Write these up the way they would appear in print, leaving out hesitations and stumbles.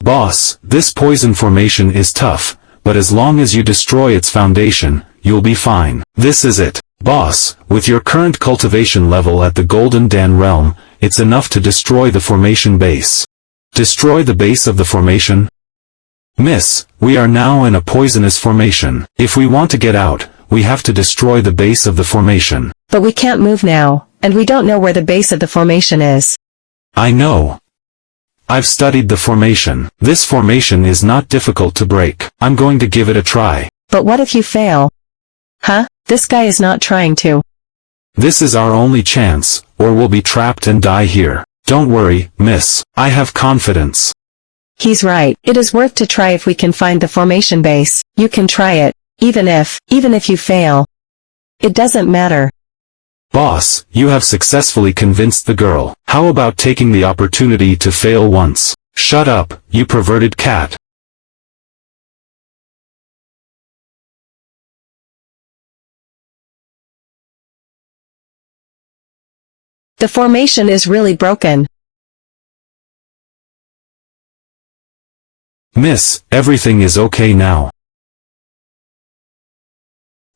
Boss, this poison formation is tough, but as long as you destroy its foundation, you'll be fine. This is it. Boss, with your current cultivation level at the Golden Dan realm, it's enough to destroy the formation base. Destroy the base of the formation? Miss, we are now in a poisonous formation. If we want to get out, we have to destroy the base of the formation. But we can't move now, and we don't know where the base of the formation is. I know. I've studied the formation. This formation is not difficult to break. I'm going to give it a try. But what if you fail? Huh? This guy is not trying to. This is our only chance, or we'll be trapped and die here. Don't worry, miss. I have confidence. He's right. It is worth to try if we can find the formation base. You can try it, even if you fail. It doesn't matter. Boss, you have successfully convinced the girl. How about taking the opportunity to fail once? Shut up, you perverted cat. The formation is really broken. Miss, everything is okay now.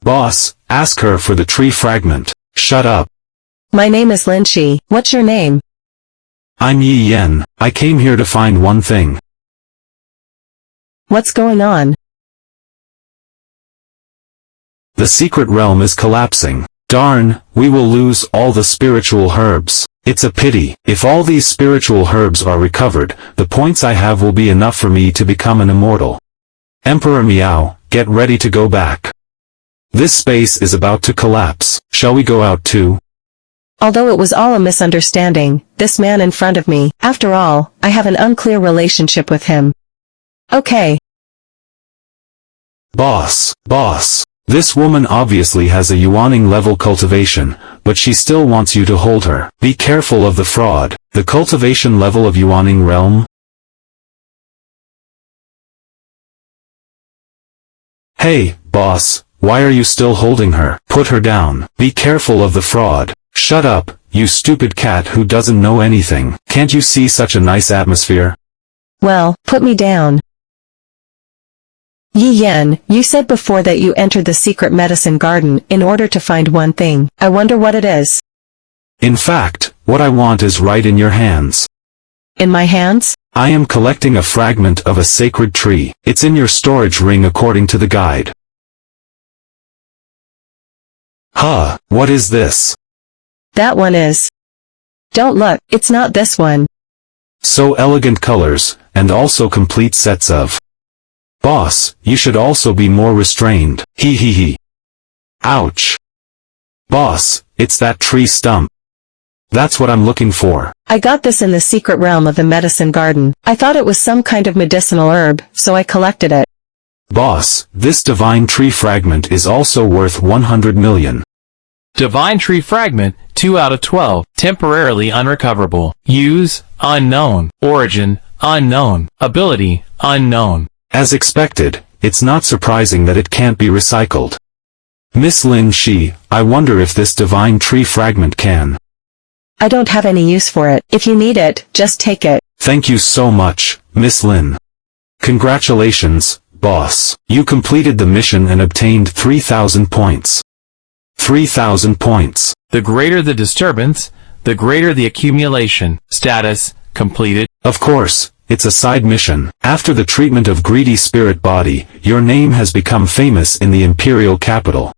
Boss, ask her for the tree fragment. Shut up. My name is Lin Shi. What's your name? I'm Yi Yen. I came here to find one thing. What's going on? The secret realm is collapsing. Darn, we will lose all the spiritual herbs. It's a pity. If all these spiritual herbs are recovered, the points I have will be enough for me to become an immortal. Emperor Miao, get ready to go back. This space is about to collapse. Shall we go out too? Although it was all a misunderstanding, this man in front of me, after all, I have an unclear relationship with him. Okay. Boss. This woman obviously has a Yuaning level cultivation, but she still wants you to hold her. Be careful of the fraud. The cultivation level of Yuaning realm? Hey, boss, why are you still holding her? Put her down. Be careful of the fraud. Shut up, you stupid cat who doesn't know anything. Can't you see such a nice atmosphere? Well, put me down. Yi Yen, you said before that you entered the secret medicine garden in order to find one thing. I wonder what it is. In fact, what I want is right in your hands. In my hands? I am collecting a fragment of a sacred tree. It's in your storage ring according to the guide. Huh, what is this? That one is. Don't look, it's not this one. So elegant colors, and also complete sets of. Boss, you should also be more restrained. He. Ouch. Boss, it's that tree stump. That's what I'm looking for. I got this in the secret realm of the medicine garden. I thought it was some kind of medicinal herb, so I collected it. Boss, this divine tree fragment is also worth 100 million. Divine tree fragment, 2 out of 12, temporarily unrecoverable. Use, unknown. Origin, unknown. Ability, unknown. As expected, it's not surprising that it can't be recycled. Miss Lin Shi, I wonder if this divine tree fragment can. I don't have any use for it. If you need it, just take it. Thank you so much, Miss Lin. Congratulations, boss. You completed the mission and obtained 3,000 points. 3,000 points. The greater the disturbance, the greater the accumulation. Status, completed. Of course, it's a side mission. After the treatment of greedy spirit body, your name has become famous in the imperial capital.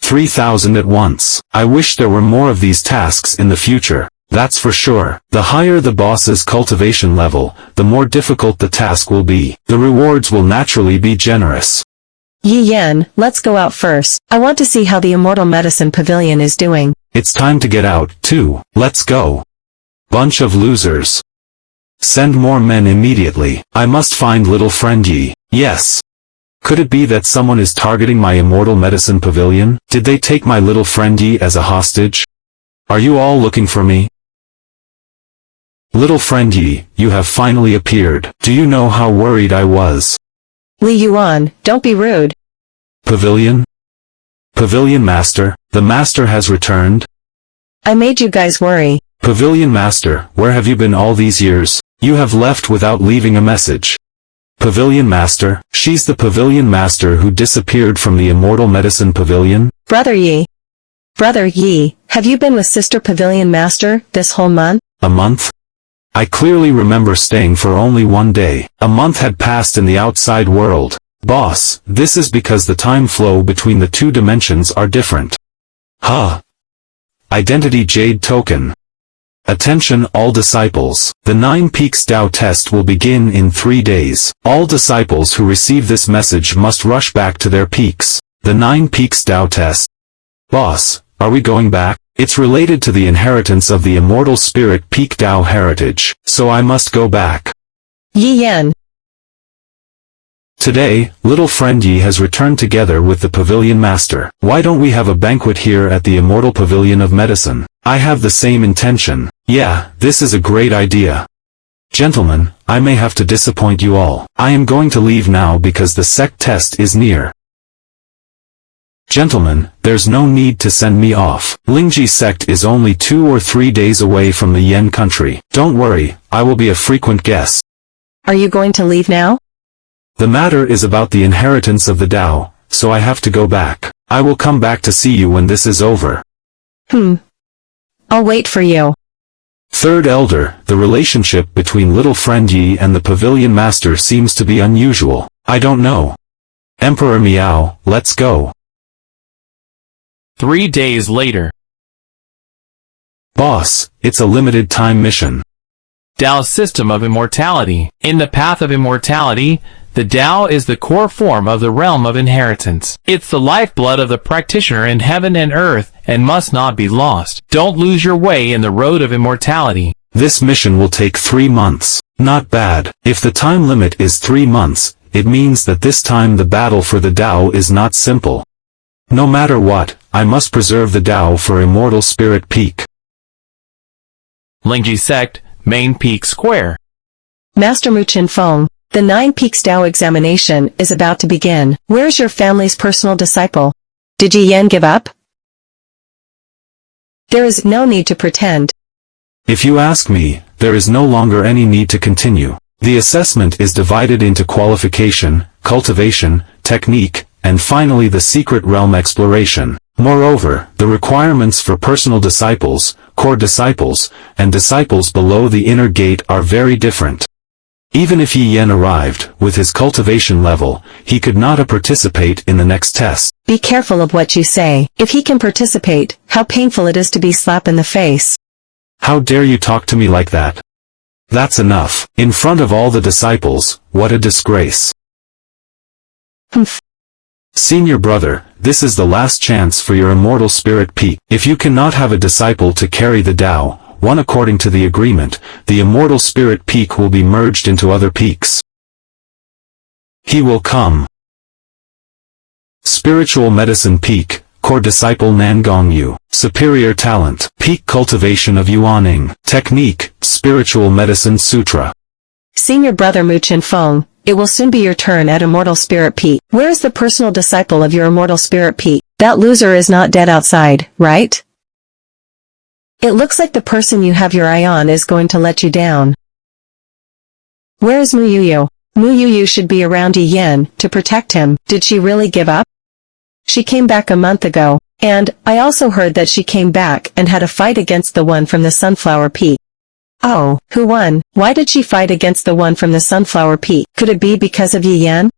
3,000 at once. I wish there were more of these tasks in the future. That's for sure. The higher the boss's cultivation level, the more difficult the task will be. The rewards will naturally be generous. Yi Yen, let's go out first. I want to see how the Immortal Medicine Pavilion is doing. It's time to get out, too. Let's go. Bunch of losers. Send more men immediately. I must find little friend Yi. Yes. Could it be that someone is targeting my Immortal Medicine Pavilion? Did they take my little friend Yi as a hostage? Are you all looking for me? Little friend Yi, you have finally appeared. Do you know how worried I was? Li Yuan, don't be rude. Pavilion? Pavilion Master, the Master has returned? I made you guys worry. Pavilion Master, where have you been all these years? You have left without leaving a message. Pavilion Master, she's the Pavilion Master who disappeared from the Immortal Medicine Pavilion? Brother Yi. Brother Yi, have you been with Sister Pavilion Master this whole month? A month? I clearly remember staying for only 1 day. A month had passed in the outside world. Boss, this is because the time flow between the two dimensions are different. Huh. Identity Jade Token. Attention all disciples. The 9 Peaks Tao test will begin in 3 days. All disciples who receive this message must rush back to their peaks. The 9 Peaks Tao test. Boss, are we going back? It's related to the inheritance of the immortal spirit Peak Tao heritage, so I must go back. Yi Yan. Today, little friend Yi has returned together with the Pavilion Master. Why don't we have a banquet here at the Immortal Pavilion of Medicine? I have the same intention. Yeah, this is a great idea. Gentlemen, I may have to disappoint you all. I am going to leave now because the sect test is near. Gentlemen, there's no need to send me off. Lingji sect is only 2 or 3 days away from the Yen country. Don't worry, I will be a frequent guest. Are you going to leave now? The matter is about the inheritance of the Tao, so I have to go back. I will come back to see you when this is over. I'll wait for you. Third Elder, the relationship between little friend Yi and the Pavilion Master seems to be unusual. I don't know. Emperor Miao, let's go. 3 days later. Boss, it's a limited time mission. Tao's system of immortality. In the path of immortality, the Tao is the core form of the realm of inheritance. It's the lifeblood of the practitioner in heaven and earth and must not be lost. Don't lose your way in the road of immortality. This mission will take 3 months. Not bad. If the time limit is 3 months, it means that this time the battle for the Tao is not simple. No matter what, I must preserve the Tao for Immortal Spirit Peak. Lingji Sect, Main Peak Square. Master Mu Chin Feng, the 9 Peaks Tao examination is about to begin. Where's your family's personal disciple? Did Yi Yan give up? There is no need to pretend. If you ask me, there is no longer any need to continue. The assessment is divided into qualification, cultivation, technique, and finally the secret realm exploration. Moreover, the requirements for personal disciples, core disciples, and disciples below the inner gate are very different. Even if Yi Yan arrived, with his cultivation level, he could not participate in the next test. Be careful of what you say. If he can participate, how painful it is to be slapped in the face. How dare you talk to me like that? That's enough. In front of all the disciples, what a disgrace. Senior brother, this is the last chance for your immortal spirit peak. If you cannot have a disciple to carry the Tao, one according to the agreement, the immortal spirit peak will be merged into other peaks. He will come. Spiritual medicine peak, core disciple Nangong Yu. Superior talent, peak cultivation of Yuaning. Technique, spiritual medicine sutra. Senior brother Mu Chin Feng, it will soon be your turn at Immortal Spirit Peak. Where is the personal disciple of your Immortal Spirit Peak? That loser is not dead outside, right? It looks like the person you have your eye on is going to let you down. Where is Mu Yuyu? Mu Yuyu should be around Yi Yan to protect him. Did she really give up? She came back a month ago, and I also heard that she came back and had a fight against the one from the Sunflower Peak. Oh, who won? Why did she fight against the one from the Sunflower Peak? Could it be because of Yi Yan?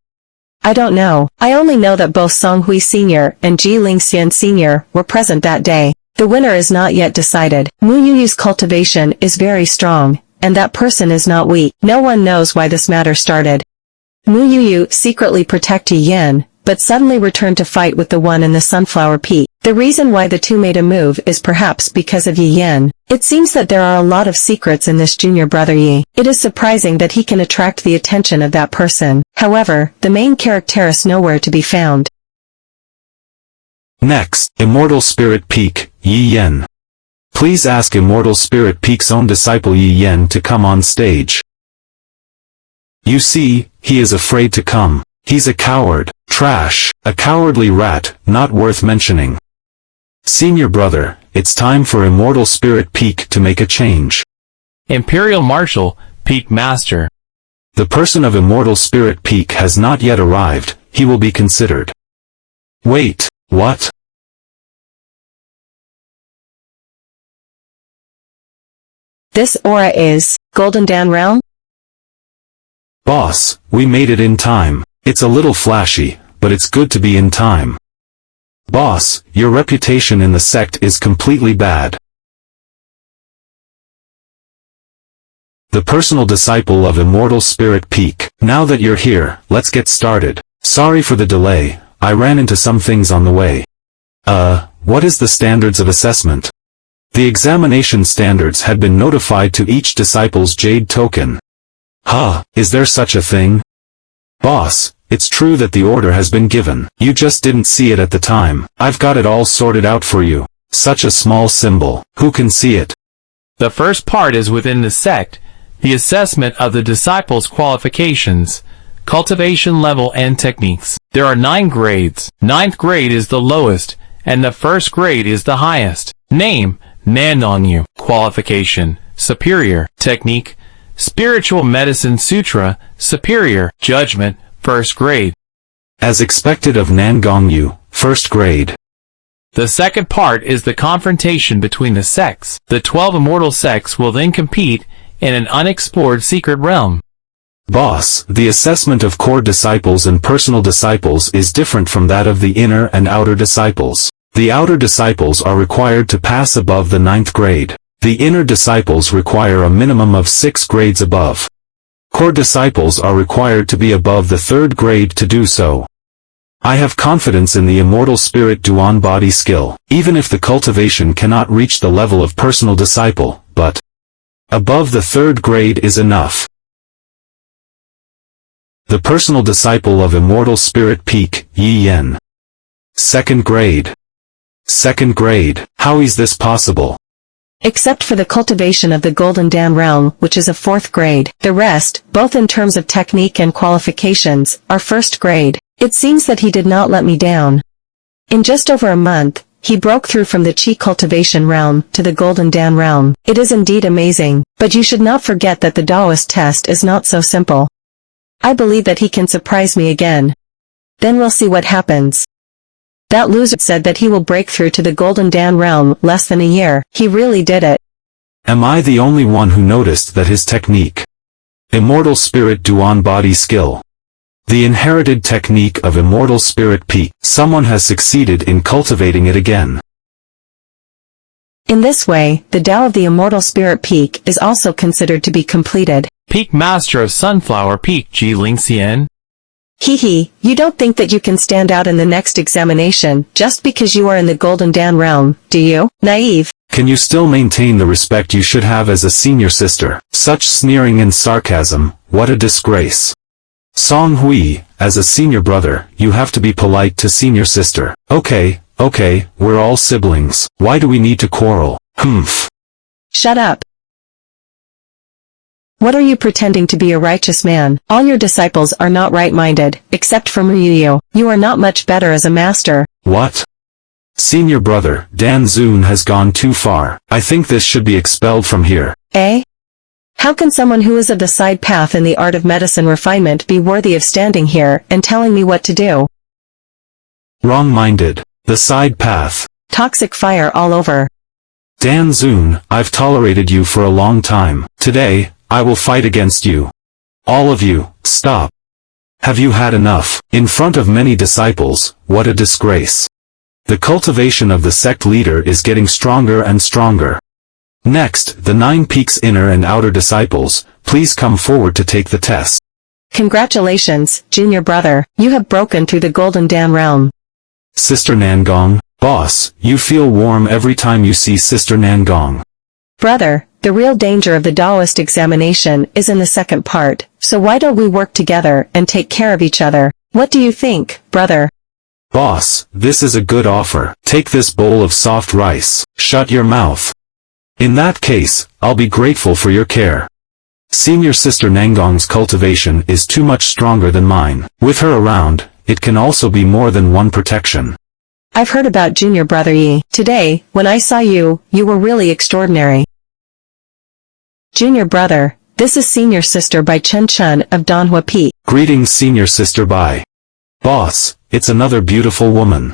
I don't know. I only know that both Song Hui Sr. and Ji Lingxian Sr. were present that day. The winner is not yet decided. Mu Yuyu's cultivation is very strong, and that person is not weak. No one knows why this matter started. Mu Yuyu secretly protected Yi Yan, but suddenly returned to fight with the one in the Sunflower Peak. The reason why the two made a move is perhaps because of Yi Yan. It seems that there are a lot of secrets in this junior brother Yi. It is surprising that he can attract the attention of that person. However, the main character is nowhere to be found. Next, Immortal Spirit Peak, Yi Yan. Please ask Immortal Spirit Peak's own disciple Yi Yan to come on stage. You see, he is afraid to come. He's a coward. Trash. A cowardly rat, not worth mentioning. Senior brother, it's time for Immortal Spirit Peak to make a change. Imperial Marshal, Peak Master. The person of immortal spirit peak has not yet arrived, he will be considered. Wait, what? This aura is Golden Dan realm? Boss, we made it in time. It's a little flashy, but it's good to be in time. Boss, your reputation in the sect is completely bad. The personal disciple of immortal spirit peak. Now that you're here, let's get started. Sorry for the delay, I ran into some things on the way. What is the standards of assessment? The examination standards had been notified to each disciple's jade token. Is there such a thing? Boss, it's true that the order has been given. You just didn't see it at the time. I've got it all sorted out for you. Such a small symbol. Who can see it? The first part is within the sect, the assessment of the disciple's qualifications, cultivation level and techniques. There are 9 grades. 9th grade is the lowest, and the 1st grade is the highest. Name, Nandongyu. Qualification, Superior. Technique, Spiritual Medicine Sutra, Superior. Judgment, 1st grade. As expected of Nangongyu, 1st grade. The second part is the confrontation between the sects. The 12 immortal sects will then compete in an unexplored secret realm. Boss, the assessment of core disciples and personal disciples is different from that of the inner and outer disciples. The outer disciples are required to pass above the 9th grade. The inner disciples require a minimum of 6 grades above. Core disciples are required to be above the 3rd grade to do so. I have confidence in the immortal spirit Duan body skill, even if the cultivation cannot reach the level of personal disciple, but above the 3rd grade is enough. The personal disciple of immortal spirit peak, Yi Yen. 2nd grade. 2nd grade, how is this possible? Except for the cultivation of the Golden Dan realm, which is a 4th grade. The rest, both in terms of technique and qualifications, are 1st grade. It seems that he did not let me down. In just over a month, he broke through from the Qi cultivation realm to the Golden Dan realm. It is indeed amazing, but you should not forget that the Taoist test is not so simple. I believe that he can surprise me again. Then we'll see what happens. That loser said that he will break through to the Golden Dan realm less than a year. He really did it. Am I the only one who noticed that his technique? Immortal Spirit Duan body skill. The inherited technique of Immortal Spirit peak. Someone has succeeded in cultivating it again. In this way, the Tao of the Immortal Spirit peak is also considered to be completed. Peak Master of Sunflower Peak, Ji Lingxian. Hee, you don't think that you can stand out in the next examination just because you are in the Golden Dan realm, do you? Naive. Can you still maintain the respect you should have as a senior sister? Such sneering and sarcasm, what a disgrace. Song Hui, as a senior brother, you have to be polite to senior sister. Okay, we're all siblings. Why do we need to quarrel? Humph. Shut up. What are you pretending to be a righteous man? All your disciples are not right-minded, except for Ryuyu. You are not much better as a master. What? Senior brother, Dan Zun has gone too far. I think this should be expelled from here. Eh? How can someone who is of the side path in the art of medicine refinement be worthy of standing here and telling me what to do? Wrong-minded. The side path. Toxic fire all over. Dan Zun, I've tolerated you for a long time. Today, I will fight against you. All of you, stop. Have you had enough? In front of many disciples, what a disgrace. The cultivation of the sect leader is getting stronger and stronger. Next, the 9 peaks inner and outer disciples, please come forward to take the test. Congratulations, junior brother, you have broken through the Golden Dan realm. Sister Nangong, boss, you feel warm every time you see Sister Nangong. Brother, the real danger of the Taoist examination is in the second part, so why don't we work together and take care of each other? What do you think, brother? Boss, this is a good offer. Take this bowl of soft rice. Shut your mouth. In that case, I'll be grateful for your care. Senior Sister Nangong's cultivation is too much stronger than mine. With her around, it can also be more than one protection. I've heard about junior brother Yi. Today, when I saw you, you were really extraordinary. Junior brother, This is Senior Sister by Chen Chun of Manhwa Peak. Greetings Senior Sister by Boss, it's another beautiful woman.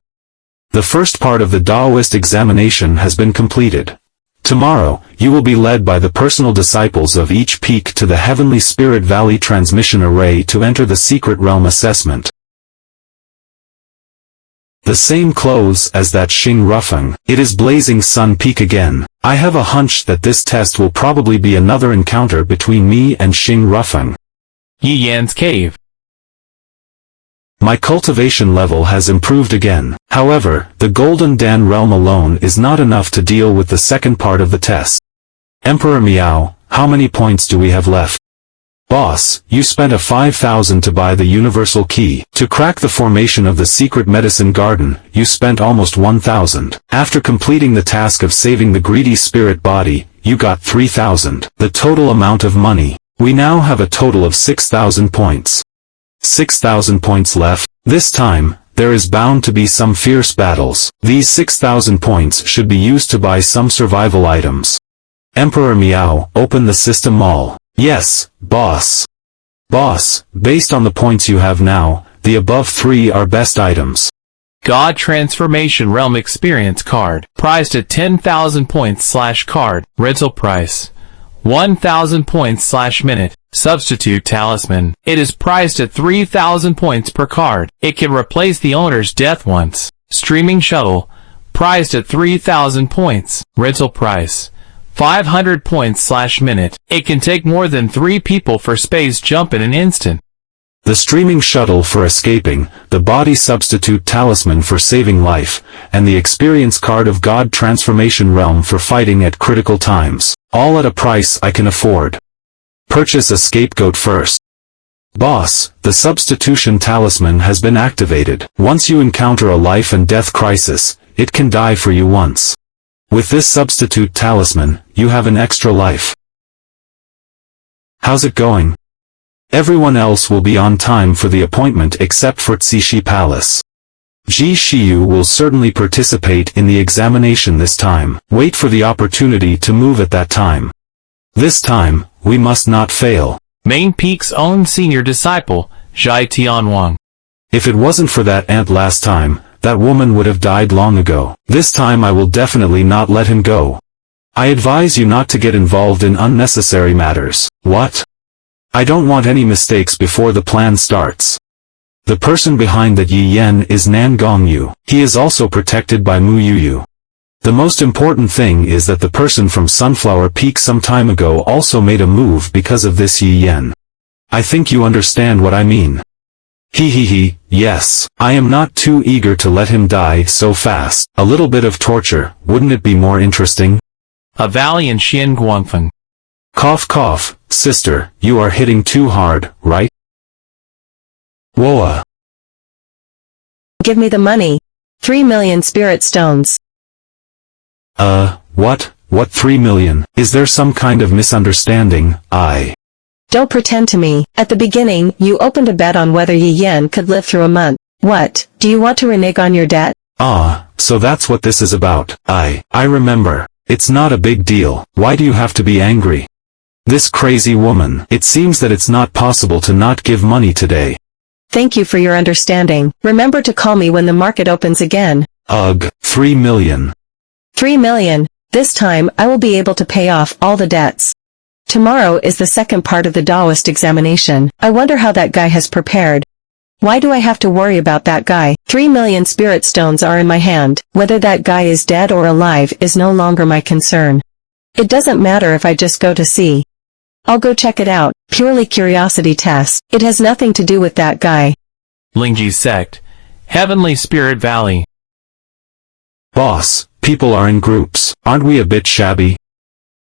The first part of the Taoist examination has been completed. Tomorrow, you will be led by the personal disciples of each peak to the Heavenly Spirit Valley Transmission Array to enter the Secret Realm Assessment. The same clothes as that Xing Rufeng. It is Blazing Sun Peak again. I have a hunch that this test will probably be another encounter between me and Xing Rufeng. Yi Yan's Cave. My cultivation level has improved again. However, the Golden Dan realm alone is not enough to deal with the second part of the test. Emperor Miao, how many points do we have left? Boss, you spent a 5,000 to buy the universal key. To crack the formation of the secret medicine garden, you spent almost 1,000. After completing the task of saving the greedy spirit body, you got 3,000. The total amount of money. We now have a total of 6,000 points. 6,000 points left. This time, there is bound to be some fierce battles. These 6,000 points should be used to buy some survival items. Emperor Miao, open the system mall. Yes, boss. Boss, based on the points you have now, the above three are best items. God Transformation Realm Experience Card. Priced at 10,000 points/card. Rental price 1,000 points/minute. Substitute Talisman. It is priced at 3,000 points per card. It can replace the owner's death once. Streaming Shuttle. Priced at 3,000 points. Rental price 500 points/minute. It can take more than 3 people for space jump in an instant. The streaming shuttle for escaping, the body substitute talisman for saving life, and the experience card of God Transformation Realm for fighting at critical times, all at a price I can afford. Purchase a scapegoat first. Boss, the substitution talisman has been activated. Once you encounter a life and death crisis, it can die for you once. With this substitute talisman, you have an extra life. How's it going? Everyone else will be on time for the appointment except for Xishi Palace. Ji Shiyu will certainly participate in the examination this time. Wait for the opportunity to move at that time. This time, we must not fail. Main Peak's own senior disciple, Zhai Tianwang. If it wasn't for that ant last time, that woman would have died long ago. This time I will definitely not let him go. I advise you not to get involved in unnecessary matters. What? I don't want any mistakes before the plan starts. The person behind that Yi Yan is Nan Gongyu. He is also protected by Mu Yuyu. The most important thing is that the person from Sunflower Peak some time ago also made a move because of this Yi Yan. I think you understand what I mean. He, yes. I am not too eager to let him die so fast. A little bit of torture, wouldn't it be more interesting? A valley in Xian Guangfeng. Cough cough, sister, you are hitting too hard, right? Woa. Give me the money. 3 million spirit stones. What 3 million? Is there some kind of misunderstanding? Don't pretend to me. At the beginning, you opened a bet on whether Yi Yan could live through a month. What, do you want to renege on your debt? So that's what this is about. I remember. It's not a big deal. Why do you have to be angry? This crazy woman. It seems that it's not possible to not give money today. Thank you for your understanding. Remember to call me when the market opens again. 3 million. 3 million. This time, I will be able to pay off all the debts. Tomorrow is the second part of the Taoist examination. I wonder how that guy has prepared. Why do I have to worry about that guy? 3 million spirit stones are in my hand. Whether that guy is dead or alive is no longer my concern. It doesn't matter if I just go to see. I'll go check it out. Purely curiosity test. It has nothing to do with that guy. Lingji Sect. Heavenly Spirit Valley. Boss, people are in groups. Aren't we a bit shabby?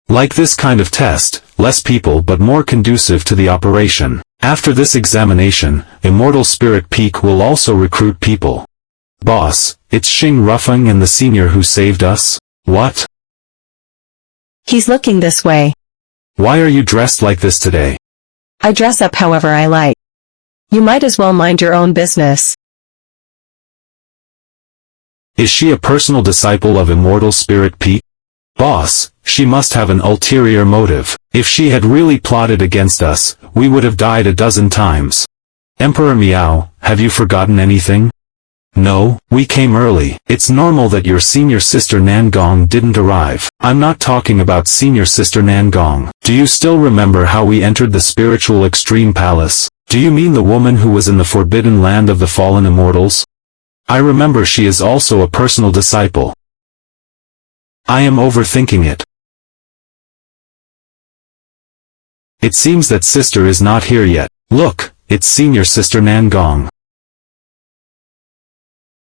Like this kind of test, less people but more conducive to the operation. After this examination, Immortal Spirit Peak will also recruit people. Boss, it's Xing Rufeng and the senior who saved us? What? He's looking this way. Why are you dressed like this today? I dress up however I like. You might as well mind your own business. Is she a personal disciple of Immortal Spirit Peak? Boss, she must have an ulterior motive. If she had really plotted against us, we would have died a dozen times. Emperor Miao, have you forgotten anything? No, we came early. It's normal that your senior sister Nangong didn't arrive. I'm not talking about senior sister Nangong. Do you still remember how we entered the spiritual extreme palace? Do you mean the woman who was in the forbidden land of the fallen immortals? I remember she is also a personal disciple. I am overthinking it. It seems that sister is not here yet. Look, it's senior sister Nangong.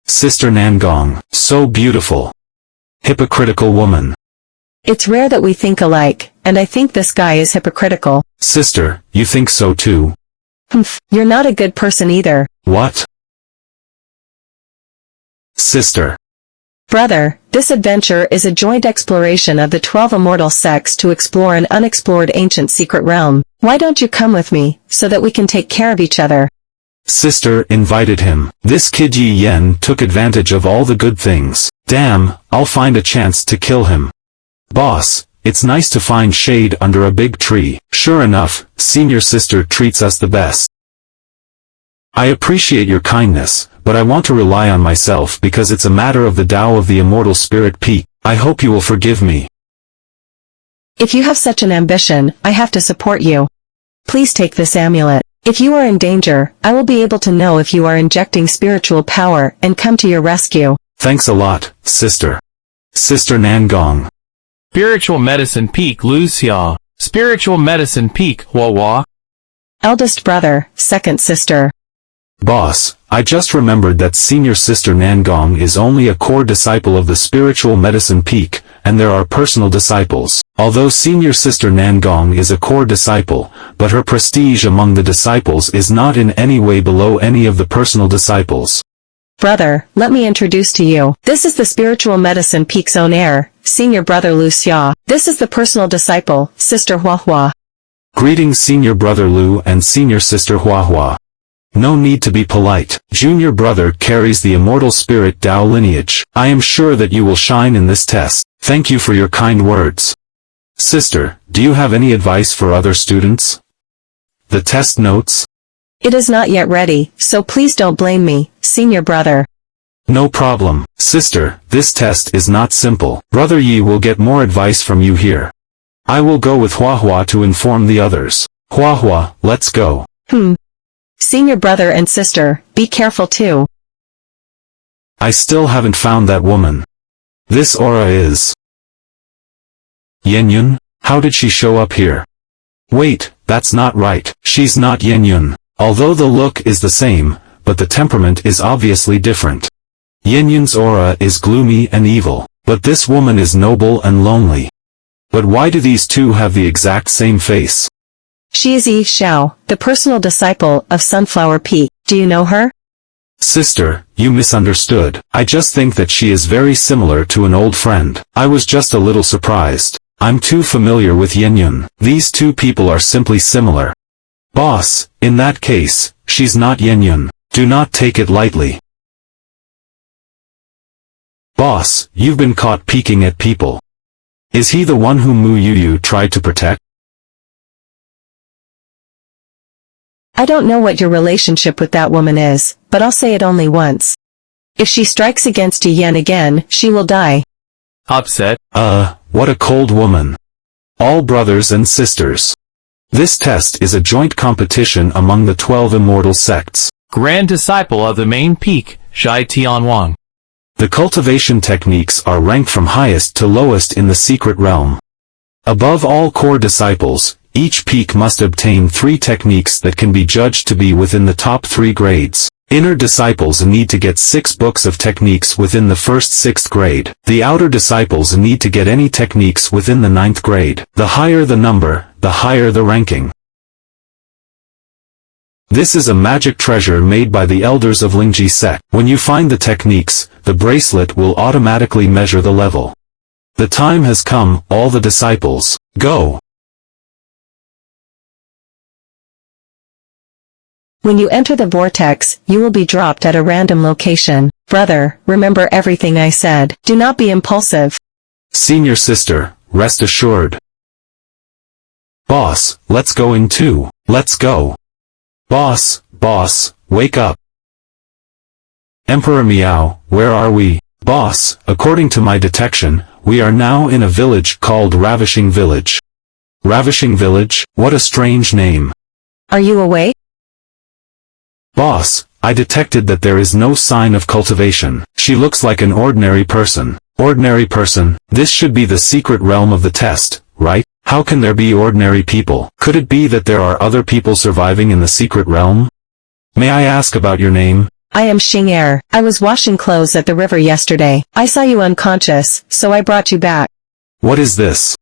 Sister Nangong, so beautiful. Hypocritical woman. It's rare that we think alike, and I think this guy is hypocritical. Sister, you think so too? Humph, you're not a good person either. What? Sister. Brother, this adventure is a joint exploration of the 12 immortal sects to explore an unexplored ancient secret realm. Why don't you come with me, so that we can take care of each other? Sister invited him. This kid Yi Yen took advantage of all the good things. Damn, I'll find a chance to kill him. Boss, it's nice to find shade under a big tree. Sure enough, senior sister treats us the best. I appreciate your kindness, but I want to rely on myself because it's a matter of the Tao of the Immortal Spirit Peak. I hope you will forgive me. If you have such an ambition, I have to support you. Please take this amulet. If you are in danger, I will be able to know if you are injecting spiritual power and come to your rescue. Thanks a lot, sister. Sister Nangong. Spiritual Medicine Peak Lu Xia. Spiritual Medicine Peak Hua. Eldest brother, second sister. Boss, I just remembered that senior sister Nangong is only a core disciple of the spiritual medicine peak, and there are personal disciples. Although senior sister Nangong is a core disciple, but her prestige among the disciples is not in any way below any of the personal disciples. Brother, let me introduce to you. This is the spiritual medicine peak's own heir, senior brother Lu Xia. This is the personal disciple, sister Hua. Greetings senior brother Lu and senior sister Hua. No need to be polite. Junior brother carries the immortal spirit Tao lineage. I am sure that you will shine in this test. Thank you for your kind words. Sister, do you have any advice for other students? The test notes? It is not yet ready, so please don't blame me, senior brother. No problem. Sister, this test is not simple. Brother Yi will get more advice from you here. I will go with Hua to inform the others. Hua, let's go. Senior brother and sister, be careful too. I still haven't found that woman. This aura is... Yenyun? How did she show up here? Wait, that's not right. She's not Yenyun. Although the look is the same, but the temperament is obviously different. Yenyun's aura is gloomy and evil, but this woman is noble and lonely. But why do these two have the exact same face? She is Yi Xiao, the personal disciple of Sunflower Peak. Do you know her? Sister, you misunderstood. I just think that she is very similar to an old friend. I was just a little surprised. I'm too familiar with Yenyun. These two people are simply similar. Boss, in that case, she's not Yenyun. Do not take it lightly. Boss, you've been caught peeking at people. Is he the one whom Mu Yu tried to protect? I don't know what your relationship with that woman is, but I'll say it only once. If she strikes against Yen again, she will die. Upset. What a cold woman. All brothers and sisters. This test is a joint competition among the 12 immortal sects. Grand Disciple of the main peak, Shai Tianwang. The cultivation techniques are ranked from highest to lowest in the secret realm. Above all core disciples, each peak must obtain 3 techniques that can be judged to be within the top 3 grades. Inner disciples need to get 6 books of techniques within the first 6th grade. The outer disciples need to get any techniques within the 9th grade. The higher the number, the higher the ranking. This is a magic treasure made by the elders of Lingji sect. When you find the techniques, the bracelet will automatically measure the level. The time has come, all the disciples, go! When you enter the vortex, you will be dropped at a random location. Brother, remember everything I said. Do not be impulsive. Senior sister, rest assured. Boss, let's go in too. Let's go. Boss, wake up. Emperor Meow, where are we? Boss, according to my detection, we are now in a village called Ravishing Village. Ravishing Village, what a strange name. Are you awake? Boss, I detected that there is no sign of cultivation. She looks like an ordinary person. Ordinary person, this should be the secret realm of the test, right? How can there be ordinary people? Could it be that there are other people surviving in the secret realm? May I ask about your name? I am Xing. I was washing clothes at the river yesterday. I saw you unconscious, so I brought you back. What is this?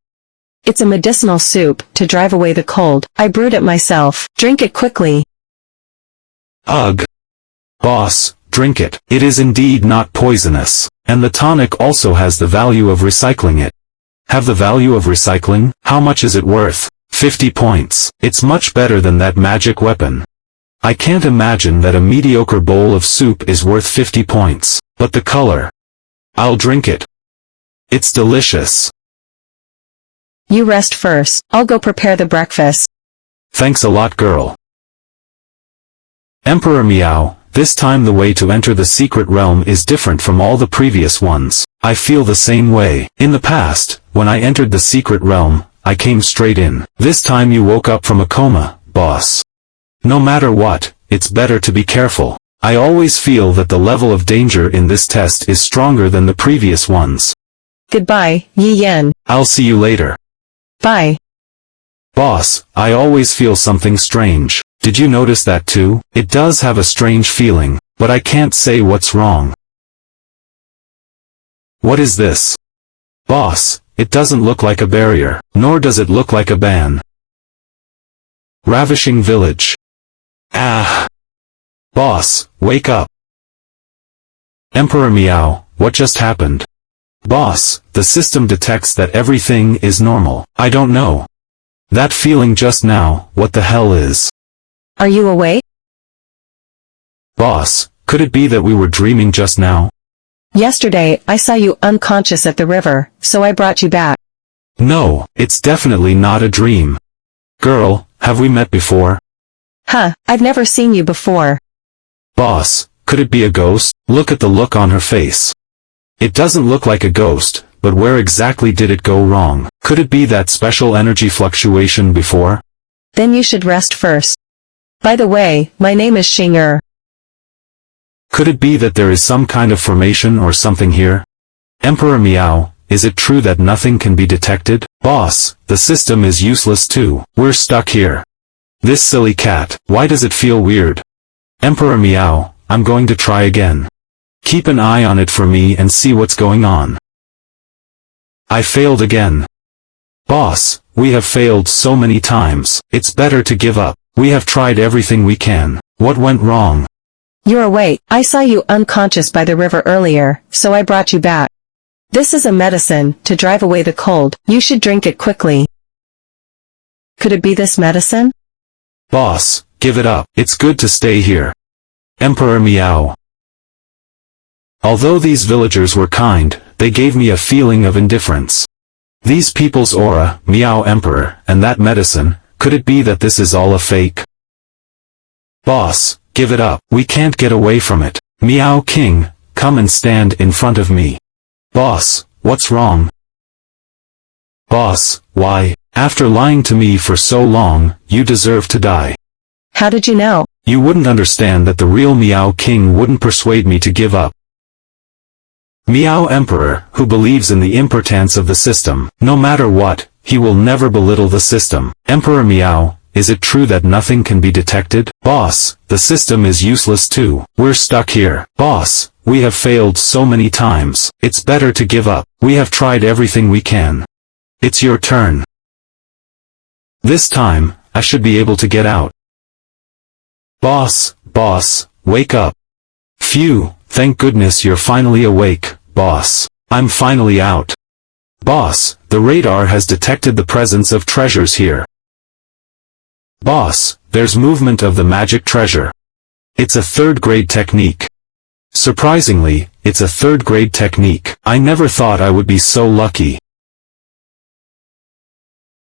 It's a medicinal soup, to drive away the cold. I brewed it myself. Drink it quickly. Ugh. Boss, drink it. It is indeed not poisonous, and the tonic also has the value of recycling it. Have the value of recycling? How much is it worth? 50 points. It's much better than that magic weapon. I can't imagine that a mediocre bowl of soup is worth 50 points. But the color. I'll drink it. It's delicious. You rest first. I'll go prepare the breakfast. Thanks a lot, girl. Emperor Meow, this time the way to enter the secret realm is different from all the previous ones. I feel the same way. In the past, when I entered the secret realm, I came straight in. This time you woke up from a coma, boss. No matter what, it's better to be careful. I always feel that the level of danger in this test is stronger than the previous ones. Goodbye, Yi Yan. I'll see you later. Bye. Boss, I always feel something strange. Did you notice that too? It does have a strange feeling, but I can't say what's wrong. What is this? Boss, it doesn't look like a barrier, nor does it look like a ban. Ravishing Village. Ah! Boss, wake up. Emperor Meow, what just happened? Boss, the system detects that everything is normal. I don't know. That feeling just now, what the hell is? Are you awake? Boss, could it be that we were dreaming just now? Yesterday, I saw you unconscious at the river, so I brought you back. No, it's definitely not a dream. Girl, have we met before? Huh, I've never seen you before. Boss, could it be a ghost? Look at the look on her face. It doesn't look like a ghost, but where exactly did it go wrong? Could it be that special energy fluctuation before? Then you should rest first. By the way, my name is Xing. Could it be that there is some kind of formation or something here? Emperor Meow, is it true that nothing can be detected? Boss, the system is useless too. We're stuck here. This silly cat, why does it feel weird? Emperor Meow, I'm going to try again. Keep an eye on it for me and see what's going on. I failed again. Boss, we have failed so many times. It's better to give up. We have tried everything we can. What went wrong? You're awake. I saw you unconscious by the river earlier, so I brought you back. This is a medicine, to drive away the cold. You should drink it quickly. Could it be this medicine? Boss, give it up. It's good to stay here. Emperor Meow. Although these villagers were kind, they gave me a feeling of indifference. These people's aura, Meow Emperor, and that medicine, could it be that this is all a fake? Boss, give it up. We can't get away from it. Meow King, come and stand in front of me. Boss, what's wrong? Boss, why? After lying to me for so long, you deserve to die. How did you know? You wouldn't understand that the real Meow King wouldn't persuade me to give up. Meow Emperor, who believes in the importance of the system. No matter what, he will never belittle the system. Emperor Meow, is it true that nothing can be detected? Boss, the system is useless too. We're stuck here. Boss, we have failed so many times. It's better to give up. We have tried everything we can. It's your turn. This time, I should be able to get out. Boss, wake up. Phew, thank goodness you're finally awake, boss. I'm finally out. Boss, the radar has detected the presence of treasures here. Boss, there's movement of the magic treasure. It's a third-grade technique. Surprisingly, it's a third-grade technique. I never thought I would be so lucky.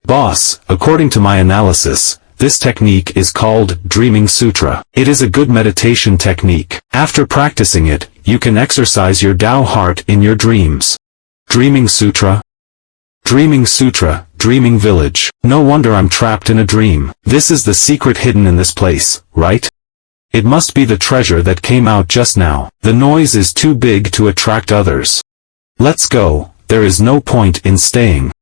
Boss, according to my analysis, this technique is called Dreaming Sutra. It is a good meditation technique. After practicing it, you can exercise your Tao heart in your dreams. Dreaming Sutra? Dreaming Sutra, Dreaming Village. No wonder I'm trapped in a dream. This is the secret hidden in this place, right? It must be the treasure that came out just now. The noise is too big to attract others. Let's go, there is no point in staying.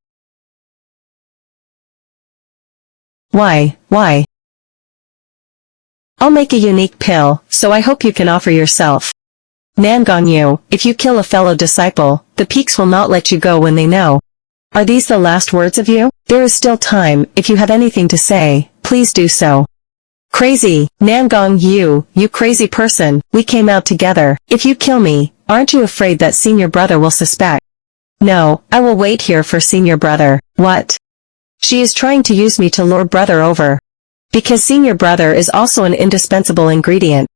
Why? I'll make a unique pill, so I hope you can offer yourself. Nangong, if you kill a fellow disciple, the peaks will not let you go when they know. Are these the last words of you? There is still time. If you have anything to say, please do so. Crazy, Nangong, you crazy person, we came out together. If you kill me, aren't you afraid that senior brother will suspect? No, I will wait here for senior brother. What? She is trying to use me to lure brother over. Because senior brother is also an indispensable ingredient.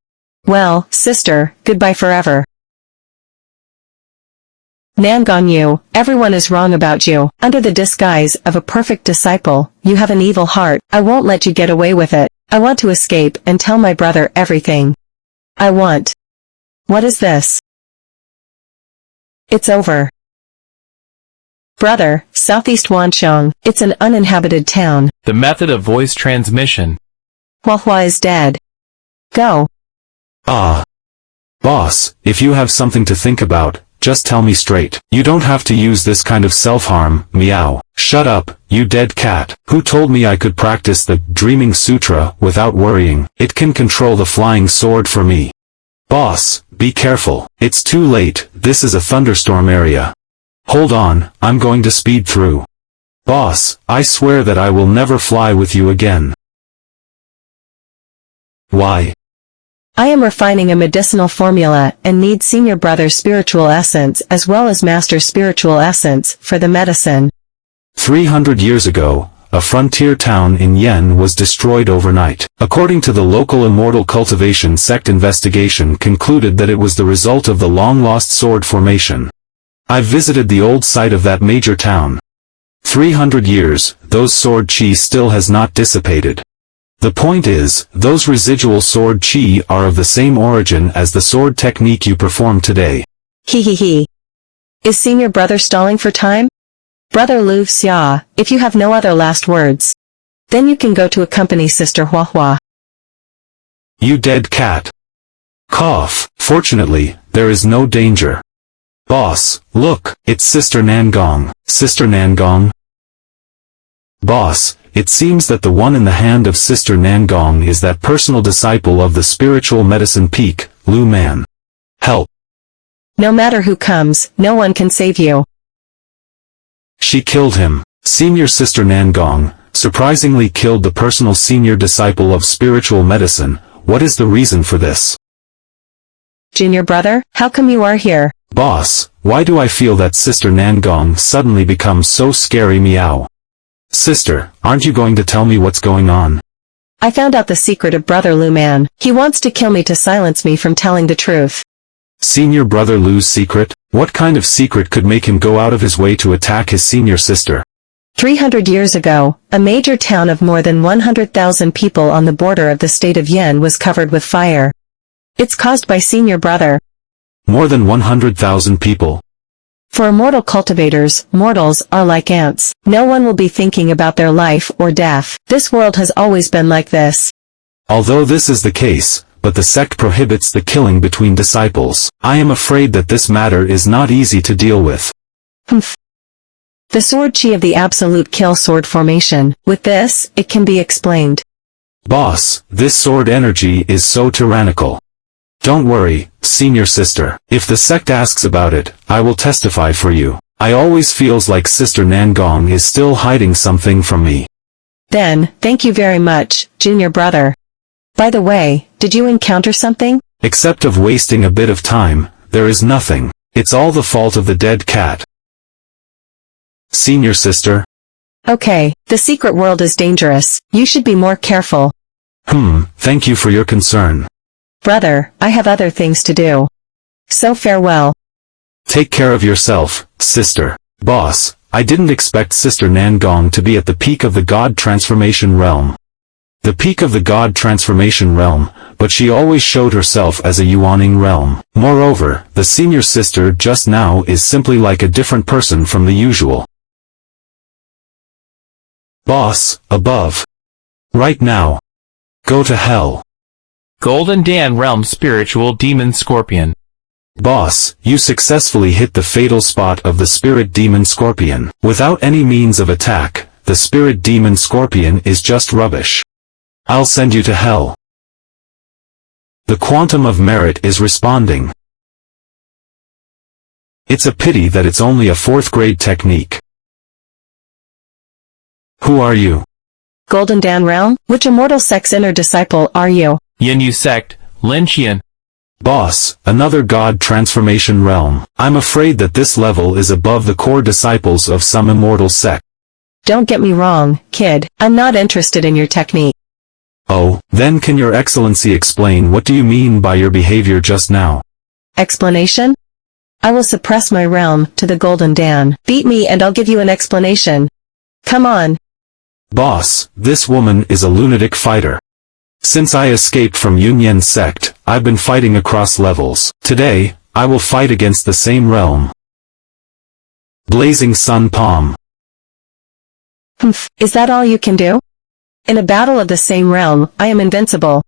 Well, sister, goodbye forever. Nangong, everyone is wrong about you. Under the disguise of a perfect disciple, you have an evil heart. I won't let you get away with it. I want to escape and tell my brother everything. I want. What is this? It's over. Brother, Southeast Wanchong, it's an uninhabited town. The method of voice transmission. Manhwa is dead. Go. Ah. Boss, if you have something to think about, just tell me straight. You don't have to use this kind of self-harm, meow. Shut up, you dead cat. Who told me I could practice the Dreaming Sutra without worrying? It can control the flying sword for me. Boss, be careful. It's too late, this is a thunderstorm area. Hold on, I'm going to speed through. Boss, I swear that I will never fly with you again. Why? I am refining a medicinal formula and need senior brother's spiritual essence as well as master's spiritual essence for the medicine. 300 years ago, a frontier town in Yen was destroyed overnight. According to the local immortal cultivation sect, investigation concluded that it was the result of the long-lost sword formation. I visited the old site of that major town. 300 years, those sword chi still has not dissipated. The point is, those residual sword chi are of the same origin as the sword technique you perform today. He. Is senior brother stalling for time? Brother Lu Xia, if you have no other last words, then you can go to accompany sister Hua. You dead cat. Cough. Fortunately, there is no danger. Boss, look, it's Sister Nangong. Sister Nangong? Boss, it seems that the one in the hand of Sister Nangong is that personal disciple of the spiritual medicine peak, Lu Man. Help. No matter who comes, no one can save you. She killed him. Senior Sister Nangong, surprisingly killed the personal senior disciple of spiritual medicine. What is the reason for this? Junior brother, how come you are here? Boss, why do I feel that Sister Nangong suddenly becomes so scary, meow? Sister, aren't you going to tell me what's going on? I found out the secret of Brother Lu Man. He wants to kill me to silence me from telling the truth. Senior Brother Lu's secret? What kind of secret could make him go out of his way to attack his senior sister? 300 years ago, a major town of more than 100,000 people on the border of the state of Yen was covered with fire. It's caused by senior brother. More than 100,000 people. For immortal cultivators, mortals are like ants. No one will be thinking about their life or death. This world has always been like this. Although this is the case, but the sect prohibits the killing between disciples. I am afraid that this matter is not easy to deal with. Humph. The sword chi of the absolute kill sword formation. With this, it can be explained. Boss, this sword energy is so tyrannical. Don't worry, senior sister. If the sect asks about it, I will testify for you. I always feels like Sister Nangong is still hiding something from me. Then, thank you very much, junior brother. By the way, did you encounter something? Except of wasting a bit of time, there is nothing. It's all the fault of the dead cat. Senior sister? Okay, the secret world is dangerous. You should be more careful. Thank you for your concern. Brother, I have other things to do. So farewell. Take care of yourself, sister. Boss, I didn't expect Sister Nangong to be at the peak of the God Transformation realm. The peak of the God Transformation realm, but she always showed herself as a Yuaning realm. Moreover, the senior sister just now is simply like a different person from the usual. Boss, above. Right now. Go to hell. Golden Dan Realm Spiritual Demon Scorpion. Boss, you successfully hit the fatal spot of the Spirit Demon Scorpion. Without any means of attack, the Spirit Demon Scorpion is just rubbish. I'll send you to hell. The quantum of merit is responding. It's a pity that it's only a 4th grade technique. Who are you? Golden Dan Realm? Which immortal sect's inner disciple are you? Yin Sect, Lin Qian. Boss, another God Transformation realm. I'm afraid that this level is above the core disciples of some immortal sect. Don't get me wrong, kid, I'm not interested in your technique. Oh, then can your excellency explain what do you mean by your behavior just now? Explanation? I will suppress my realm to the Golden Dan. Beat me and I'll give you an explanation. Come on. Boss, this woman is a lunatic fighter. Since I escaped from Yuan sect, I've been fighting across levels. Today, I will fight against the same realm. Blazing Sun Palm. Is that all you can do? In a battle of the same realm, I am invincible.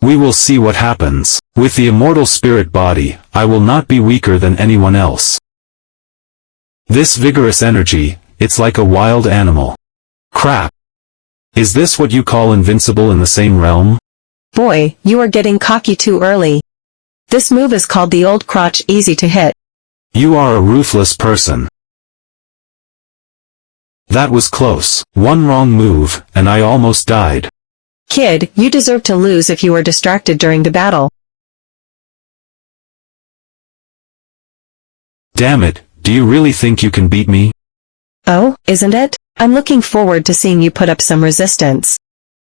We will see what happens. With the immortal spirit body, I will not be weaker than anyone else. This vigorous energy, it's like a wild animal. Crap. Is this what you call invincible in the same realm? Boy, you are getting cocky too early. This move is called the old crotch easy to hit. You are a ruthless person. That was close. One wrong move, and I almost died. Kid, you deserve to lose if you were distracted during the battle. Damn it, do you really think you can beat me? Oh, isn't it? I'm looking forward to seeing you put up some resistance.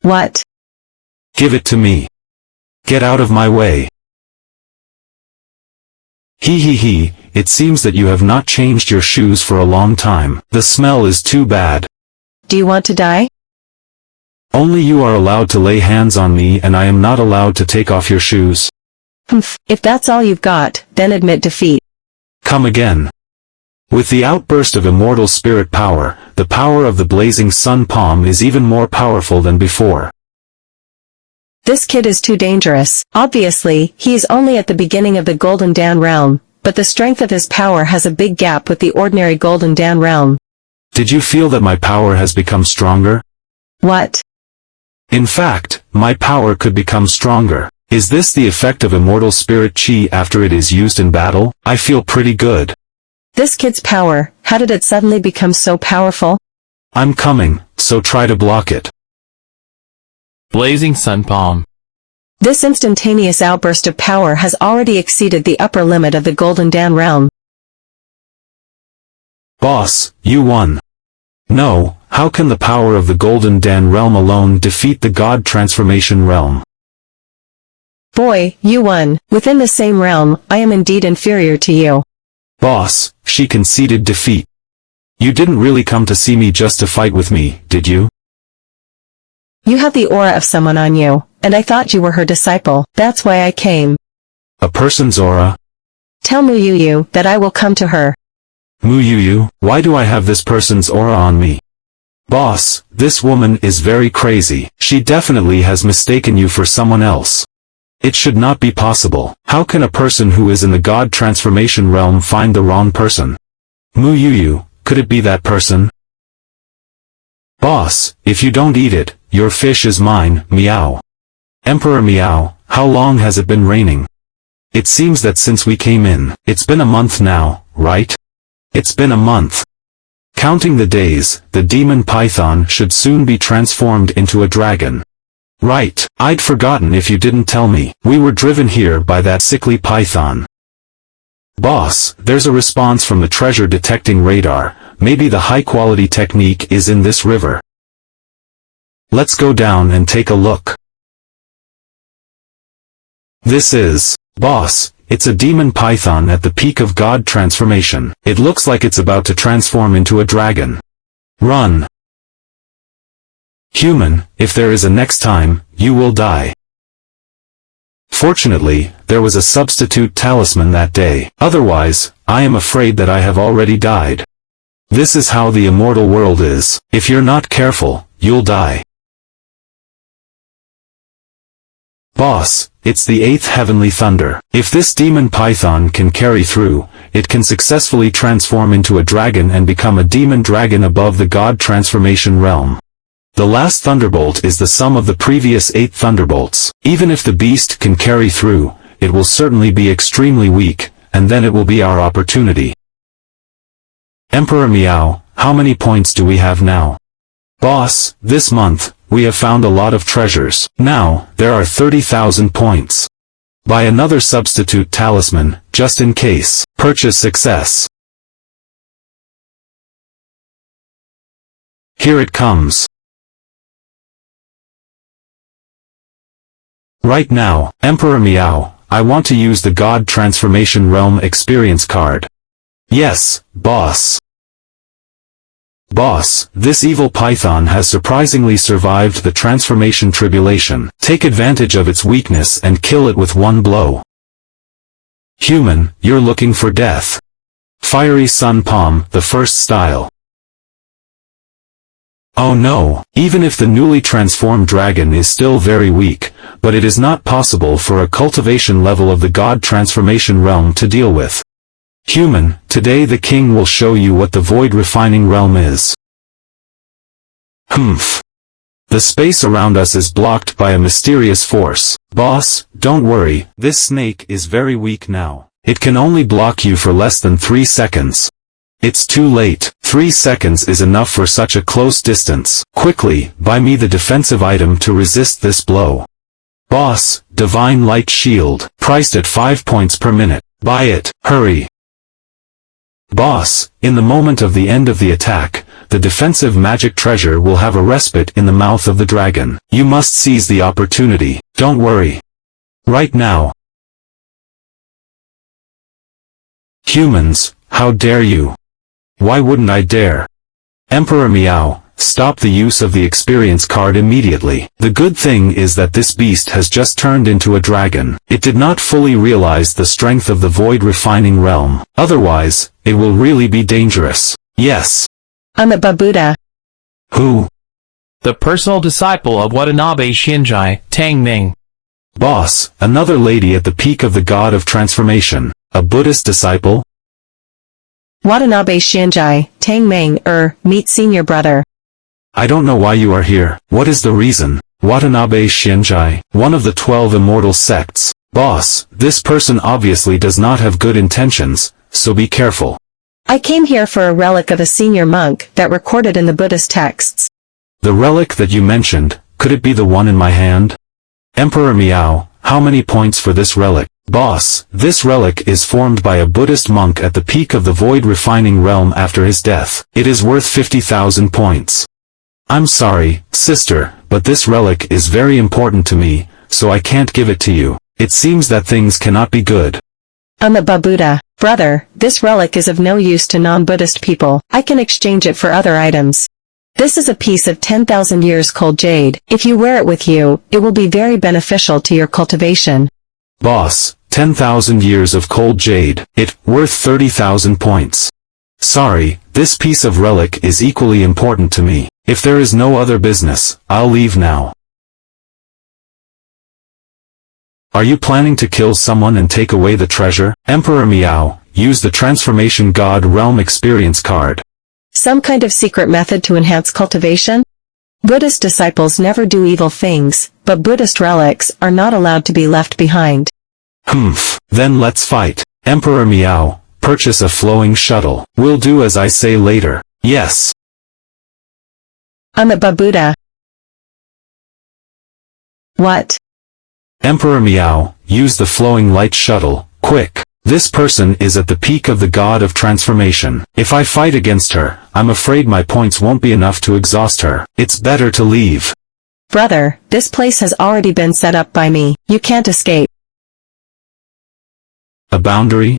What? Give it to me. Get out of my way. He, it seems that you have not changed your shoes for a long time. The smell is too bad. Do you want to die? Only you are allowed to lay hands on me and I am not allowed to take off your shoes. If that's all you've got, then admit defeat. Come again. With the outburst of immortal spirit power, the power of the blazing sun palm is even more powerful than before. This kid is too dangerous. Obviously, he is only at the beginning of the Golden Dan realm, but the strength of his power has a big gap with the ordinary Golden Dan realm. Did you feel that my power has become stronger? What? In fact, my power could become stronger. Is this the effect of immortal spirit chi after it is used in battle? I feel pretty good. This kid's power, how did it suddenly become so powerful? I'm coming, so try to block it. Blazing Sun Palm. This instantaneous outburst of power has already exceeded the upper limit of the Golden Dan realm. Boss, you won. No, how can the power of the Golden Dan realm alone defeat the God Transformation realm? Boy, you won. Within the same realm, I am indeed inferior to you. Boss, she conceded defeat. You didn't really come to see me just to fight with me, did you? You have the aura of someone on you, and I thought you were her disciple. That's why I came. A person's aura? Tell Mu Yu that I will come to her. Mu Yu, why do I have this person's aura on me? Boss, this woman is very crazy. She definitely has mistaken you for someone else. It should not be possible. How can a person who is in the God Transformation realm find the wrong person? Mu Yu, could it be that person? Boss, if you don't eat it, your fish is mine, meow. Emperor Meow, how long has it been raining? It seems that since we came in, it's been a month now, right? It's been a month. Counting the days, the demon python should soon be transformed into a dragon. Right, I'd forgotten if you didn't tell me. We were driven here by that sickly python. Boss, there's a response from the treasure detecting radar. Maybe the high-quality technique is in this river. Let's go down and take a look. This is, boss, It's a demon python at the peak of god transformation. It looks like it's about to transform into a dragon. Run. Human, if there is a next time, you will die. Fortunately, there was a substitute talisman that day. Otherwise, I am afraid that I have already died. This is how the immortal world is. If you're not careful, you'll die. Boss, it's the 8th heavenly thunder. If this demon python can carry through, it can successfully transform into a dragon and become a demon dragon above the god transformation realm. The last thunderbolt is the sum of the previous 8 thunderbolts. Even if the beast can carry through, it will certainly be extremely weak, and then it will be our opportunity. Emperor Meow, how many points do we have now? Boss, this month, we have found a lot of treasures. Now, there are 30,000 points. Buy another substitute talisman, just in case. Purchase success. Here it comes. Right now, Emperor Meow, I want to use the God Transformation Realm experience card. Yes, boss. Boss, this evil python has surprisingly survived the transformation tribulation. Take advantage of its weakness and kill it with one blow. Human, you're looking for death. Fiery Sun Palm, the first style. Oh no, even if the newly transformed dragon is still very weak, but it is not possible for a cultivation level of the God Transformation Realm to deal with. Human, today the king will show you what the void refining realm is. Humph. The space around us is blocked by a mysterious force. Boss, don't worry, this snake is very weak now. It can only block you for less than 3 seconds. It's too late. 3 seconds is enough for such a close distance. Quickly, buy me the defensive item to resist this blow. Boss, Divine Light Shield, priced at 5 points per minute. Buy it, hurry. Boss, in the moment of the end of the attack, the defensive magic treasure will have a respite in the mouth of the dragon. You must seize the opportunity. Don't worry. Right now. Humans, how dare you? Why wouldn't I dare? Emperor Meow, stop the use of the experience card immediately. The good thing is that this beast has just turned into a dragon. It did not fully realize the strength of the void refining realm. Otherwise, it will really be dangerous. Yes. I'm at Babuda. Who? The personal disciple of Watanabe Shinjai, Tang Ming. Boss, another lady at the peak of the god of transformation. A Buddhist disciple? Watanabe Shinjai, Tang Ming, meet senior brother. I don't know why you are here. What is the reason? Watanabe Shinjai, one of the 12 immortal sects. Boss, this person obviously does not have good intentions, so be careful. I came here for a relic of a senior monk that recorded in the Buddhist texts. The relic that you mentioned, could it be the one in my hand? Emperor Meow, how many points for this relic? Boss, this relic is formed by a Buddhist monk at the peak of the void refining realm after his death. It is worth 50,000 points. I'm sorry, sister, but this relic is very important to me, so I can't give it to you. It seems that things cannot be good. I'm at Babuda. Brother, this relic is of no use to non-Buddhist people. I can exchange it for other items. This is a piece of 10,000 years cold jade. If you wear it with you, it will be very beneficial to your cultivation. Boss, 10,000 years of cold jade, it worth 30,000 points. Sorry, this piece of relic is equally important to me. If there is no other business, I'll leave now. Are you planning to kill someone and take away the treasure? Emperor Meow, use the Transformation God Realm Experience card. Some kind of secret method to enhance cultivation? Buddhist disciples never do evil things, but Buddhist relics are not allowed to be left behind. Humph, then let's fight. Emperor Meow, purchase a flowing shuttle. We'll do as I say later. Yes. I'm at Babuda. What? Emperor Meow, use the flowing light shuttle, quick. This person is at the peak of the god of transformation. If I fight against her, I'm afraid my points won't be enough to exhaust her. It's better to leave. Brother, this place has already been set up by me. You can't escape. A boundary?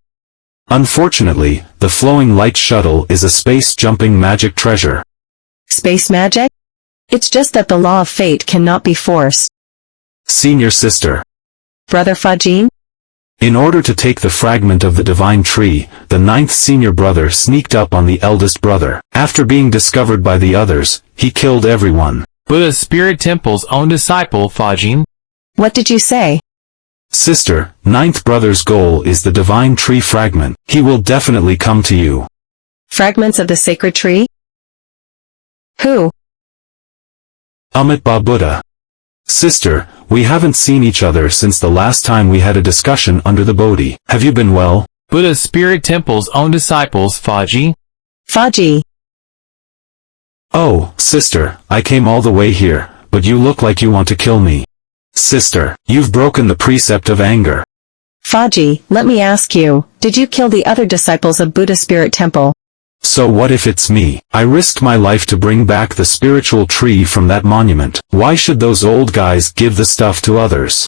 Unfortunately, the flowing light shuttle is a space-jumping magic treasure. Space magic? It's just that the law of fate cannot be forced. Senior sister. Brother Fajin? In order to take the fragment of the divine tree, the 9th senior brother sneaked up on the eldest brother. After being discovered by the others, he killed everyone. Buddha Spirit Temple's own disciple, Fajin. What did you say? Sister, 9th brother's goal is the divine tree fragment. He will definitely come to you. Fragments of the sacred tree? Who? Amitabha Buddha. Sister, we haven't seen each other since the last time we had a discussion under the Bodhi. Have you been well? Buddha Spirit Temple's own disciples, Faji. Faji. Oh, sister, I came all the way here, but you look like you want to kill me. Sister, you've broken the precept of anger. Faji, let me ask you, did you kill the other disciples of Buddha Spirit Temple? So what if it's me? I risked my life to bring back the spiritual tree from that monument. Why should those old guys give the stuff to others?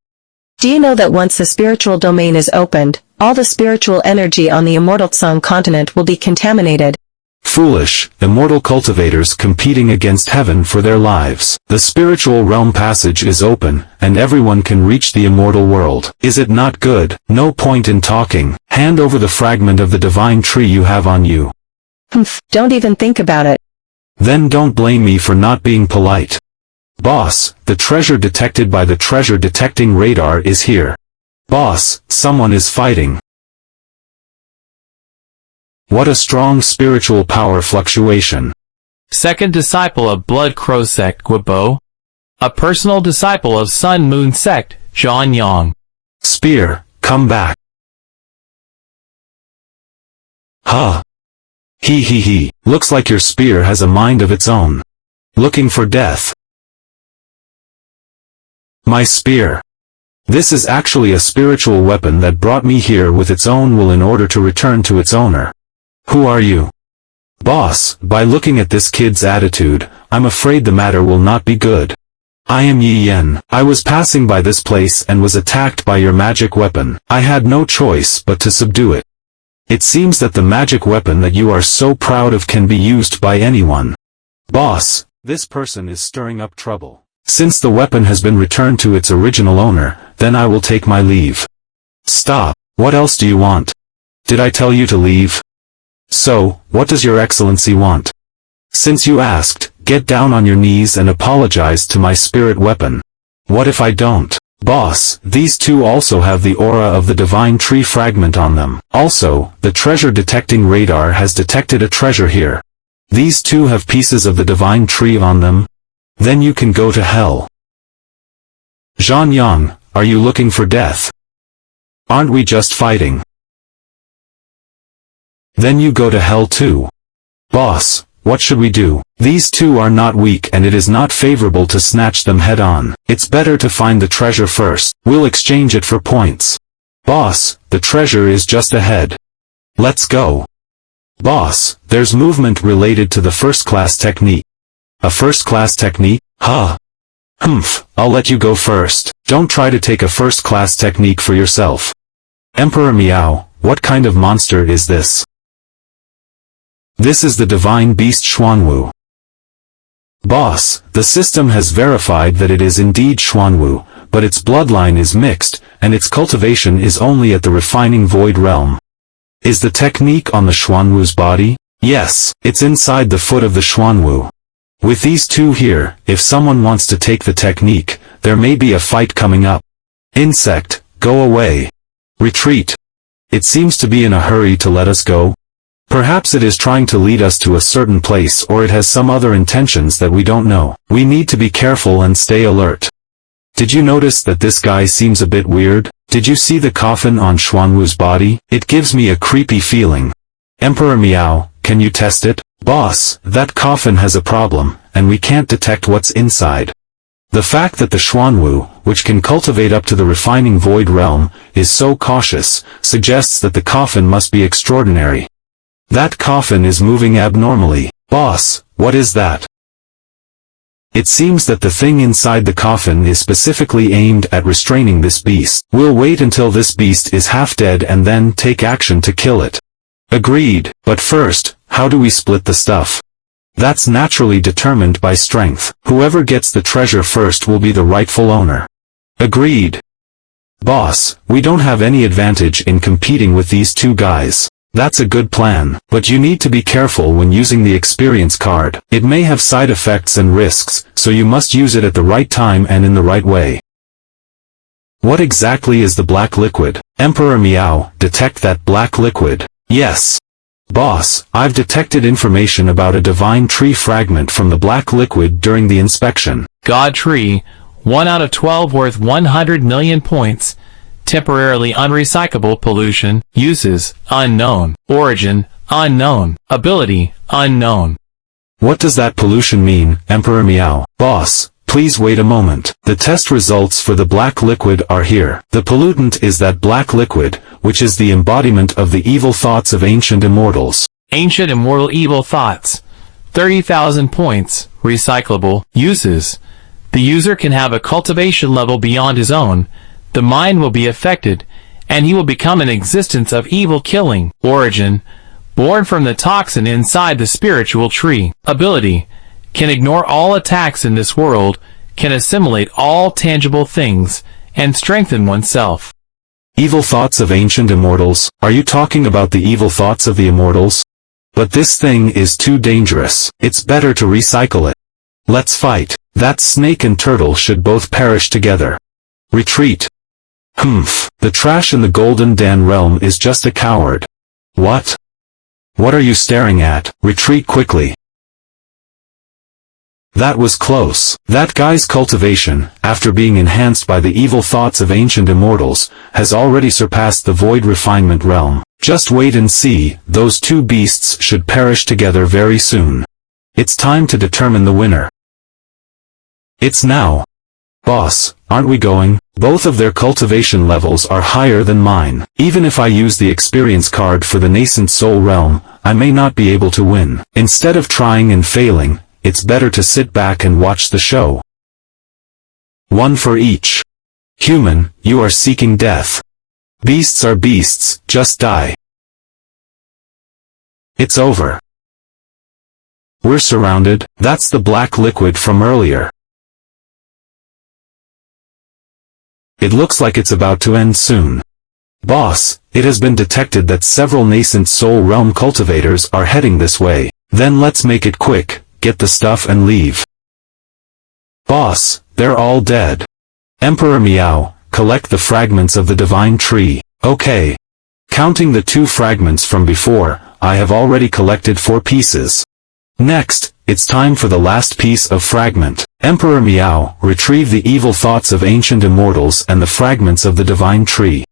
Do you know that once the spiritual domain is opened, all the spiritual energy on the immortal Tsang continent will be contaminated? Foolish, immortal cultivators competing against heaven for their lives. The spiritual realm passage is open, and everyone can reach the immortal world. Is it not good? No point in talking. Hand over the fragment of the divine tree you have on you. Don't even think about it. Then don't blame me for not being polite. Boss, the treasure detected by the treasure detecting radar is here. Boss, someone is fighting. What a strong spiritual power fluctuation. Second disciple of Blood Crow Sect, Guibo. A personal disciple of Sun Moon Sect, Zhan Yang. Spear, come back. Huh. He. Looks like your spear has a mind of its own. Looking for death. My spear. This is actually a spiritual weapon that brought me here with its own will in order to return to its owner. Who are you? Boss, by looking at this kid's attitude, I'm afraid the matter will not be good. I am Yi Yen. I was passing by this place and was attacked by your magic weapon. I had no choice but to subdue it. It seems that the magic weapon that you are so proud of can be used by anyone. Boss, this person is stirring up trouble. Since the weapon has been returned to its original owner, then I will take my leave. Stop. What else do you want? Did I tell you to leave? So, what does your excellency want? Since you asked, get down on your knees and apologize to my spirit weapon. What if I don't? Boss, these two also have the aura of the divine tree fragment on them. Also, the treasure detecting radar has detected a treasure here. These two have pieces of the divine tree on them. Then you can go to hell. Zhan Yang, are you looking for death? Aren't we just fighting? Then you go to hell too. Boss, what should we do? These two are not weak and it is not favorable to snatch them head on. It's better to find the treasure first. We'll exchange it for points. Boss, the treasure is just ahead. Let's go. Boss, there's movement related to the first-class technique. A first-class technique? Huh. I'll let you go first. Don't try to take a first-class technique for yourself. Emperor Miao, what kind of monster is this? This is the divine beast Xuanwu. Boss, the system has verified that it is indeed Xuanwu, but its bloodline is mixed, and its cultivation is only at the refining void realm. Is the technique on the Xuanwu's body? Yes, it's inside the foot of the Xuanwu. With these two here, if someone wants to take the technique, there may be a fight coming up. Insect, go away. Retreat. It seems to be in a hurry to let us go. Perhaps it is trying to lead us to a certain place or it has some other intentions that we don't know. We need to be careful and stay alert. Did you notice that this guy seems a bit weird? Did you see the coffin on Xuanwu's body? It gives me a creepy feeling. Emperor Miao, can you test it? Boss, that coffin has a problem, and we can't detect what's inside. The fact that the Xuanwu, which can cultivate up to the refining void realm, is so cautious, suggests that the coffin must be extraordinary. That coffin is moving abnormally. Boss, what is that? It seems that the thing inside the coffin is specifically aimed at restraining this beast. We'll wait until this beast is half dead and then take action to kill it. Agreed, but first, how do we split the stuff? That's naturally determined by strength. Whoever gets the treasure first will be the rightful owner. Agreed. Boss, we don't have any advantage in competing with these two guys. That's a good plan, but you need to be careful when using the experience card. It may have side effects and risks, so you must use it at the right time and in the right way. What exactly is the black liquid? Emperor Meow, detect that black liquid. Yes. Boss, I've detected information about a divine tree fragment from the black liquid during the inspection. God tree, 1 out of 12 worth 100 million points. Temporarily unrecyclable pollution. Uses, unknown. Origin, unknown. Ability, unknown. What does that pollution mean, Emperor Meow? Boss, please wait a moment. The test results for the black liquid are here. The pollutant is that black liquid, which is the embodiment of the evil thoughts of ancient immortals. Ancient immortal evil thoughts. 30,000 points. Recyclable. Uses. The user can have a cultivation level beyond his own. The mind will be affected, and he will become an existence of evil killing. Origin, born from the toxin inside the spiritual tree. Ability, can ignore all attacks in this world, can assimilate all tangible things, and strengthen oneself. Evil thoughts of ancient immortals? Are you talking about the evil thoughts of the immortals? But this thing is too dangerous. It's better to recycle it. Let's fight. That snake and turtle should both perish together. Retreat. The trash in the Golden Dan realm is just a coward. What? What are you staring at? Retreat quickly. That was close. That guy's cultivation, after being enhanced by the evil thoughts of ancient immortals, has already surpassed the void refinement realm. Just wait and see, those two beasts should perish together very soon. It's time to determine the winner. It's now. Boss, aren't we going? Both of their cultivation levels are higher than mine. Even if I use the experience card for the nascent soul realm, I may not be able to win. Instead of trying and failing, it's better to sit back and watch the show. One for each. Human, you are seeking death. Beasts are beasts, just die. It's over. We're surrounded. That's the black liquid from earlier. It looks like it's about to end soon. Boss, it has been detected that several nascent soul realm cultivators are heading this way. Then let's make it quick, get the stuff and leave. Boss, they're all dead. Emperor Meow, collect the fragments of the divine tree. Okay. Counting the 2 fragments from before, I have already collected 4 pieces. Next, it's time for the last piece of fragment. Emperor Meow, retrieve the evil thoughts of ancient immortals and the fragments of the divine tree.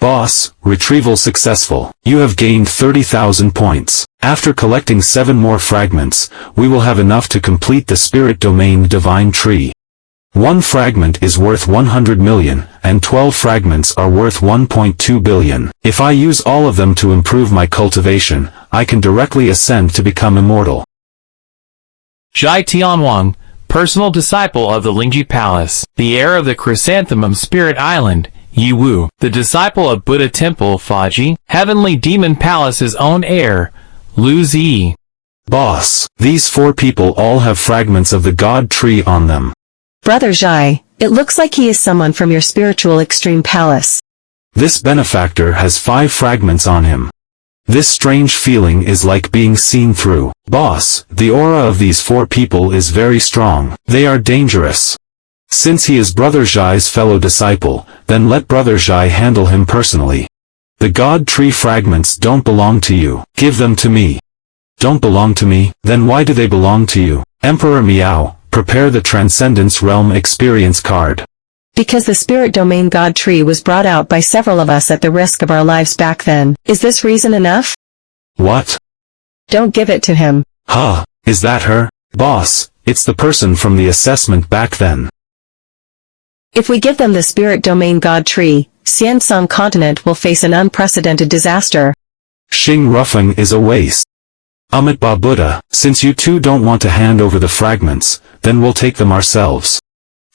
Boss, retrieval successful. You have gained 30,000 points. After collecting 7 more fragments, we will have enough to complete the spirit domain divine tree. 1 fragment is worth 100 million, and 12 fragments are worth 1.2 billion. If I use all of them to improve my cultivation, I can directly ascend to become immortal. Zhai Tianwang, personal disciple of the Lingji Palace, the heir of the Chrysanthemum Spirit Island, Yi Wu, the disciple of Buddha Temple Faji, Heavenly Demon Palace's own heir, Lu Zi. Boss, these 4 people all have fragments of the God Tree on them. Brother Zhai, it looks like he is someone from your spiritual extreme palace. This benefactor has 5 fragments on him. This strange feeling is like being seen through. Boss, the aura of these 4 people is very strong. They are dangerous. Since he is Brother Zhai's fellow disciple, then let Brother Zhai handle him personally. The God Tree fragments don't belong to you. Give them to me. Don't belong to me? Then why do they belong to you? Emperor Meow, prepare the Transcendence Realm experience card. Because the spirit domain God Tree was brought out by several of us at the risk of our lives back then. Is this reason enough? What? Don't give it to him. Huh, is that her? Boss, it's the person from the assessment back then. If we give them the spirit domain God Tree, Xiansong continent will face an unprecedented disaster. Xing Ruffing is a waste. Buddha, since you two don't want to hand over the fragments, then we'll take them ourselves.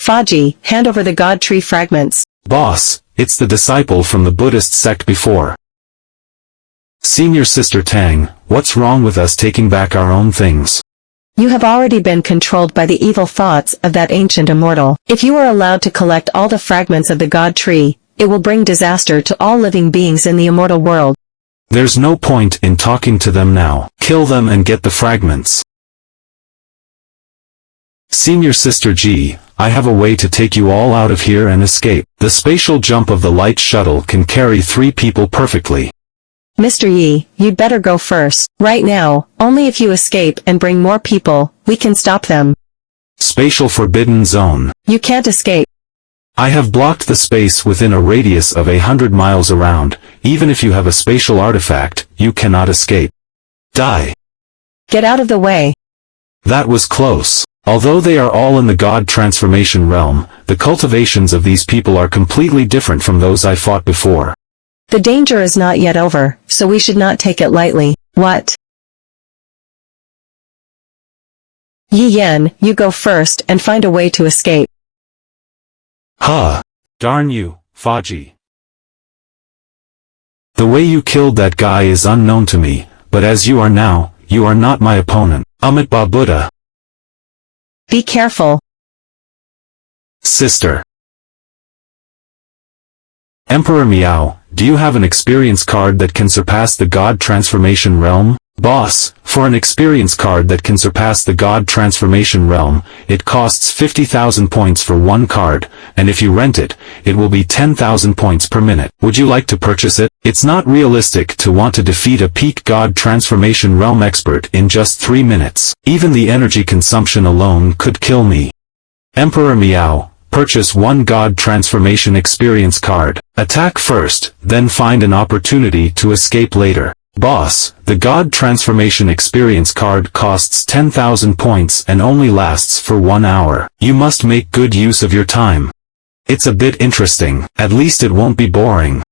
Faji, hand over the God Tree fragments. Boss, it's the disciple from the Buddhist sect before. Senior Sister Tang, what's wrong with us taking back our own things? You have already been controlled by the evil thoughts of that ancient immortal. If you are allowed to collect all the fragments of the God Tree, it will bring disaster to all living beings in the immortal world. There's no point in talking to them now. Kill them and get the fragments. Senior Sister G, I have a way to take you all out of here and escape. The spatial jump of the light shuttle can carry 3 people perfectly. Mr. Yi, you'd better go first. Right now, only if you escape and bring more people, we can stop them. Spatial Forbidden Zone. You can't escape. I have blocked the space within a radius of 100 miles around. Even if you have a spatial artifact, you cannot escape. Die. Get out of the way. That was close. Although they are all in the God transformation realm, the cultivations of these people are completely different from those I fought before. The danger is not yet over, so we should not take it lightly. What? Yi Yan, you go first and find a way to escape. Huh. Darn you, Faji. The way you killed that guy is unknown to me, but as you are now, you are not my opponent. Buddha. Be careful. Sister. Emperor Miao, do you have an experience card that can surpass the God transformation realm? Boss, for an experience card that can surpass the God transformation realm, it costs 50,000 points for one card, and if you rent it, it will be 10,000 points per minute. Would you like to purchase it? It's not realistic to want to defeat a peak God transformation realm expert in just 3 minutes. Even the energy consumption alone could kill me. Emperor Miao, purchase one God transformation experience card. Attack first, then find an opportunity to escape later. Boss, the God transformation experience card costs 10,000 points and only lasts for 1 hour. You must make good use of your time. It's a bit interesting, at least it won't be boring.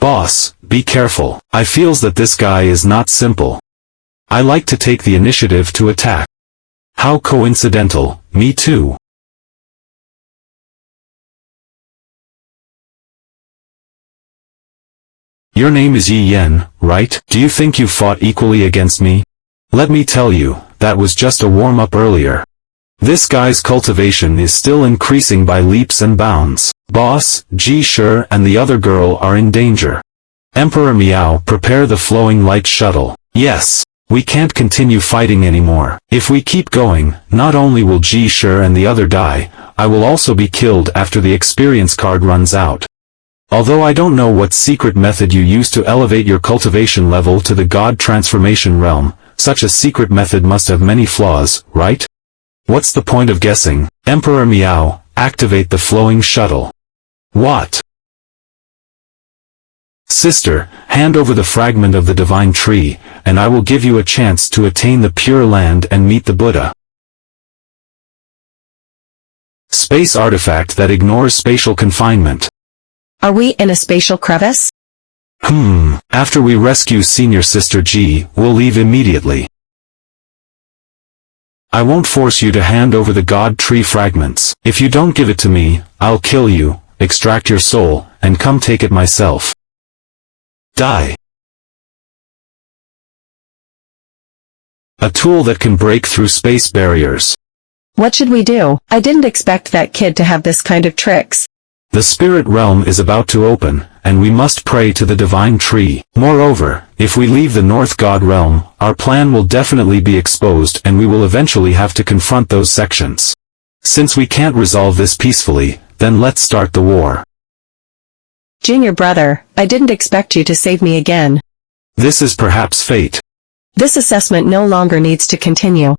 Boss, be careful. I feels that this guy is not simple. I like to take the initiative to attack. How coincidental, me too. Your name is Yi Yan, right? Do you think you fought equally against me? Let me tell you, that was just a warm-up earlier. This guy's cultivation is still increasing by leaps and bounds. Boss, Ji Shi and the other girl are in danger. Emperor Miao, prepare the flowing light shuttle. Yes. We can't continue fighting anymore. If we keep going, not only will Ji Shi and the other die, I will also be killed after the experience card runs out. Although I don't know what secret method you use to elevate your cultivation level to the God transformation realm, such a secret method must have many flaws, right? What's the point of guessing? Emperor Miao, activate the flowing shuttle. What? Sister, hand over the fragment of the divine tree, and I will give you a chance to attain the pure land and meet the Buddha. Space artifact that ignores spatial confinement. Are we in a spatial crevice? After we rescue Senior Sister G, we'll leave immediately. I won't force you to hand over the God Tree fragments. If you don't give it to me, I'll kill you, extract your soul, and come take it myself. Die. A tool that can break through space barriers. What should we do? I didn't expect that kid to have this kind of tricks. The spirit realm is about to open, and we must pray to the divine tree. Moreover, if we leave the North God realm, our plan will definitely be exposed and we will eventually have to confront those sections. Since we can't resolve this peacefully, then let's start the war. Junior brother, I didn't expect you to save me again. This is perhaps fate. This assessment no longer needs to continue.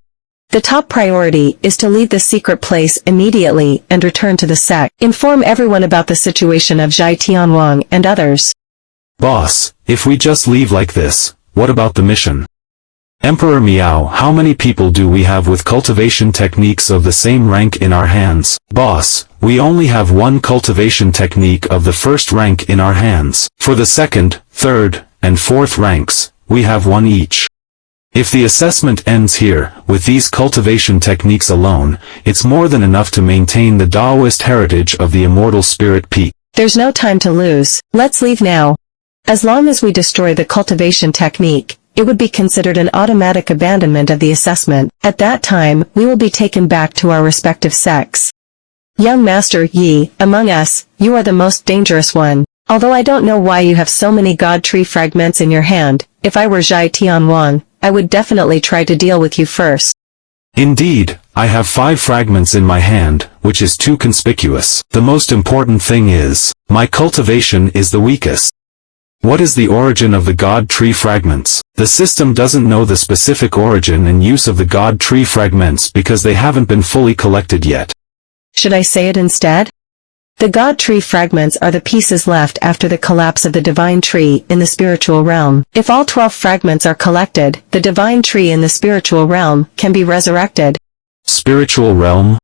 The top priority is to leave the secret place immediately and return to the sect. Inform everyone about the situation of Zhai Tianwang and others. Boss, if we just leave like this, what about the mission? Emperor Miao, how many people do we have with cultivation techniques of the same rank in our hands? Boss, we only have one cultivation technique of the first rank in our hands. For the second, third, and fourth ranks, we have one each. If the assessment ends here, with these cultivation techniques alone, it's more than enough to maintain the Taoist heritage of the immortal spirit peak. There's no time to lose. Let's leave now. As long as we destroy the cultivation technique, it would be considered an automatic abandonment of the assessment. At that time, we will be taken back to our respective sects. Young Master Yi, among us, you are the most dangerous one. Although I don't know why you have so many god tree fragments in your hand, if I were Zhai Tianwang, I would definitely try to deal with you first. Indeed, I have 5 fragments in my hand, which is too conspicuous. The most important thing is, my cultivation is the weakest. What is the origin of the god tree fragments? The system doesn't know the specific origin and use of the god tree fragments because they haven't been fully collected yet. Should I say it instead? The god tree fragments are the pieces left after the collapse of the divine tree in the spiritual realm. If all 12 fragments are collected, the divine tree in the spiritual realm can be resurrected. Spiritual realm?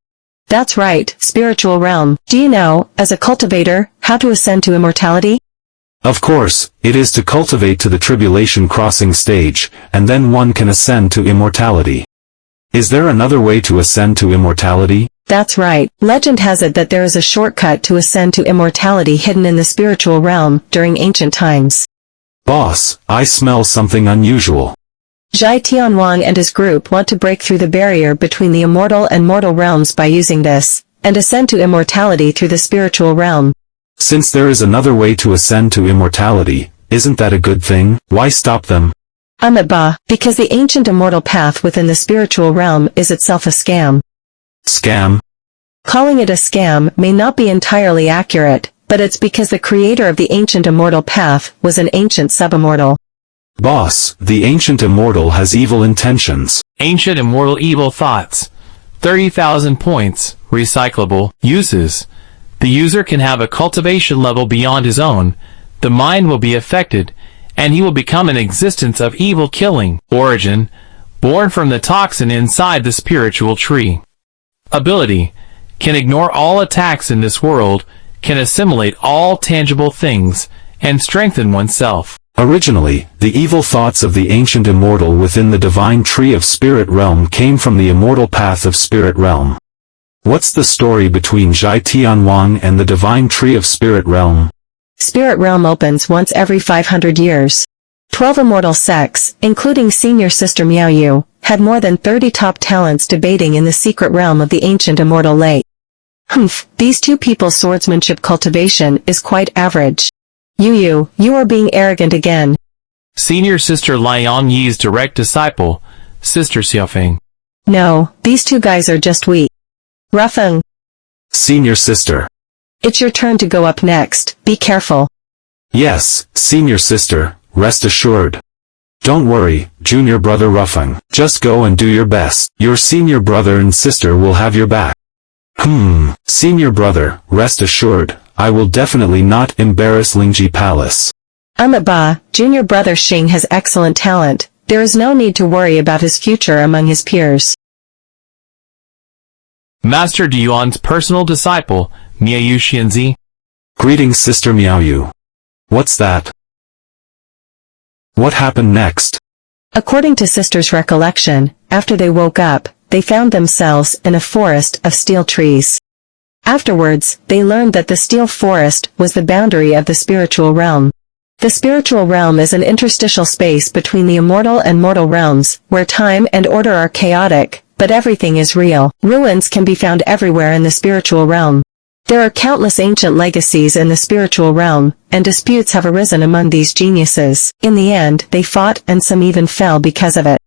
That's right, spiritual realm. Do you know, as a cultivator, how to ascend to immortality? Of course, it is to cultivate to the tribulation crossing stage, and then one can ascend to immortality. Is there another way to ascend to immortality? That's right. Legend has it that there is a shortcut to ascend to immortality hidden in the spiritual realm during ancient times. Boss, I smell something unusual. Zhai Tianwang and his group want to break through the barrier between the immortal and mortal realms by using this, and ascend to immortality through the spiritual realm. Since there is another way to ascend to immortality, isn't that a good thing? Why stop them? Because the ancient immortal path within the spiritual realm is itself a scam. Scam? Calling it a scam may not be entirely accurate, but it's because the creator of the ancient immortal path was an ancient subimmortal. Boss, the ancient immortal has evil intentions. Ancient immortal evil thoughts. 30,000 points, recyclable, uses. The user can have a cultivation level beyond his own, the mind will be affected, and he will become an existence of evil killing. Origin, born from the toxin inside the spiritual tree. Ability, can ignore all attacks in this world, can assimilate all tangible things, and strengthen oneself. Originally, the evil thoughts of the ancient immortal within the divine tree of spirit realm came from the immortal path of spirit realm. What's the story between Zhai Tianwang and the divine tree of spirit realm? Spirit realm opens once every 500 years. 12 immortal sects, including senior sister Miaoyu, had more than 30 top talents debating in the secret realm of the ancient immortal lake. These two people's swordsmanship cultivation is quite average. You are being arrogant again. Senior sister Liang Yi's direct disciple, sister Xiaofeng. No, these two guys are just weak. Rufeng. Senior sister. It's your turn to go up next, be careful. Yes, senior sister, rest assured. Don't worry, junior brother Rufeng, just go and do your best. Your senior brother and sister will have your back. Senior brother, rest assured, I will definitely not embarrass Lingji Palace. Junior brother Xing has excellent talent, there is no need to worry about his future among his peers. Master Yuan's personal disciple, Miaoyu Xianzi. Greetings Sister Miaoyu. What's that? What happened next? According to Sister's recollection, after they woke up, they found themselves in a forest of steel trees. Afterwards, they learned that the steel forest was the boundary of the spiritual realm. The spiritual realm is an interstitial space between the immortal and mortal realms, where time and order are chaotic, but everything is real. Ruins can be found everywhere in the spiritual realm. There are countless ancient legacies in the spiritual realm, and disputes have arisen among these geniuses. In the end, they fought and some even fell because of it.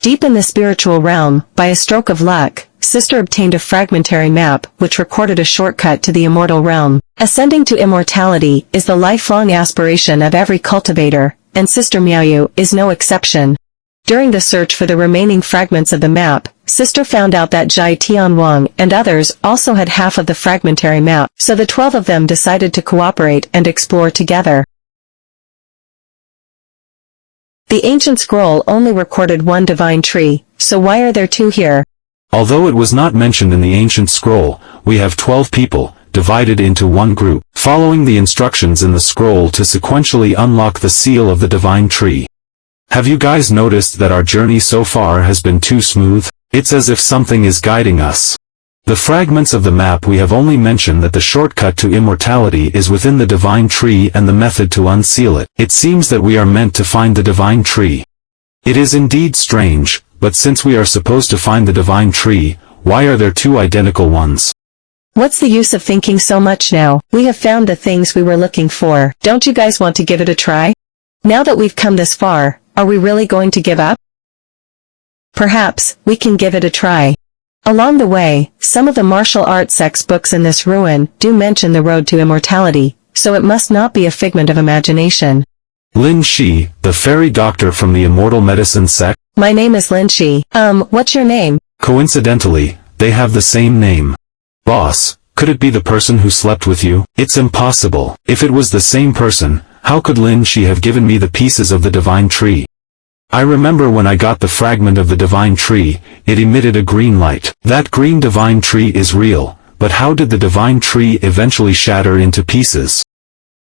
Deep in the spiritual realm, by a stroke of luck, Sister obtained a fragmentary map which recorded a shortcut to the immortal realm. Ascending to immortality is the lifelong aspiration of every cultivator, and Sister Miaoyu is no exception. During the search for the remaining fragments of the map, Sister found out that Zhai Tianwang and others also had half of the fragmentary map, so the 12 of them decided to cooperate and explore together. The ancient scroll only recorded one divine tree, so why are there two here? Although it was not mentioned in the ancient scroll, we have 12 people, divided into one group, following the instructions in the scroll to sequentially unlock the seal of the divine tree. Have you guys noticed that our journey so far has been too smooth? It's as if something is guiding us. The fragments of the map we have only mentioned that the shortcut to immortality is within the divine tree and the method to unseal it. It seems that we are meant to find the divine tree. It is indeed strange, but since we are supposed to find the divine tree, why are there two identical ones? What's the use of thinking so much now? We have found the things we were looking for. Don't you guys want to give it a try? Now that we've come this far, are we really going to give up? Perhaps, we can give it a try. Along the way, some of the martial arts sect's books in this ruin do mention the road to immortality, so it must not be a figment of imagination. Lin Shi, the fairy doctor from the immortal medicine sect? My name is Lin Shi. What's your name? Coincidentally, they have the same name. Boss, could it be the person who slept with you? It's impossible. If it was the same person, how could Lin Shi have given me the pieces of the divine tree? I remember when I got the fragment of the divine tree, it emitted a green light. That green divine tree is real, but how did the divine tree eventually shatter into pieces?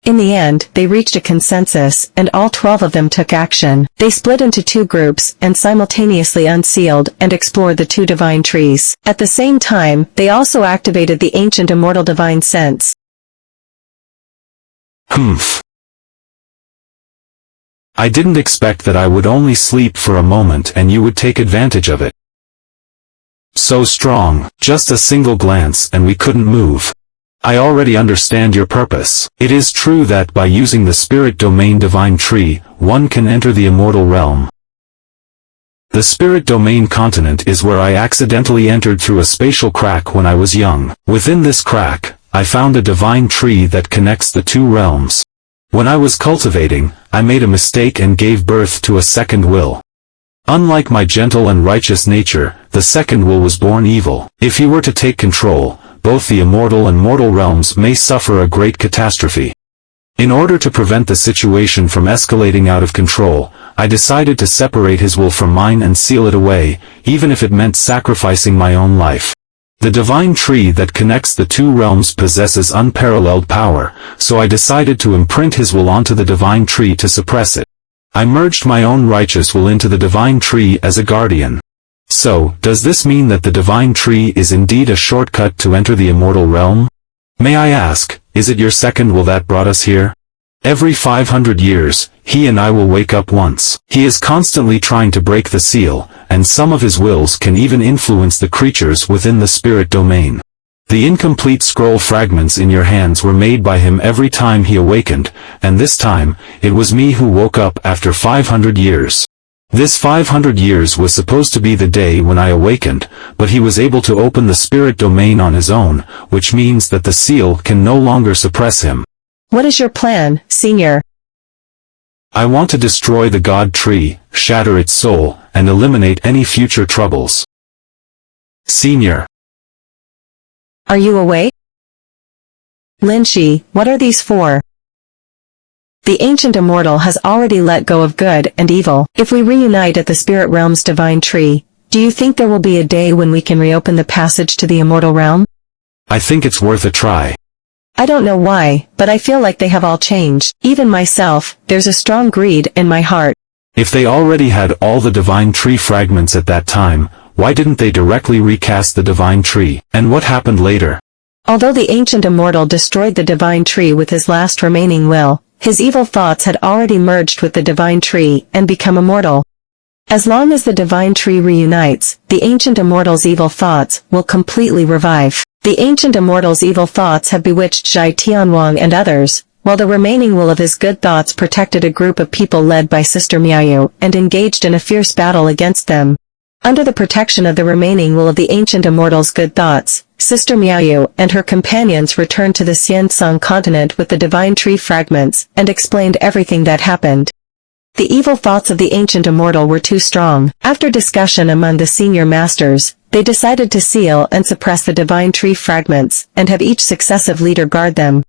In the end, they reached a consensus, and all 12 of them took action. They split into two groups, and simultaneously unsealed and explored the two divine trees. At the same time, they also activated the ancient immortal divine sense. Humph. I didn't expect that I would only sleep for a moment and you would take advantage of it. So strong, just a single glance and we couldn't move. I already understand your purpose. It is true that by using the spirit domain divine tree, one can enter the immortal realm. The spirit domain continent is where I accidentally entered through a spatial crack when I was young. Within this crack, I found a divine tree that connects the two realms. When I was cultivating, I made a mistake and gave birth to a second will. Unlike my gentle and righteous nature, the second will was born evil. If he were to take control, both the immortal and mortal realms may suffer a great catastrophe. In order to prevent the situation from escalating out of control, I decided to separate his will from mine and seal it away, even if it meant sacrificing my own life. The divine tree that connects the two realms possesses unparalleled power, so I decided to imprint his will onto the divine tree to suppress it. I merged my own righteous will into the divine tree as a guardian. So, does this mean that the divine tree is indeed a shortcut to enter the immortal realm? May I ask, is it your second will that brought us here? Every 500 years, he and I will wake up once. He is constantly trying to break the seal, and some of his wills can even influence the creatures within the spirit domain. The incomplete scroll fragments in your hands were made by him every time he awakened, and this time, it was me who woke up after 500 years. This 500 years was supposed to be the day when I awakened, but he was able to open the spirit domain on his own, which means that the seal can no longer suppress him. What is your plan, Senior? I want to destroy the God tree, shatter its soul, and eliminate any future troubles. Senior. Are you awake? Lin Shi, what are these for? The ancient immortal has already let go of good and evil. If we reunite at the spirit realm's divine tree, do you think there will be a day when we can reopen the passage to the immortal realm? I think it's worth a try. I don't know why, but I feel like they have all changed. Even myself, there's a strong greed in my heart. If they already had all the divine tree fragments at that time, why didn't they directly recast the divine tree? And what happened later? Although the ancient immortal destroyed the divine tree with his last remaining will, his evil thoughts had already merged with the divine tree and become immortal. As long as the divine tree reunites, the ancient immortal's evil thoughts will completely revive. The ancient immortal's evil thoughts have bewitched Zhai Tianwang and others, while the remaining will of his good thoughts protected a group of people led by Sister Miaoyu and engaged in a fierce battle against them. Under the protection of the remaining will of the ancient immortal's good thoughts, Sister Miaoyu and her companions returned to the Xiansong continent with the divine tree fragments and explained everything that happened. The evil thoughts of the ancient immortal were too strong. After discussion among the senior masters, they decided to seal and suppress the divine tree fragments, and have each successive leader guard them.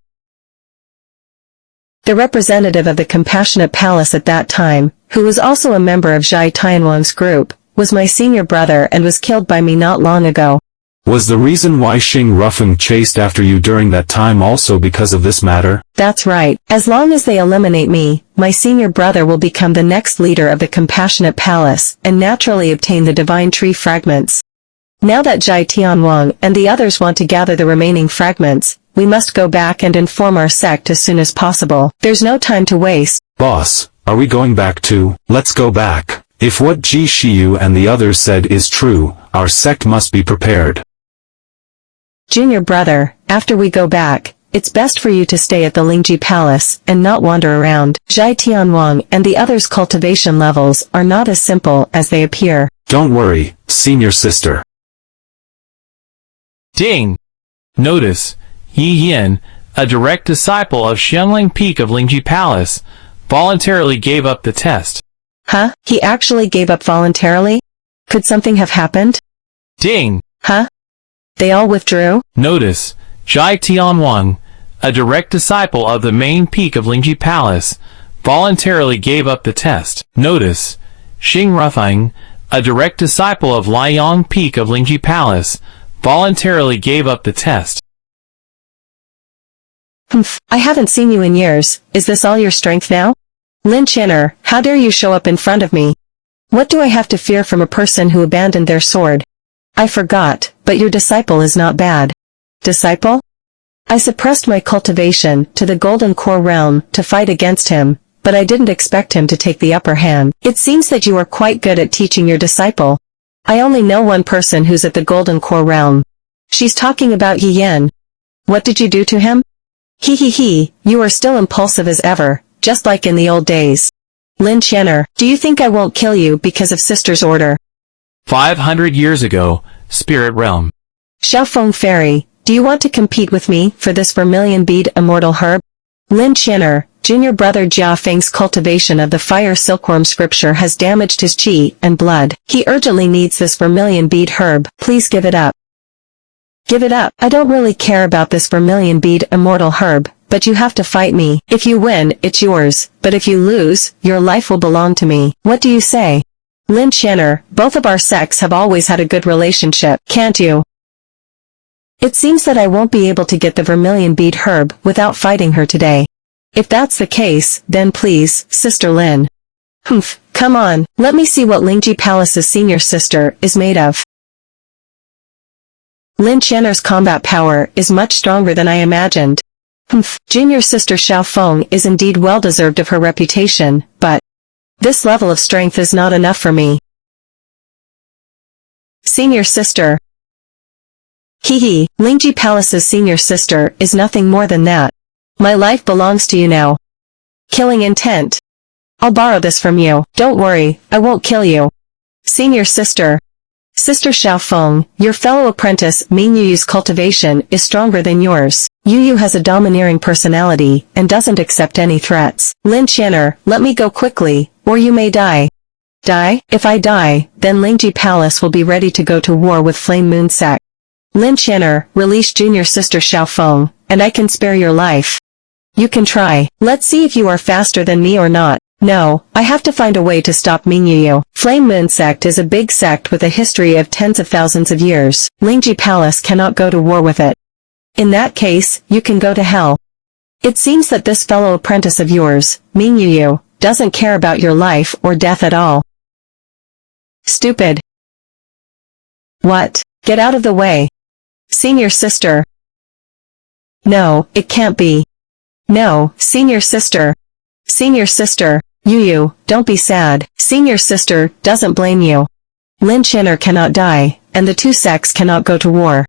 The representative of the Compassionate Palace at that time, who was also a member of Zhai Tianwang's group, was my senior brother and was killed by me not long ago. Was the reason why Xing Rufeng chased after you during that time also because of this matter? That's right. As long as they eliminate me, my senior brother will become the next leader of the Compassionate Palace and naturally obtain the Divine Tree fragments. Now that Jai Tianwang and the others want to gather the remaining fragments, we must go back and inform our sect as soon as possible. There's no time to waste. Boss, are we going back too? Let's go back. If what Ji Shiyu and the others said is true, our sect must be prepared. Junior brother, after we go back, it's best for you to stay at the Lingji Palace and not wander around. Jai Tianwang and the others' cultivation levels are not as simple as they appear. Don't worry, senior sister. Ding! Notice, Yi Yin, a direct disciple of Shenling Peak of Lingji Palace, voluntarily gave up the test. Huh? He actually gave up voluntarily? Could something have happened? Ding! Huh? They all withdrew? Notice, Jai Tianwang, a direct disciple of the main peak of Lingji Palace, voluntarily gave up the test. Notice, Xing Rufeng, a direct disciple of Liang Peak of Lingji Palace, voluntarily gave up the test. Humph, I haven't seen you in years. Is this all your strength now? Lin Chinner, how dare you show up in front of me? What do I have to fear from a person who abandoned their sword? I forgot, but your disciple is not bad. Disciple? I suppressed my cultivation to the Golden Core realm to fight against him, but I didn't expect him to take the upper hand. It seems that you are quite good at teaching your disciple. I only know one person who's at the Golden Core realm. She's talking about Yi Yin. What did you do to him? He, you are still impulsive as ever, just like in the old days. Lin Chenner, do you think I won't kill you because of sister's order? 500 years ago, Spirit Realm. Xiaofeng Fairy, do you want to compete with me for this vermilion bead immortal herb? Lin Chenner, junior brother Jia Feng's cultivation of the fire silkworm scripture has damaged his qi and blood. He urgently needs this vermilion bead herb. Please give it up. Give it up. I don't really care about this vermilion bead immortal herb, but you have to fight me. If you win, it's yours, but if you lose, your life will belong to me. What do you say? Lin Chenner, both of our sects have always had a good relationship, can't you? It seems that I won't be able to get the vermilion bead herb without fighting her today. If that's the case, then please, Sister Lin. Humph, come on, let me see what Lingji Palace's senior sister is made of. Lin Chenner's combat power is much stronger than I imagined. Humph, junior sister Xiaofeng is indeed well deserved of her reputation, but this level of strength is not enough for me. Senior sister. Lingji Palace's senior sister is nothing more than that. My life belongs to you now. Killing intent. I'll borrow this from you. Don't worry, I won't kill you. Senior sister. Sister Xiaofeng, your fellow apprentice Ming Yuyu's cultivation is stronger than yours. Yuyu has a domineering personality and doesn't accept any threats. Lin Chenner, let me go quickly, or you may die. Die? If I die, then Lingji Palace will be ready to go to war with Flame Moon Sect. Lin Chenner, release junior sister Xiaofeng, and I can spare your life. You can try. Let's see if you are faster than me or not. No, I have to find a way to stop Ming Yuyu. Flame Moon Sect is a big sect with a history of tens of thousands of years. Lingji Palace cannot go to war with it. In that case, you can go to hell. It seems that this fellow apprentice of yours, Ming Yuyu, doesn't care about your life or death at all. Stupid. What? Get out of the way. Senior sister. No, it can't be. No, senior sister. Senior sister. Yuyu, don't be sad. Senior sister doesn't blame you. Lin Chenner cannot die, and the two sects cannot go to war.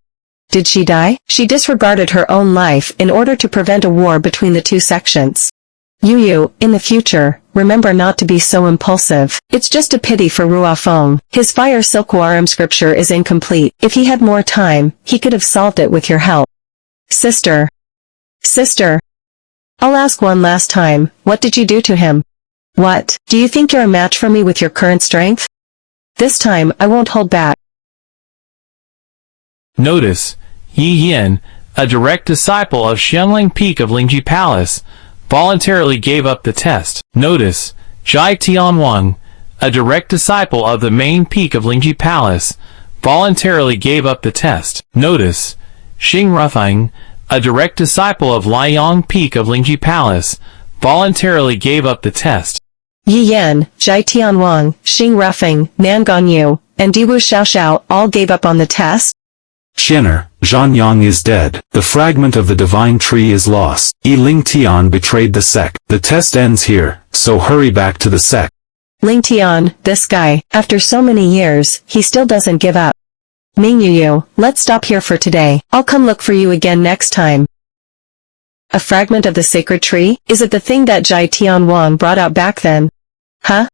Did she die? She disregarded her own life in order to prevent a war between the two sections. Yuyu, in the future, remember not to be so impulsive. It's just a pity for Ruofeng. His fire silkworm scripture is incomplete. If he had more time, he could have solved it with your help. Sister. Sister. I'll ask one last time, what did you do to him? What? Do you think you're a match for me with your current strength? This time, I won't hold back. Notice, Yi Yin, a direct disciple of Shenling Peak of Lingji Palace, voluntarily gave up the test. Notice, Jai Tianwang, a direct disciple of the main peak of Lingji Palace, voluntarily gave up the test. Notice, Xing Rufang, a direct disciple of Liang Peak of Lingji Palace, voluntarily gave up the test. Yi Yan, Zhai Tianwang, Xing Rufang, Nan Gongyu, and Diwu Xiaoxiao all gave up on the test? Xianer, Zhan Yang is dead. The fragment of the divine tree is lost. Yi Ling Tian betrayed the sect. The test ends here, so hurry back to the sect. Ling Tian, this guy, after so many years, he still doesn't give up. Ming Yu, let's stop here for today. I'll come look for you again next time. A fragment of the sacred tree? Is it the thing that Zhai Tianwang brought out back then? Huh?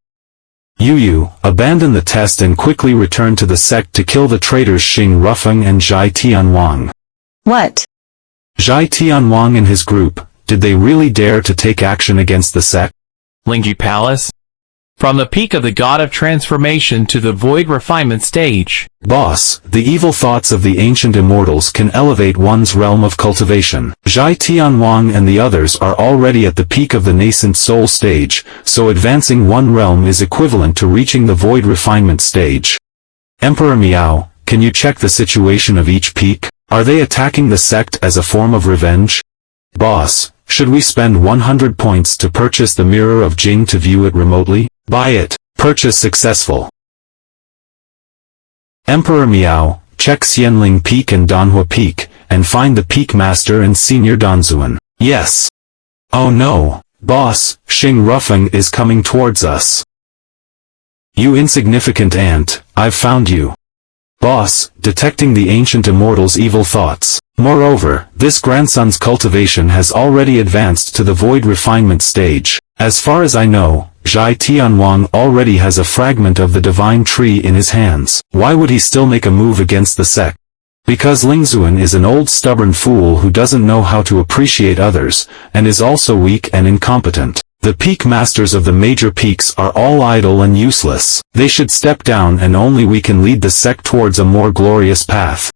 Yu, abandon the test and quickly return to the sect to kill the traitors Xing Rufang and Zhai Tianwang. What? Zhai Tianwang and his group, did they really dare to take action against the sect? Lingji Palace? From the peak of the god of transformation to the void refinement stage. Boss, the evil thoughts of the ancient immortals can elevate one's realm of cultivation. Zhai Tianwang and the others are already at the peak of the nascent soul stage, so advancing one realm is equivalent to reaching the void refinement stage. Emperor Miao, can you check the situation of each peak? Are they attacking the sect as a form of revenge? Boss, should we spend 100 points to purchase the Mirror of Jing to view it remotely? Buy it. Purchase successful. Emperor Miao, check Xianling Peak and Danhua Peak, and find the Peak Master and Senior Danzuan. Yes. Oh no, boss, Xing Rufang is coming towards us. You insignificant ant, I've found you. Boss, detecting the ancient immortal's evil thoughts. Moreover, this grandson's cultivation has already advanced to the void refinement stage. As far as I know, Zhai Tianwang already has a fragment of the divine tree in his hands. Why would he still make a move against the sect? Because Lingzuan is an old stubborn fool who doesn't know how to appreciate others, and is also weak and incompetent. The peak masters of the major peaks are all idle and useless. They should step down and only we can lead the sect towards a more glorious path.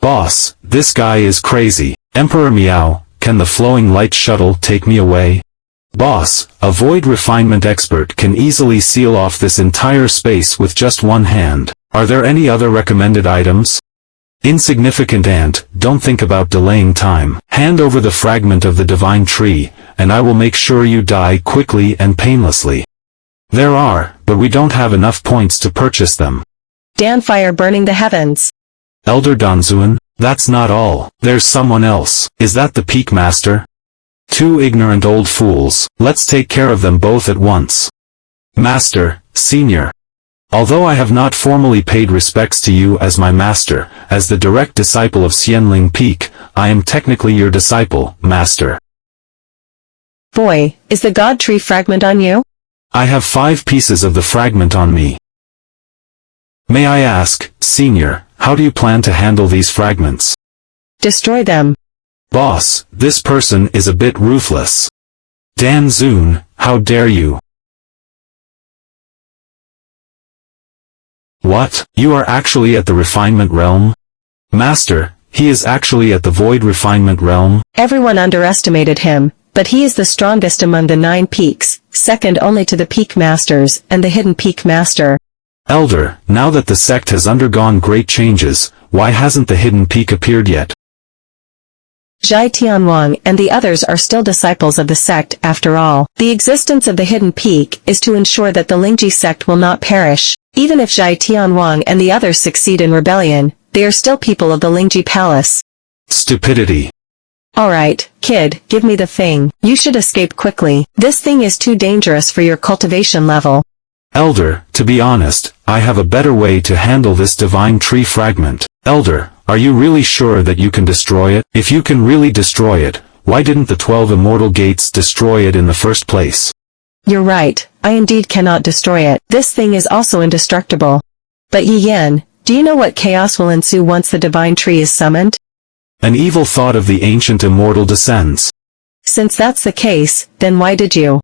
Boss, this guy is crazy. Emperor Miao, can the flowing light shuttle take me away? Boss, a void refinement expert can easily seal off this entire space with just one hand. Are there any other recommended items? Insignificant ant, don't think about delaying time. Hand over the fragment of the divine tree, and I will make sure you die quickly and painlessly. There are, but we don't have enough points to purchase them. Danfire burning the heavens. Elder Danzuan, that's not all. There's someone else. Is that the Peak Master? Two ignorant old fools. Let's take care of them both at once. Master, Senior. Although I have not formally paid respects to you as my master, as the direct disciple of Xianling Peak, I am technically your disciple, Master. Boy, is the god tree fragment on you? I have 5 pieces of the fragment on me. May I ask, Senior, how do you plan to handle these fragments? Destroy them. Boss, this person is a bit ruthless. Dan Zun, how dare you? What? You are actually at the refinement realm? Master, he is actually at the void refinement realm? Everyone underestimated him, but he is the strongest among the 9 peaks, second only to the Peak Masters and the Hidden Peak Master. Elder, now that the sect has undergone great changes, why hasn't the Hidden Peak appeared yet? Zhai Tianwang and the others are still disciples of the sect after all. The existence of the Hidden Peak is to ensure that the Lingji sect will not perish. Even if Zhai Tianwang and the others succeed in rebellion, they are still people of the Lingji Palace. Stupidity. Alright, kid, give me the thing. You should escape quickly. This thing is too dangerous for your cultivation level. Elder, to be honest, I have a better way to handle this divine tree fragment. Elder, are you really sure that you can destroy it? If you can really destroy it, why didn't the 12 immortal gates destroy it in the first place? You're right, I indeed cannot destroy it. This thing is also indestructible. But Yi Yan, do you know what chaos will ensue once the divine tree is summoned? An evil thought of the ancient immortal descends. Since that's the case, then why did you?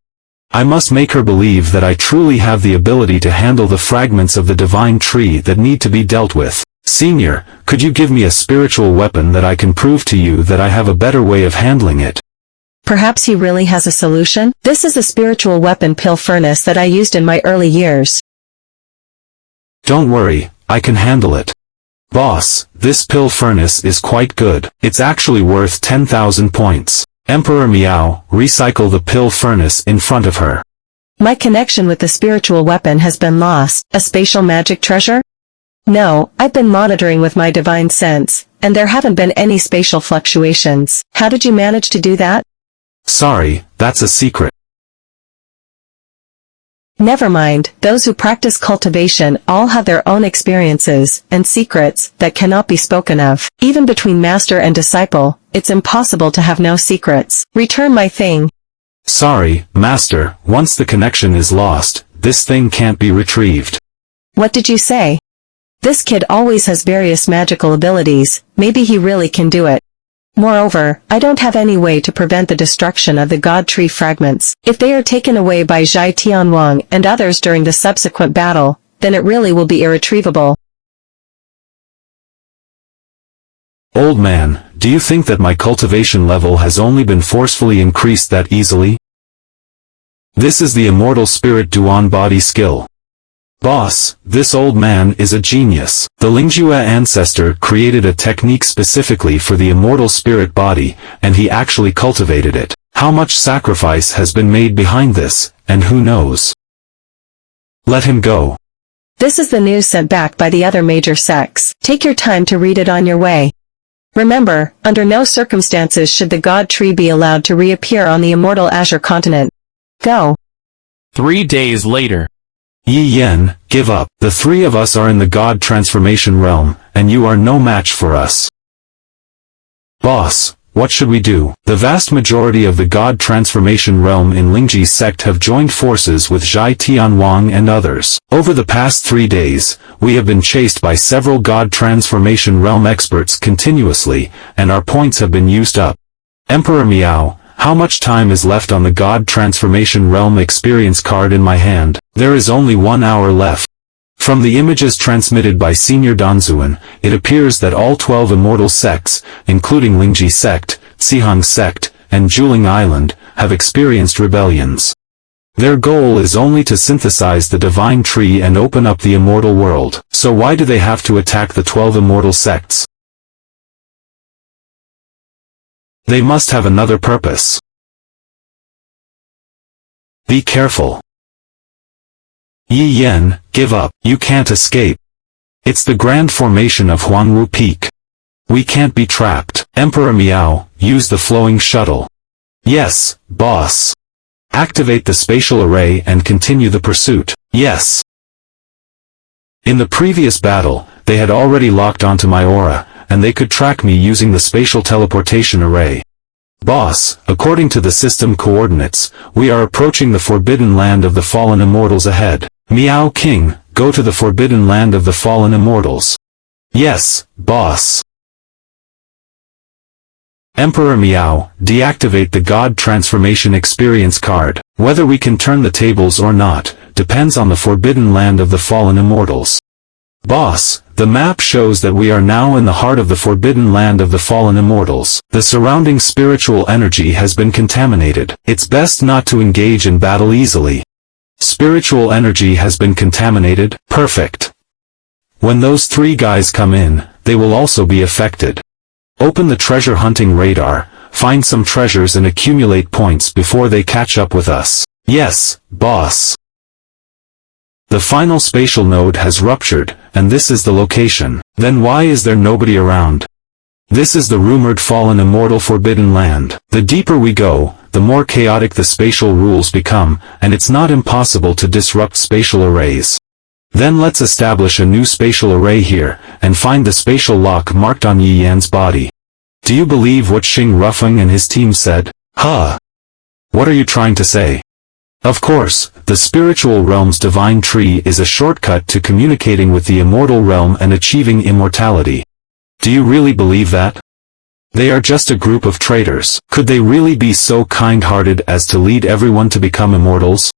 I must make her believe that I truly have the ability to handle the fragments of the divine tree that need to be dealt with. Senior, could you give me a spiritual weapon that I can prove to you that I have a better way of handling it? Perhaps he really has a solution? This is a spiritual weapon pill furnace that I used in my early years. Don't worry, I can handle it. Boss, this pill furnace is quite good. It's actually worth 10,000 points. Emperor Miao, recycle the pill furnace in front of her. My connection with the spiritual weapon has been lost. A spatial magic treasure? No, I've been monitoring with my divine sense, and there haven't been any spatial fluctuations. How did you manage to do that? Sorry, that's a secret. Never mind, those who practice cultivation all have their own experiences and secrets that cannot be spoken of. Even between master and disciple, it's impossible to have no secrets. Return my thing. Sorry, master, once the connection is lost, this thing can't be retrieved. What did you say? This kid always has various magical abilities, maybe he really can do it. Moreover, I don't have any way to prevent the destruction of the God Tree fragments. If they are taken away by Zhai Tianwang and others during the subsequent battle, then it really will be irretrievable. Old man, do you think that my cultivation level has only been forcefully increased that easily? This is the immortal spirit Duan body skill. Boss, this old man is a genius. The Lingjue ancestor created a technique specifically for the immortal spirit body, and he actually cultivated it. How much sacrifice has been made behind this, and who knows? Let him go. This is the news sent back by the other major sects. Take your time to read it on your way. Remember, under no circumstances should the God Tree be allowed to reappear on the immortal Azure continent. Go. 3 days later. Yi Yen, give up. The three of us are in the God transformation realm, and you are no match for us. Boss, what should we do? The vast majority of the God transformation realm in Lingji's sect have joined forces with Zhai Tianwang and others. Over the past 3 days, we have been chased by several God transformation realm experts continuously, and our points have been used up. Emperor Miao, how much time is left on the God Transformation Realm experience card in my hand? There is only 1 hour left. From the images transmitted by Senior Danzuan, it appears that all 12 immortal sects, including Lingji sect, Sihang sect, and Juling Island, have experienced rebellions. Their goal is only to synthesize the divine tree and open up the immortal world. So why do they have to attack the 12 immortal sects? They must have another purpose. Be careful. Yi Yen, give up. You can't escape. It's the grand formation of Huangwu Peak. We can't be trapped. Emperor Miao, use the flowing shuttle. Yes, boss. Activate the spatial array and continue the pursuit. Yes. In the previous battle, they had already locked onto my aura, and they could track me using the spatial teleportation array. Boss, according to the system coordinates, we are approaching the forbidden land of the fallen immortals ahead. Miao King, go to the forbidden land of the fallen immortals. Yes, boss. Emperor Miao, deactivate the God Transformation Experience card. Whether we can turn the tables or not, depends on the forbidden land of the fallen immortals. Boss, the map shows that we are now in the heart of the forbidden land of the fallen immortals. The surrounding spiritual energy has been contaminated. It's best not to engage in battle easily. Spiritual energy has been contaminated. Perfect. When those 3 guys come in, they will also be affected. Open the treasure hunting radar, find some treasures and accumulate points before they catch up with us. Yes, boss. The final spatial node has ruptured, and this is the location. Then why is there nobody around? This is the rumored fallen immortal forbidden land. The deeper we go, the more chaotic the spatial rules become, and it's not impossible to disrupt spatial arrays. Then let's establish a new spatial array here, and find the spatial lock marked on Yi Yan's body. Do you believe what Xing Rufeng and his team said? Huh? What are you trying to say? Of course, the spiritual realm's divine tree is a shortcut to communicating with the immortal realm and achieving immortality. Do you really believe that? They are just a group of traitors. Could they really be so kind-hearted as to lead everyone to become immortals?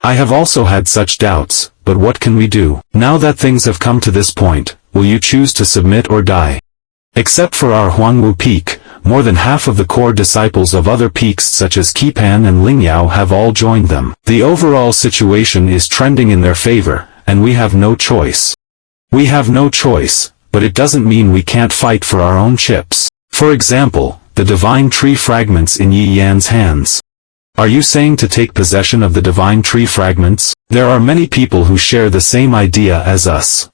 I have also had such doubts, but what can we do? Now that things have come to this point, will you choose to submit or die? Except for our Huangwu Peak, more than half of the core disciples of other peaks such as Qipan and Lingyao have all joined them. The overall situation is trending in their favor, and we have no choice. We have no choice, but it doesn't mean we can't fight for our own chips. For example, the divine tree fragments in Yi Yan's hands. Are you saying to take possession of the divine tree fragments? There are many people who share the same idea as us.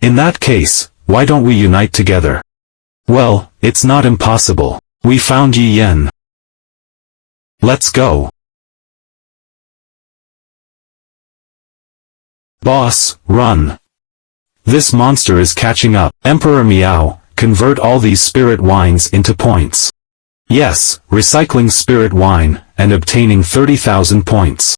In that case, why don't we unite together? Well, it's not impossible. We found Yi Yan. Let's go. Boss, run. This monster is catching up. Emperor Miao, convert all these spirit wines into points. Yes, recycling spirit wine, and obtaining 30,000 points.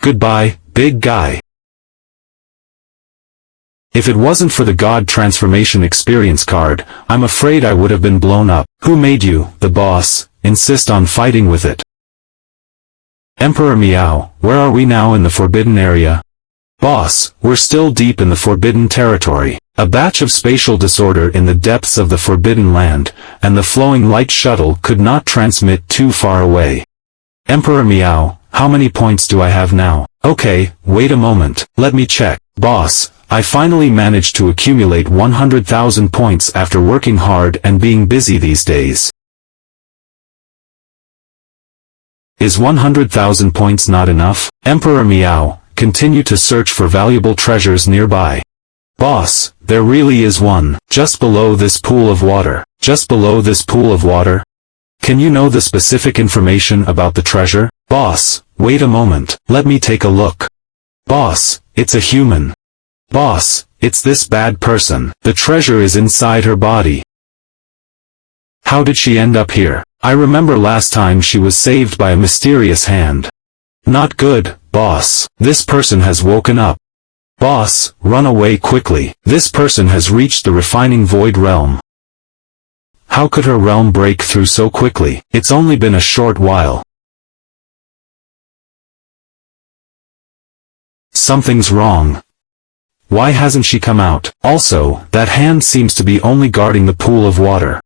Goodbye, big guy. If it wasn't for the God Transformation Experience card, I'm afraid I would have been blown up. Who made you, the boss, insist on fighting with it? Emperor Miao, where are we now in the forbidden area? Boss, we're still deep in the forbidden territory. A batch of spatial disorder in the depths of the forbidden land, and the flowing light shuttle could not transmit too far away. Emperor Miao, how many points do I have now? Okay, wait a moment, let me check. Boss, I finally managed to accumulate 100,000 points after working hard and being busy these days. Is 100,000 points not enough? Emperor Miao, continue to search for valuable treasures nearby. Boss, there really is one, just below this pool of water. Just below this pool of water? Can you know the specific information about the treasure? Boss, wait a moment, let me take a look. Boss, it's a human. Boss, it's this bad person. The treasure is inside her body. How did she end up here? I remember last time she was saved by a mysterious hand. Not good, boss. This person has woken up. Boss, run away quickly. This person has reached the refining void realm. How could her realm break through so quickly? It's only been a short while. Something's wrong. Why hasn't she come out? Also, that hand seems to be only guarding the pool of water.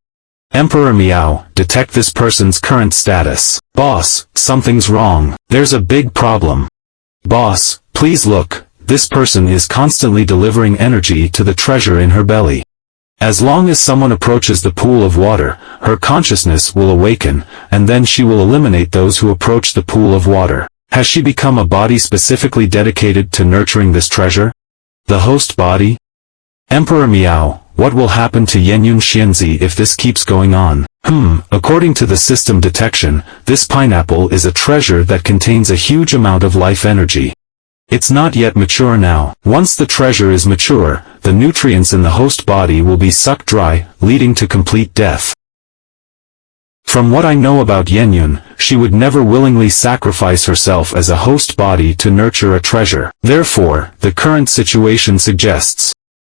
Emperor Miao, detect this person's current status. Boss, something's wrong. There's a big problem. Boss, please look. This person is constantly delivering energy to the treasure in her belly. As long as someone approaches the pool of water, her consciousness will awaken, and then she will eliminate those who approach the pool of water. Has she become a body specifically dedicated to nurturing this treasure? The host body? Emperor Miao, what will happen to Yenyun Xianzi if this keeps going on? According to the system detection, this pineapple is a treasure that contains a huge amount of life energy. It's not yet mature now. Once the treasure is mature, the nutrients in the host body will be sucked dry, leading to complete death. From what I know about Yenyun, she would never willingly sacrifice herself as a host body to nurture a treasure. Therefore, the current situation suggests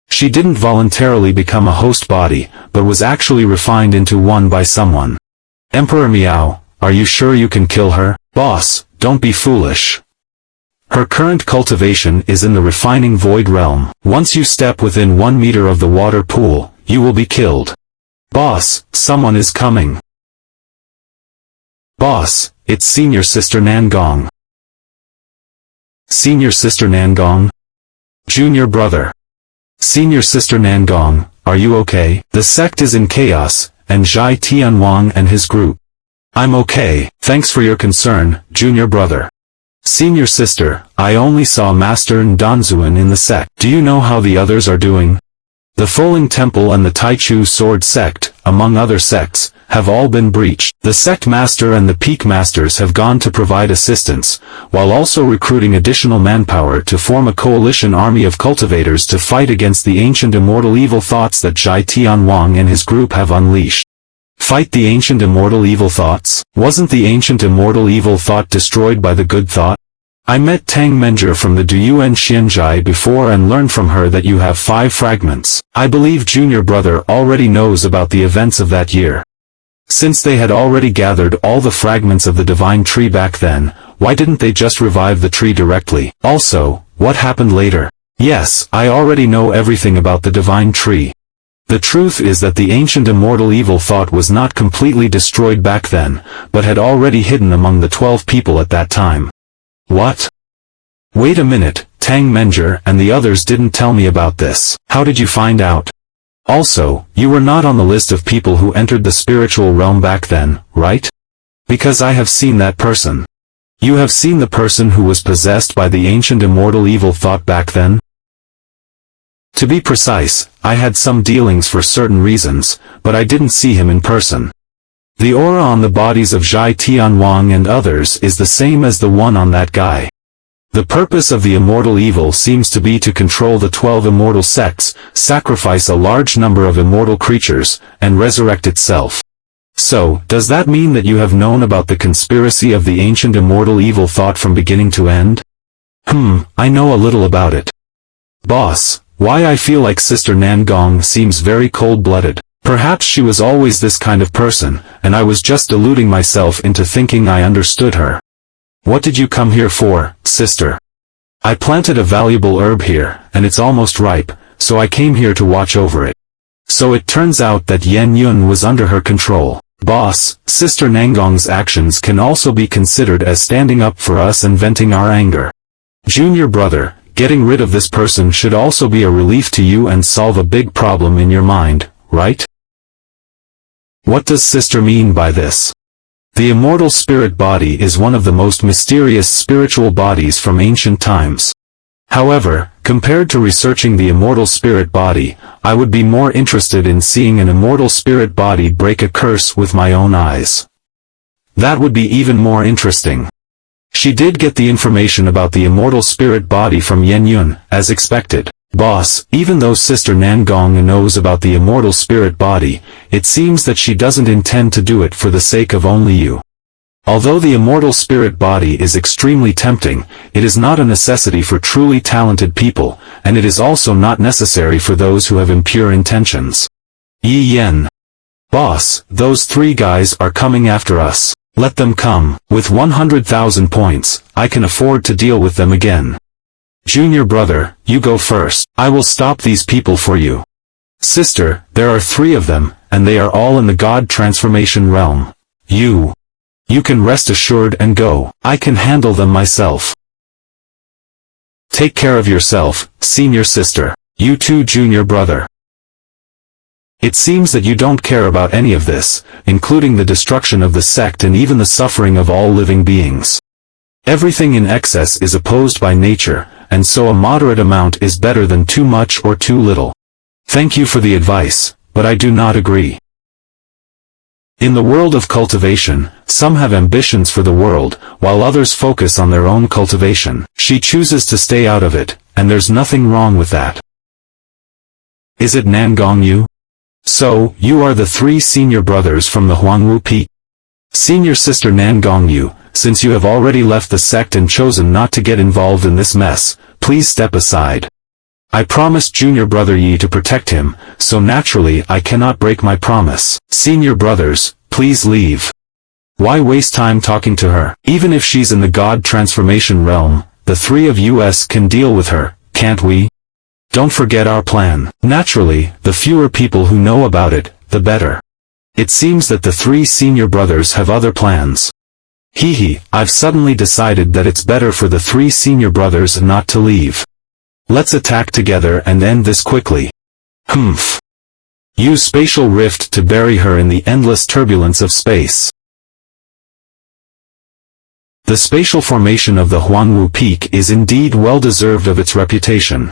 she didn't voluntarily become a host body, but was actually refined into one by someone. Emperor Miao, are you sure you can kill her? Boss, don't be foolish. Her current cultivation is in the refining void realm. Once you step within 1 meter of the water pool, you will be killed. Boss, someone is coming. Boss, it's Senior Sister Nangong. Senior Sister Nangong? Junior brother. Senior Sister Nangong, are you okay? The sect is in chaos, and Zhai Tianwang and his group. I'm okay, thanks for your concern, junior brother. Senior sister, I only saw Master Ndanzuan in the sect. Do you know how the others are doing? The Foling Temple and the Taichu Sword Sect, among other sects, have all been breached. The Sect Master and the Peak Masters have gone to provide assistance, while also recruiting additional manpower to form a coalition army of cultivators to fight against the ancient immortal evil thoughts that Zhai Tianwang and his group have unleashed. Fight the ancient immortal evil thoughts? Wasn't the ancient immortal evil thought destroyed by the good thought? I met Tang Menjer from the Duyuan Xianzhai before and learned from her that you have 5 fragments. I believe junior brother already knows about the events of that year. Since they had already gathered all the fragments of the divine tree back then, why didn't they just revive the tree directly? Also, what happened later? Yes, I already know everything about the divine tree. The truth is that the ancient immortal evil thought was not completely destroyed back then, but had already hidden among the 12 people at that time. What? Wait a minute, Tang Menger and the others didn't tell me about this. How did you find out? Also, you were not on the list of people who entered the spiritual realm back then, right? Because I have seen that person. You have seen the person who was possessed by the ancient immortal evil thought back then? To be precise, I had some dealings for certain reasons, but I didn't see him in person. The aura on the bodies of Zhai Tianwang and others is the same as the one on that guy. The purpose of the immortal evil seems to be to control the 12 immortal sects, sacrifice a large number of immortal creatures, and resurrect itself. So, does that mean that you have known about the conspiracy of the ancient immortal evil thought from beginning to end? I know a little about it. Boss, why I feel like Sister Nangong seems very cold-blooded. Perhaps she was always this kind of person, and I was just deluding myself into thinking I understood her. What did you come here for, sister? I planted a valuable herb here, and it's almost ripe, so I came here to watch over it. So it turns out that Yan Yun was under her control. Boss, Sister Nangong's actions can also be considered as standing up for us and venting our anger. Junior brother, getting rid of this person should also be a relief to you and solve a big problem in your mind, right? What does sister mean by this? The immortal spirit body is one of the most mysterious spiritual bodies from ancient times. However, compared to researching the immortal spirit body, I would be more interested in seeing an immortal spirit body break a curse with my own eyes. That would be even more interesting. She did get the information about the immortal spirit body from Yan Yun, as expected. Boss, even though Sister Nangong knows about the immortal spirit body, it seems that she doesn't intend to do it for the sake of only you. Although the immortal spirit body is extremely tempting, it is not a necessity for truly talented people, and it is also not necessary for those who have impure intentions. Yi Yen. Boss, those 3 guys are coming after us. Let them come. With 100,000 points, I can afford to deal with them again. Junior brother, you go first. I will stop these people for you. Sister, there are 3 of them, and they are all in the God transformation realm. You can rest assured and go. I can handle them myself. Take care of yourself, senior sister. You too, junior brother. It seems that you don't care about any of this, including the destruction of the sect and even the suffering of all living beings. Everything in excess is opposed by nature, and so a moderate amount is better than too much or too little. Thank you for the advice, but I do not agree. In the world of cultivation, some have ambitions for the world, while others focus on their own cultivation. She chooses to stay out of it, and there's nothing wrong with that. Is it Nangong Yu? So, you are the 3 senior brothers from the Huangwu Peak. Senior sister Nangong Yu, since you have already left the sect and chosen not to get involved in this mess, please step aside. I promised junior brother Yi to protect him, so naturally I cannot break my promise. Senior brothers, please leave. Why waste time talking to her? Even if she's in the God transformation realm, the 3 of us can deal with her, can't we? Don't forget our plan. Naturally, the fewer people who know about it, the better. It seems that the 3 senior brothers have other plans. I've suddenly decided that it's better for the 3 senior brothers not to leave. Let's attack together and end this quickly. Use spatial rift to bury her in the endless turbulence of space. The spatial formation of the Huangwu Peak is indeed well deserved of its reputation.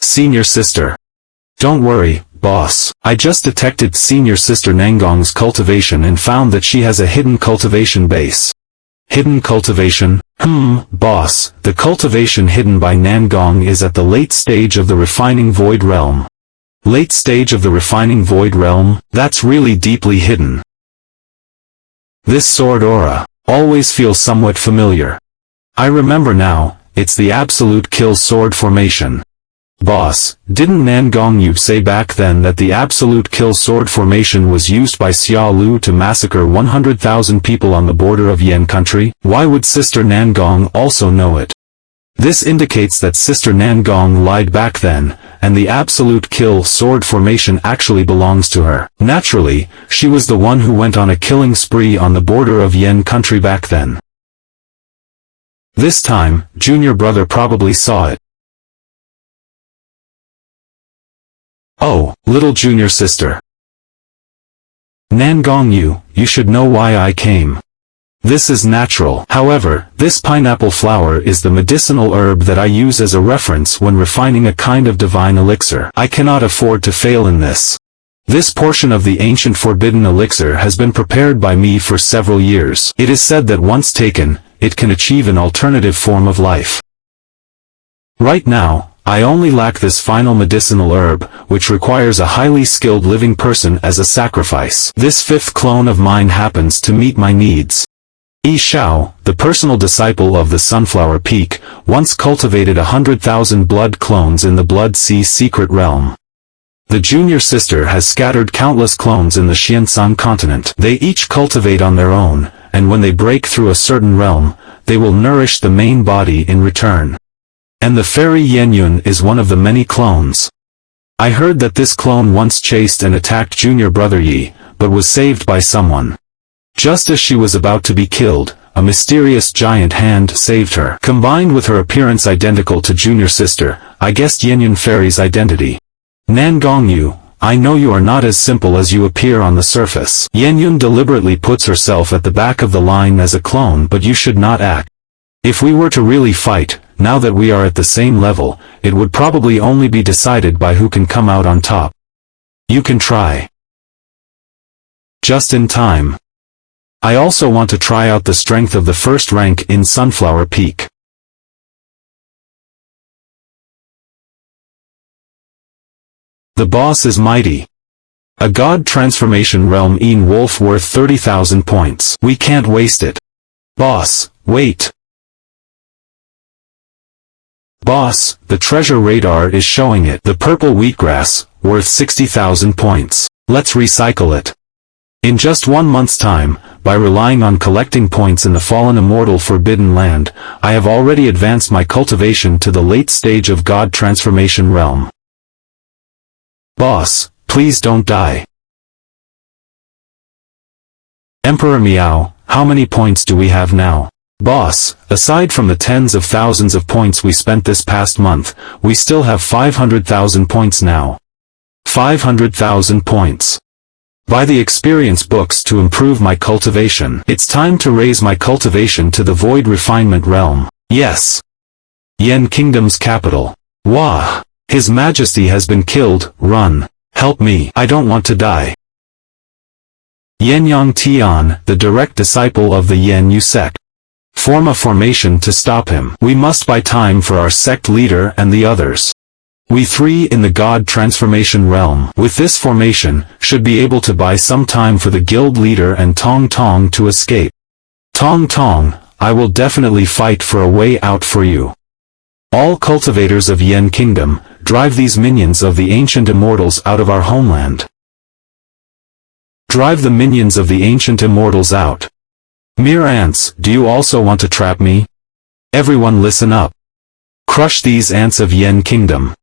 Senior sister. Don't worry, boss. I just detected senior sister Nangong's cultivation and found that she has a hidden cultivation base. Hidden cultivation? Boss, the cultivation hidden by Nangong is at the late stage of the refining void realm. Late stage of the refining void realm? That's really deeply hidden. This sword aura always feels somewhat familiar. I remember now, it's the absolute kill sword formation. Boss, didn't Nangong Yu say back then that the absolute kill sword formation was used by Xia Lu to massacre 100,000 people on the border of Yan country? Why would Sister Nangong also know it? This indicates that Sister Nangong lied back then, and the absolute kill sword formation actually belongs to her. Naturally, she was the one who went on a killing spree on the border of Yan country back then. This time, junior brother probably saw it. Oh, little junior sister. Nangongyu, you should know why I came. This is natural. However, this pineapple flower is the medicinal herb that I use as a reference when refining a kind of divine elixir. I cannot afford to fail in this. This portion of the ancient forbidden elixir has been prepared by me for several years. It is said that once taken, it can achieve an alternative form of life. Right now, I only lack this final medicinal herb, which requires a highly skilled living person as a sacrifice. This fifth clone of mine happens to meet my needs. Yi Shao, the personal disciple of the Sunflower Peak, once cultivated 100,000 blood clones in the Blood Sea secret realm. The junior sister has scattered countless clones in the Xiansan continent. They each cultivate on their own, and when they break through a certain realm, they will nourish the main body in return. And the fairy Yenyun is one of the many clones. I heard that this clone once chased and attacked junior brother Yi, but was saved by someone. Just as she was about to be killed, a mysterious giant hand saved her. Combined with her appearance identical to junior sister, I guessed Yenyun fairy's identity. Nangongyu, I know you are not as simple as you appear on the surface. Yenyun deliberately puts herself at the back of the line as a clone, but you should not act. If we were to really fight, now that we are at the same level, it would probably only be decided by who can come out on top. You can try. Just in time. I also want to try out the strength of the first rank in Sunflower Peak. The boss is mighty. A god transformation realm in wolf worth 30,000 points. We can't waste it. Boss, wait. Boss, the treasure radar is showing it. The purple wheatgrass, worth 60,000 points. Let's recycle it. In just 1 month's time, by relying on collecting points in the fallen immortal forbidden land, I have already advanced my cultivation to the late stage of god transformation realm. Boss, please don't die. Emperor Miao, how many points do we have now? Boss, aside from the tens of thousands of points we spent this past month, we still have 500,000 points now. 500,000 points. Buy the experience books to improve my cultivation. It's time to raise my cultivation to the void refinement realm. Yes. Yen Kingdom's capital. Wah! His Majesty has been killed. Run. Help me. I don't want to die. Yenyang Tian, the direct disciple of the Yenyu sect. Form a formation to stop him. We must buy time for our sect leader and the others. We three in the god transformation realm, with this formation, should be able to buy some time for the guild leader and Tong Tong to escape. Tong Tong, I will definitely fight for a way out for you. All cultivators of Yen Kingdom, drive these minions of the ancient immortals out of our homeland. Drive the minions of the ancient immortals out. Mere ants, do you also want to trap me? Everyone listen up. Crush these ants of Yen Kingdom.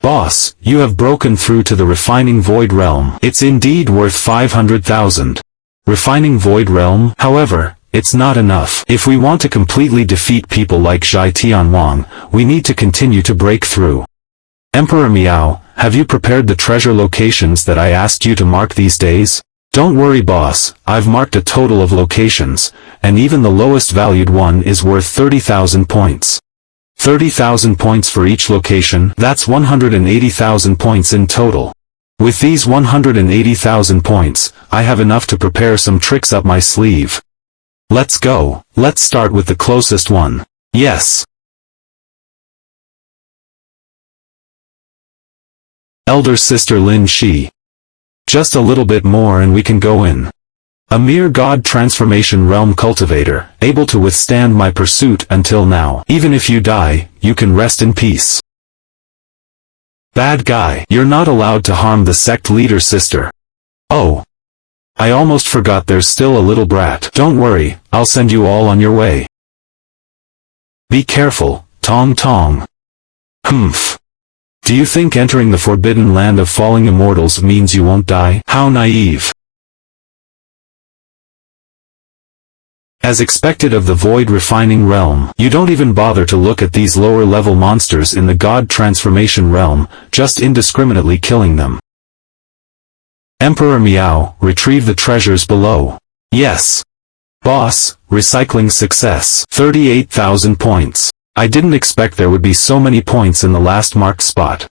Boss, you have broken through to the refining void realm. It's indeed worth 500,000. Refining void realm, however, it's not enough. If we want to completely defeat people like Zhai Tianwang, we need to continue to break through. Emperor Miao, have you prepared the treasure locations that I asked you to mark these days? Don't worry boss, I've marked a total of locations, and even the lowest valued one is worth 30,000 points. 30,000 points for each location, that's 180,000 points in total. With these 180,000 points, I have enough to prepare some tricks up my sleeve. Let's go. Let's start with the closest one. Yes. Elder Sister Lin Shi. Just a little bit more and we can go in. A mere god transformation realm cultivator, able to withstand my pursuit until now. Even if you die, you can rest in peace. Bad guy, you're not allowed to harm the sect leader sister. Oh. I almost forgot there's still a little brat. Don't worry, I'll send you all on your way. Be careful, Tong Tong. Humph. Do you think entering the forbidden land of falling immortals means you won't die? How naive. As expected of the void refining realm, you don't even bother to look at these lower level monsters in the god transformation realm, just indiscriminately killing them. Emperor Meow, retrieve the treasures below. Yes. Boss, recycling success. 38,000 points. I didn't expect there would be so many points in the last marked spot.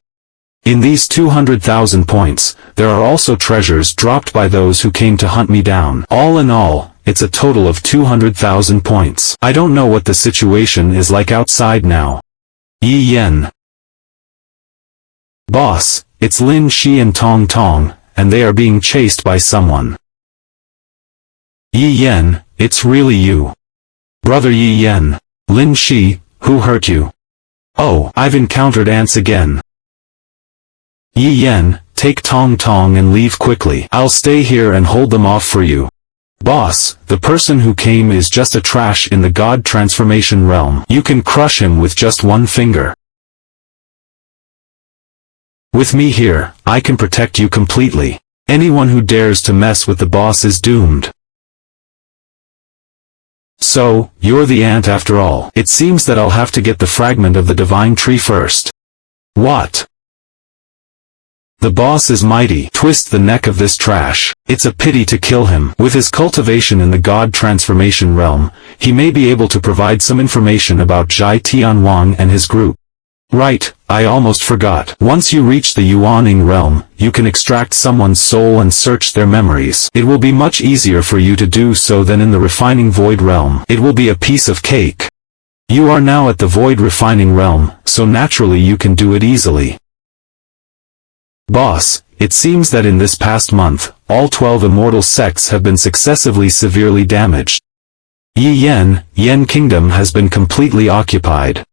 In these 200,000 points, there are also treasures dropped by those who came to hunt me down. All in all, it's a total of 200,000 points. I don't know what the situation is like outside now. Yi Yen. Boss, it's Lin Shi and Tong Tong, and they are being chased by someone. Yi Yen, it's really you. Brother Yi Yen. Lin Shi, who hurt you? Oh, I've encountered ants again. Yi Yen, take Tong Tong and leave quickly. I'll stay here and hold them off for you. Boss, the person who came is just a trash in the god transformation realm. You can crush him with just one finger. With me here, I can protect you completely. Anyone who dares to mess with the boss is doomed. So, you're the ant after all. It seems that I'll have to get the fragment of the divine tree first. What? The boss is mighty. Twist the neck of this trash. It's a pity to kill him. With his cultivation in the god transformation realm, he may be able to provide some information about Zhai Tianwang and his group. Right, I almost forgot. Once you reach the Yuaning realm, you can extract someone's soul and search their memories. It will be much easier for you to do so than in the refining void realm. It will be a piece of cake. You are now at the void refining realm, so naturally you can do it easily. Boss, it seems that in this past month, all 12 immortal sects have been successively severely damaged. Yi Yen, Yen Kingdom has been completely occupied.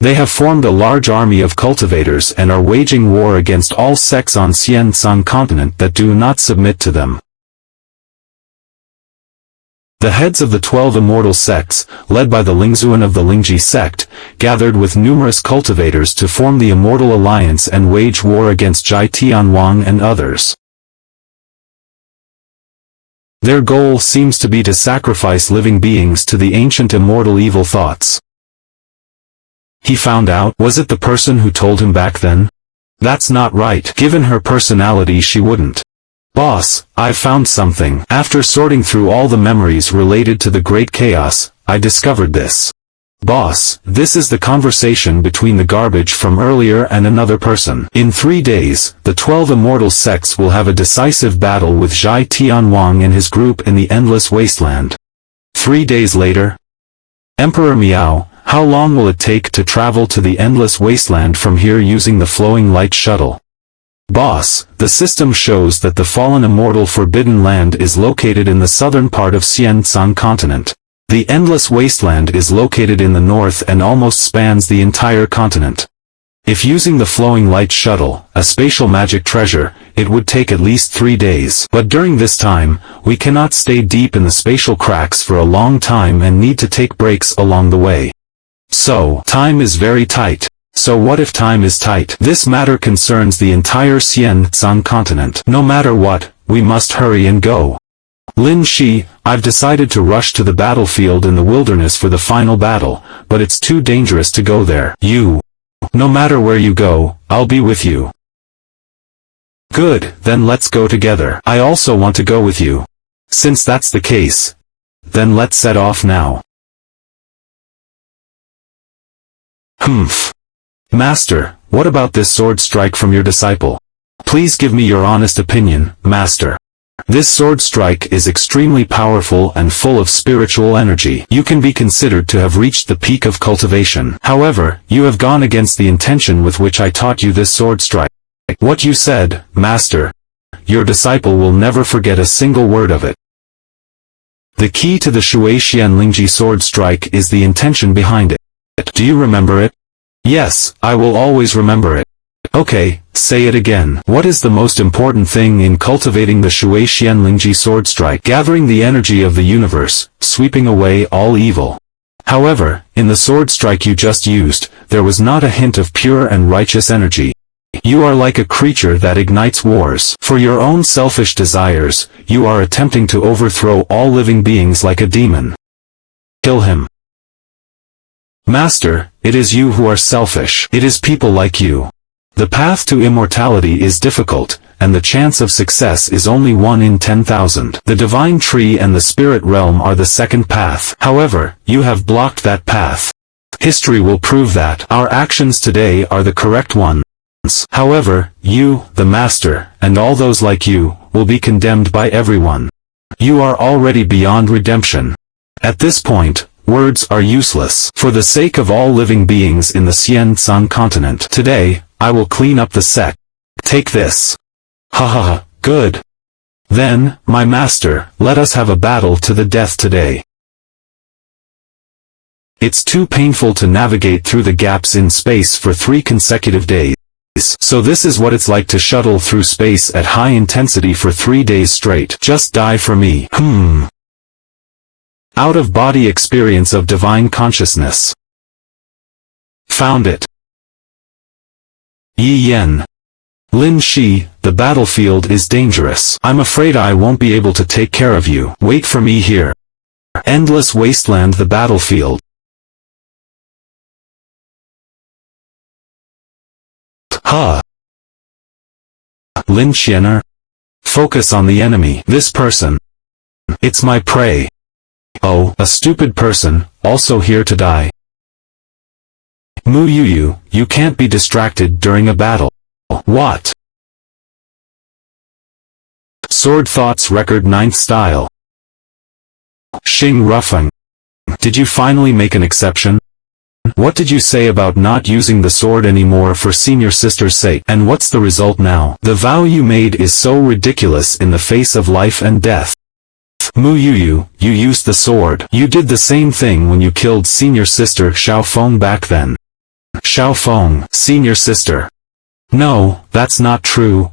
They have formed a large army of cultivators and are waging war against all sects on Xianzang continent that do not submit to them. The heads of the 12 immortal sects, led by the Lingzuan of the Lingji sect, gathered with numerous cultivators to form the Immortal Alliance and wage war against Zhai Tianwang and others. Their goal seems to be to sacrifice living beings to the ancient immortal evil thoughts. He found out. Was it the person who told him back then? That's not right. Given her personality, she wouldn't. Boss, I've found something. After sorting through all the memories related to the Great Chaos, I discovered this. Boss, this is the conversation between the garbage from earlier and another person. In 3 days, the 12 immortal sects will have a decisive battle with Zhai Tianwang and his group in the Endless Wasteland. 3 days later? Emperor Meow, how long will it take to travel to the Endless Wasteland from here using the Flowing Light Shuttle? Boss, the system shows that the fallen immortal Forbidden Land is located in the southern part of Xianzang continent. The Endless Wasteland is located in the north and almost spans the entire continent. If using the Flowing Light Shuttle, a spatial magic treasure, it would take at least 3 days. But during this time, we cannot stay deep in the spatial cracks for a long time and need to take breaks along the way. So, time is very tight. So what if time is tight? This matter concerns the entire Xianzang continent. No matter what, we must hurry and go. Lin Shi, I've decided to rush to the battlefield in the wilderness for the final battle, but it's too dangerous to go there. No matter where you go, I'll be with you. Good, then let's go together. I also want to go with you. Since that's the case, then let's set off now. Master, what about this sword strike from your disciple? Please give me your honest opinion, Master. This sword strike is extremely powerful and full of spiritual energy. You can be considered to have reached the peak of cultivation. However, you have gone against the intention with which I taught you this sword strike. What you said, Master, your disciple will never forget a single word of it. The key to the Shui Xian Lingji sword strike is the intention behind it. Do you remember it? Yes, I will always remember it. Okay, say it again. What is the most important thing in cultivating the Shui Xian Lingji sword strike? Gathering the energy of the universe, sweeping away all evil. However, in the sword strike you just used, there was not a hint of pure and righteous energy. You are like a creature that ignites wars. For your own selfish desires, you are attempting to overthrow all living beings like a demon. Kill him. Master, it is you who are selfish. It is people like you. The path to immortality is difficult, and the chance of success is only 1 in 10,000. The divine tree and the spirit realm are the second path. However, you have blocked that path. History will prove that our actions today are the correct ones. However, you, the Master, and all those like you, will be condemned by everyone. You are already beyond redemption. At this point, words are useless. For the sake of all living beings in the Xian Sun continent, today, I will clean up the sect. Take this. Ha ha ha, good. Then, my master, let us have a battle to the death today. It's too painful to navigate through the gaps in space for 3 consecutive days. So this is what it's like to shuttle through space at high intensity for 3 days straight. Just die for me. Out-of-body experience of divine consciousness. Found it. Yi Yen. Lin Shi, the battlefield is dangerous. I'm afraid I won't be able to take care of you. Wait for me here. Endless wasteland, the battlefield. Ha! Lin Xiener? Focus on the enemy. This person. It's my prey. Oh, a stupid person, also here to die. Mu Yuyu, you can't be distracted during a battle. What? Sword Thoughts Record 9th Style. Xing Rufeng. Did you finally make an exception? What did you say about not using the sword anymore for senior sister's sake? And what's the result now? The vow you made is so ridiculous in the face of life and death. Mu Yuyu, you used the sword. You did the same thing when you killed senior sister Xiao Feng back then. Xiao Feng, senior sister. No, that's not true.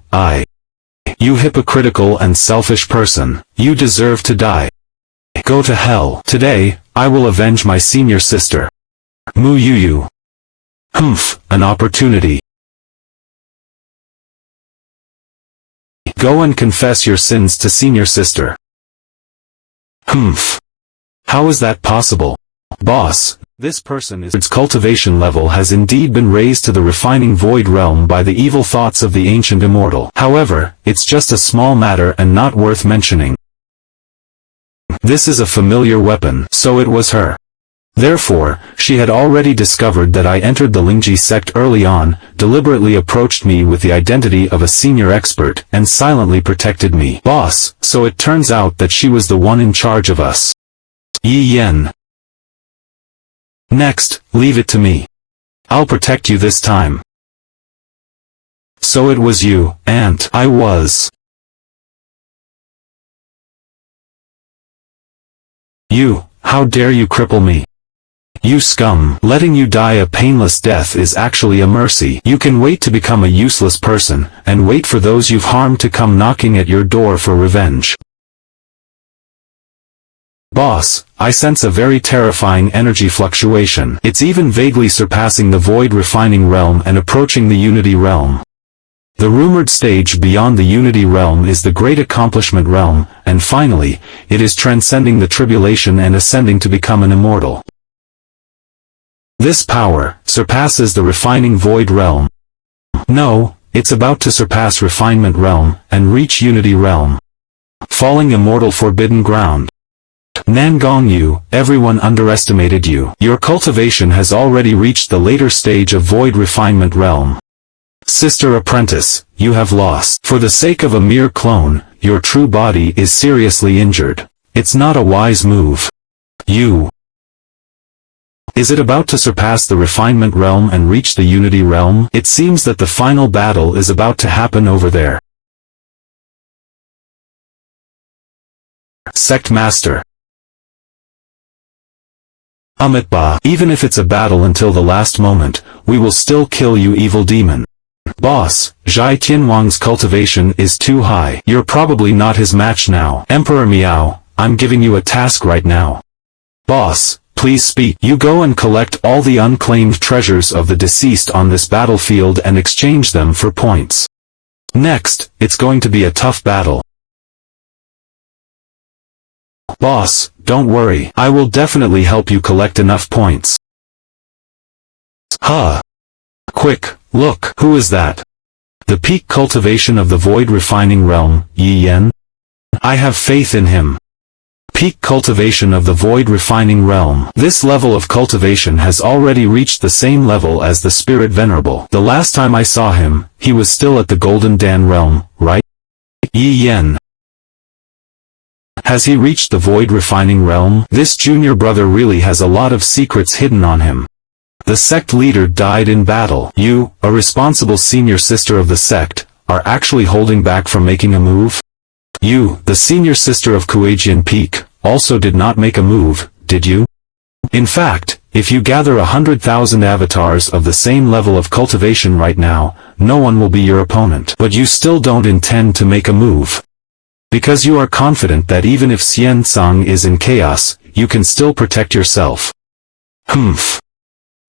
You hypocritical and selfish person. You deserve to die. Go to hell. Today, I will avenge my senior sister. Mu Yuyu. An opportunity. Go and confess your sins to senior sister. How is that possible? Boss, this person is its cultivation level has indeed been raised to the refining void realm by the evil thoughts of the ancient immortal. However, it's just a small matter and not worth mentioning. This is a familiar weapon, so it was her. Therefore, she had already discovered that I entered the Lingji sect early on, deliberately approached me with the identity of a senior expert, and silently protected me. Boss, so it turns out that she was the one in charge of us. Yi Yen. Next, leave it to me. I'll protect you this time. So it was you, Aunt. I was. You, how dare you cripple me? You scum. Letting you die a painless death is actually a mercy. You can wait to become a useless person, and wait for those you've harmed to come knocking at your door for revenge. Boss, I sense a very terrifying energy fluctuation. It's even vaguely surpassing the void refining realm and approaching the unity realm. The rumored stage beyond the unity realm is the great accomplishment realm, and finally, it is transcending the tribulation and ascending to become an immortal. This power surpasses the refining void realm. No, it's about to surpass refinement realm and reach unity realm. Falling immortal forbidden ground. Nangong Yu, everyone underestimated you. Your cultivation has already reached the later stage of void refinement realm. Sister apprentice, you have lost. For the sake of a mere clone, your true body is seriously injured. It's not a wise move. You. Is it about to surpass the refinement realm and reach the unity realm? It seems that the final battle is about to happen over there. Sect Master. Amitba, even if it's a battle until the last moment, we will still kill you, evil demon. Boss, Zhai Tianwang's cultivation is too high. You're probably not his match now. Emperor Miao, I'm giving you a task right now. Boss, please speak. You go and collect all the unclaimed treasures of the deceased on this battlefield and exchange them for points. Next, it's going to be a tough battle. Boss, don't worry. I will definitely help you collect enough points. Huh. Quick, look. Who is that? The peak cultivation of the void refining realm, Yi Yan? I have faith in him. Peak cultivation of the void refining realm. This level of cultivation has already reached the same level as the spirit venerable. The last time I saw him, he was still at the Golden Dan realm, right? Yi Yan. Has he reached the void refining realm? This junior brother really has a lot of secrets hidden on him. The sect leader died in battle. You, a responsible senior sister of the sect, are actually holding back from making a move? You, the senior sister of Kuajian Peak, also did not make a move, did you? In fact, if you gather 100,000 avatars of the same level of cultivation right now, no one will be your opponent. But you still don't intend to make a move. Because you are confident that even if Xian Tsang is in chaos, you can still protect yourself. Humph.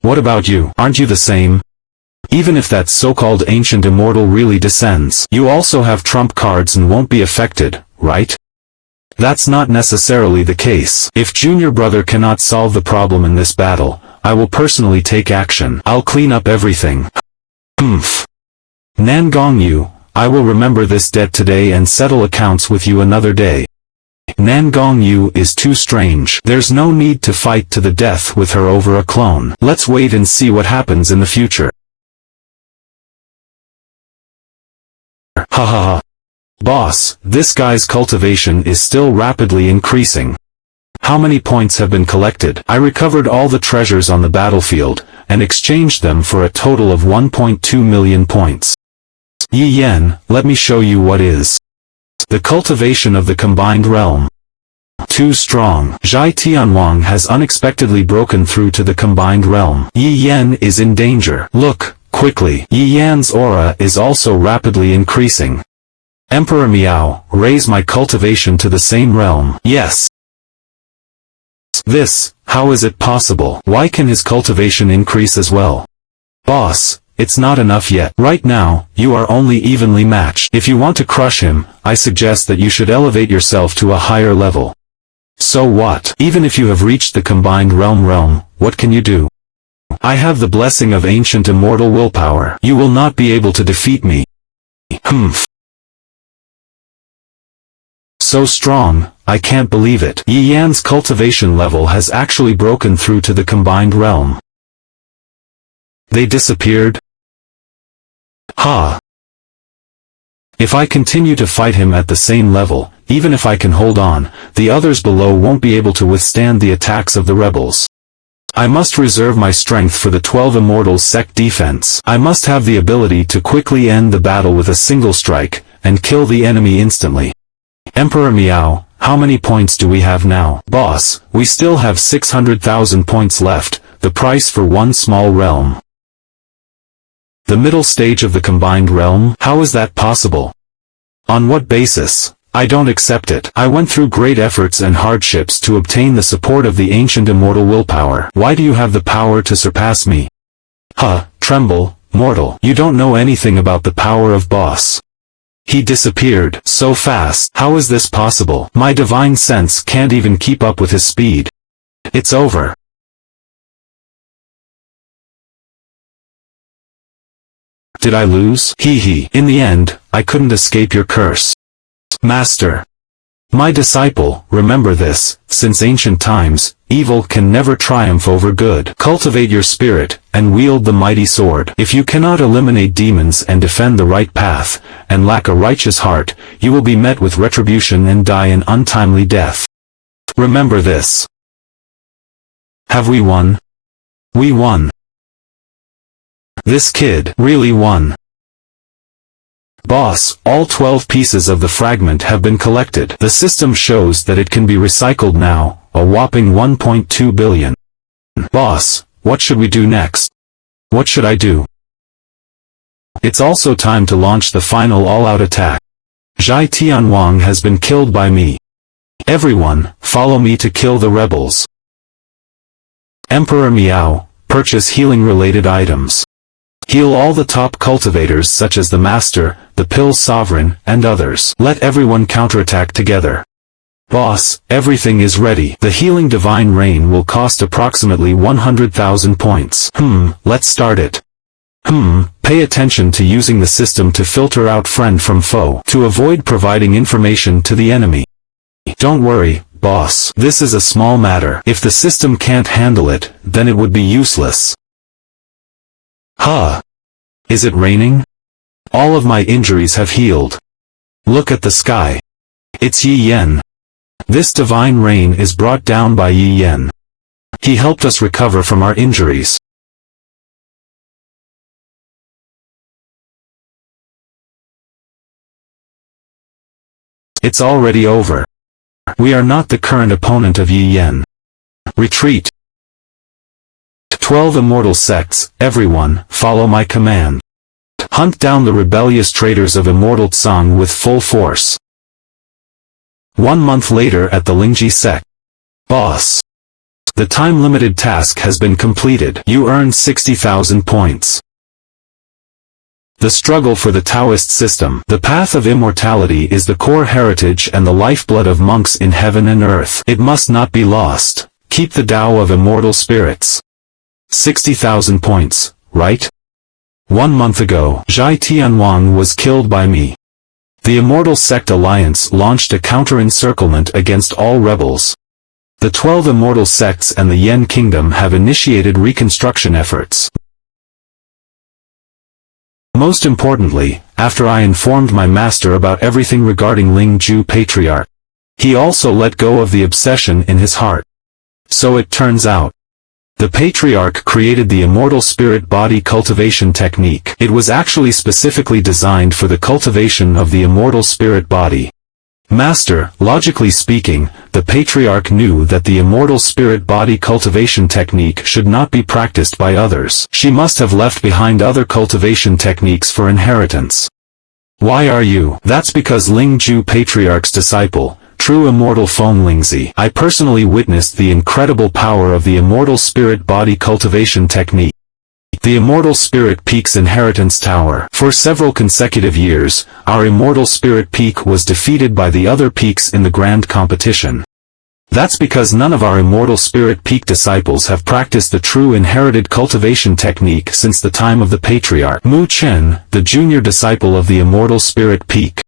What about you? Aren't you the same? Even if that so-called ancient immortal really descends, you also have trump cards and won't be affected, right? That's not necessarily the case. If junior brother cannot solve the problem in this battle, I will personally take action. I'll clean up everything. Humph. Nangong Yu, I will remember this debt today and settle accounts with you another day. Nangong Yu is too strange. There's no need to fight to the death with her over a clone. Let's wait and see what happens in the future. Ha ha ha. Boss, this guy's cultivation is still rapidly increasing. How many points have been collected? I recovered all the treasures on the battlefield, and exchanged them for a total of 1.2 million points. Yi Yan, let me show you what is. The cultivation of the combined realm. Too strong. Zhai Tianwang has unexpectedly broken through to the combined realm. Yi Yan is in danger. Look, quickly. Yi Yan's aura is also rapidly increasing. Emperor Miao, raise my cultivation to the same realm. Yes. This, how is it possible? Why can his cultivation increase as well? Boss, it's not enough yet. Right now, you are only evenly matched. If you want to crush him, I suggest that you should elevate yourself to a higher level. So what? Even if you have reached the combined realm, what can you do? I have the blessing of ancient immortal willpower. You will not be able to defeat me. Humph. So strong, I can't believe it. Yi Yan's cultivation level has actually broken through to the combined realm. They disappeared? Ha! If I continue to fight him at the same level, even if I can hold on, the others below won't be able to withstand the attacks of the rebels. I must reserve my strength for the 12 Immortals sect defense. I must have the ability to quickly end the battle with a single strike, and kill the enemy instantly. Emperor Miao, how many points do we have now? Boss, we still have 600,000 points left, the price for one small realm. The middle stage of the combined realm? How is that possible? On what basis? I don't accept it. I went through great efforts and hardships to obtain the support of the ancient immortal willpower. Why do you have the power to surpass me? Huh, tremble, mortal. You don't know anything about the power of boss. He disappeared so fast. How is this possible? My divine sense can't even keep up with his speed. It's over. Did I lose? Hee hee. In the end, I couldn't escape your curse. Master. My disciple, remember this, since ancient times, evil can never triumph over good. Cultivate your spirit, and wield the mighty sword. If you cannot eliminate demons and defend the right path, and lack a righteous heart, you will be met with retribution and die an untimely death. Remember this. Have we won? We won. This kid really won. Boss, all 12 pieces of the fragment have been collected. The system shows that it can be recycled now, a whopping 1.2 billion. Boss, what should we do next? What should I do? It's also time to launch the final all-out attack. Zhai Tianwang has been killed by me. Everyone, follow me to kill the rebels. Emperor Miao, purchase healing-related items. Heal all the top cultivators such as the Master, the Pill Sovereign, and others. Let everyone counterattack together. Boss, everything is ready. The healing divine rain will cost approximately 100,000 points. Let's start it. Pay attention to using the system to filter out friend from foe, to avoid providing information to the enemy. Don't worry, boss. This is a small matter. If the system can't handle it, then it would be useless. Is it raining? All of my injuries have healed. Look at the sky. It's Yi Yen. This divine rain is brought down by Yi Yen. He helped us recover from our injuries. It's already over. We are not the current opponent of Yi Yen. Retreat. 12 immortal sects, everyone, follow my command. Hunt down the rebellious traitors of Immortal Tsang with full force. 1 month later at the Lingji sect. Boss. The time-limited task has been completed. You earned 60,000 points. The struggle for the Taoist system. The path of immortality is the core heritage and the lifeblood of monks in heaven and earth. It must not be lost. Keep the Tao of immortal spirits. 60,000 points, right? 1 month ago, Zhai Tianwang was killed by me. The Immortal Sect Alliance launched a counter-encirclement against all rebels. The 12 immortal sects and the Yen Kingdom have initiated reconstruction efforts. Most importantly, after I informed my master about everything regarding Ling Ju Patriarch, he also let go of the obsession in his heart. So it turns out, the Patriarch created the Immortal Spirit Body Cultivation Technique. It was actually specifically designed for the cultivation of the Immortal Spirit Body. Master, logically speaking, the Patriarch knew that the Immortal Spirit Body Cultivation Technique should not be practiced by others. She must have left behind other cultivation techniques for inheritance. Why are you? That's because Ling Ju Patriarch's disciple, true immortal Feng Lingzi. I personally witnessed the incredible power of the Immortal Spirit Body Cultivation Technique. The Immortal Spirit Peak's Inheritance Tower. For several consecutive years, our Immortal Spirit Peak was defeated by the other peaks in the grand competition. That's because none of our Immortal Spirit Peak disciples have practiced the true inherited cultivation technique since the time of the Patriarch. Mu Chen, the junior disciple of the Immortal Spirit Peak.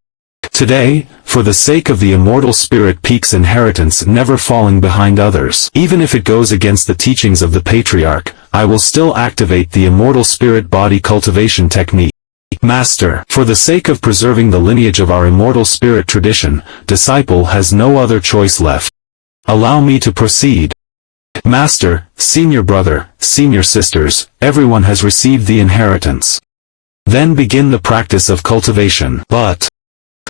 Today, for the sake of the Immortal Spirit Peak's inheritance never falling behind others, even if it goes against the teachings of the Patriarch, I will still activate the Immortal Spirit Body Cultivation Technique. Master, for the sake of preserving the lineage of our Immortal Spirit tradition, disciple has no other choice left. Allow me to proceed. Master, senior brother, senior sisters, everyone has received the inheritance. Then begin the practice of cultivation. But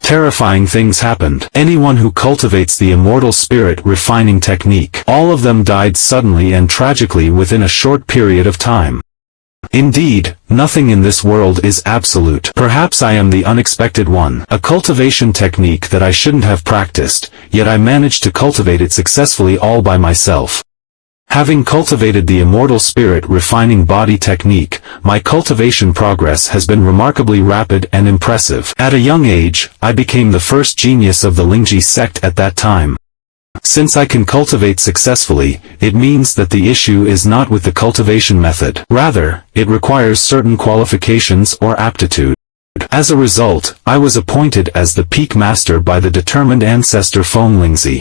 terrifying things happened. Anyone who cultivates the Immortal Spirit refining technique, all of them died suddenly and tragically within a short period of time. Indeed, nothing in this world is absolute. Perhaps I am the unexpected one. A cultivation technique that I shouldn't have practiced, yet I managed to cultivate it successfully all by myself. Having cultivated the Immortal Spirit refining body technique, my cultivation progress has been remarkably rapid and impressive. At a young age, I became the first genius of the Lingji sect at that time. Since I can cultivate successfully, it means that the issue is not with the cultivation method. Rather, it requires certain qualifications or aptitude. As a result, I was appointed as the peak master by the determined ancestor Feng Lingzi.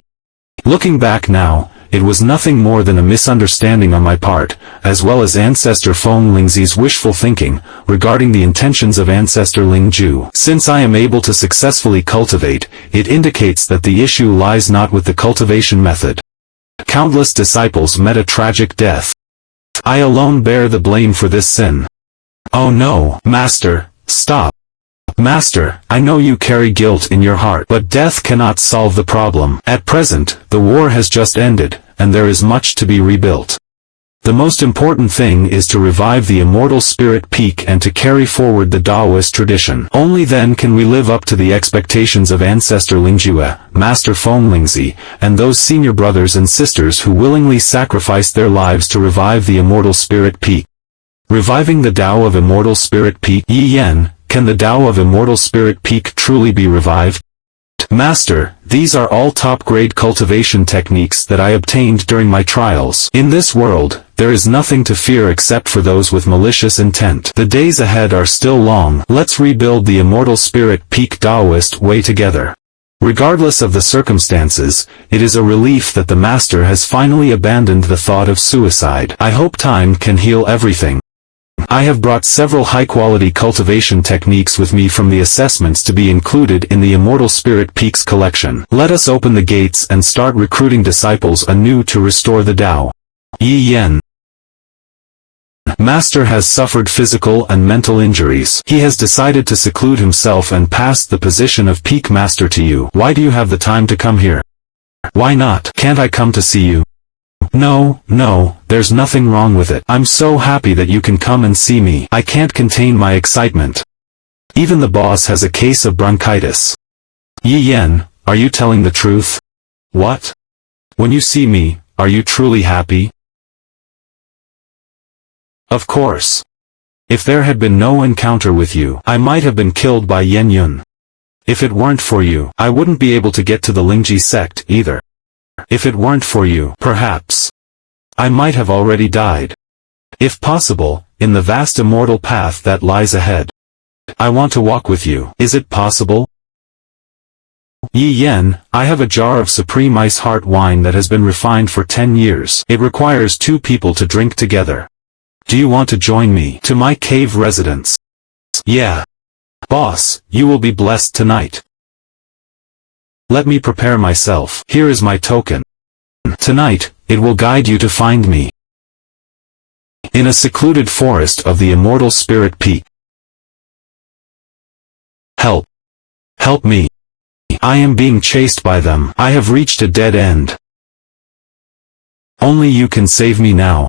Looking back now, it was nothing more than a misunderstanding on my part, as well as Ancestor Feng Lingzi's wishful thinking, regarding the intentions of Ancestor Ling Ju. Since I am able to successfully cultivate, it indicates that the issue lies not with the cultivation method. Countless disciples met a tragic death. I alone bear the blame for this sin. Oh no, Master, stop. Master, I know you carry guilt in your heart, but death cannot solve the problem. At present, the war has just ended, and there is much to be rebuilt. The most important thing is to revive the Immortal Spirit Peak and to carry forward the Taoist tradition. Only then can we live up to the expectations of Ancestor Lingjue, Master Feng Lingzi, and those senior brothers and sisters who willingly sacrificed their lives to revive the Immortal Spirit Peak. Reviving the Tao of Immortal Spirit Peak. Yi Yen, can the Tao of Immortal Spirit Peak truly be revived? Master, these are all top-grade cultivation techniques that I obtained during my trials. In this world, there is nothing to fear except for those with malicious intent. The days ahead are still long. Let's rebuild the immortal spirit peak Taoist way together. Regardless of the circumstances, it is a relief that the Master has finally abandoned the thought of suicide. I hope time can heal everything. I have brought several high-quality cultivation techniques with me from the assessments to be included in the Immortal Spirit Peaks collection. Let us open the gates and start recruiting disciples anew to restore the Tao. Yi Yen. Master has suffered physical and mental injuries. He has decided to seclude himself and passed the position of Peak Master to you. Why do you have the time to come here? Why not? Can't I come to see you? No, there's nothing wrong with it. I'm so happy that you can come and see me. I can't contain my excitement. Even the boss has a case of bronchitis. Yi Yen, are you telling the truth? What? When you see me, are you truly happy? Of course. If there had been no encounter with you, I might have been killed by Yen Yun. If it weren't for you, I wouldn't be able to get to the Lingji sect either. If it weren't for you, perhaps I might have already died. If possible, in the vast immortal path that lies ahead. I want to walk with you. Is it possible? Yi Yen, I have a jar of supreme ice heart wine that has been refined for 10 years. It requires 2 people to drink together. Do you want to join me to my cave residence? Yeah. Boss, you will be blessed tonight. Let me prepare myself. Here is my token. Tonight, it will guide you to find me. In a secluded forest of the Immortal Spirit Peak. Help. Help me. I am being chased by them. I have reached a dead end. Only you can save me now.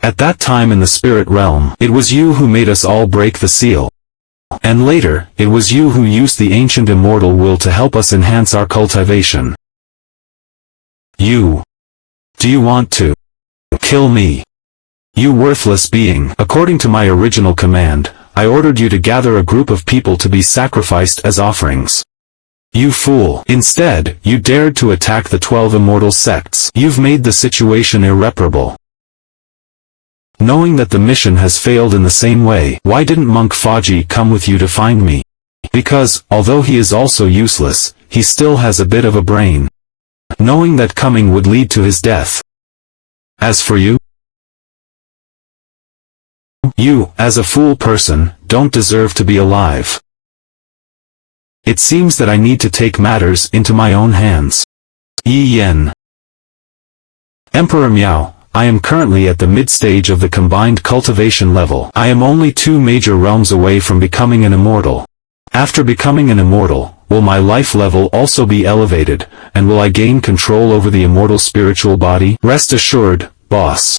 At that time in the spirit realm, it was you who made us all break the seal. And later, it was you who used the ancient immortal will to help us enhance our cultivation. You. Do you want to kill me? You worthless being. According to my original command, I ordered you to gather a group of people to be sacrificed as offerings. You fool. Instead, you dared to attack the 12 immortal sects. You've made the situation irreparable. Knowing that the mission has failed in the same way, why didn't Monk Faji come with you to find me? Because, although he is also useless, he still has a bit of a brain. Knowing that coming would lead to his death. As for you, you, as a fool person, don't deserve to be alive. It seems that I need to take matters into my own hands. Yi Yen. Emperor Miao, I am currently at the mid-stage of the combined cultivation level. I am only 2 major realms away from becoming an immortal. After becoming an immortal, will my life level also be elevated, and will I gain control over the immortal spiritual body? Rest assured, boss.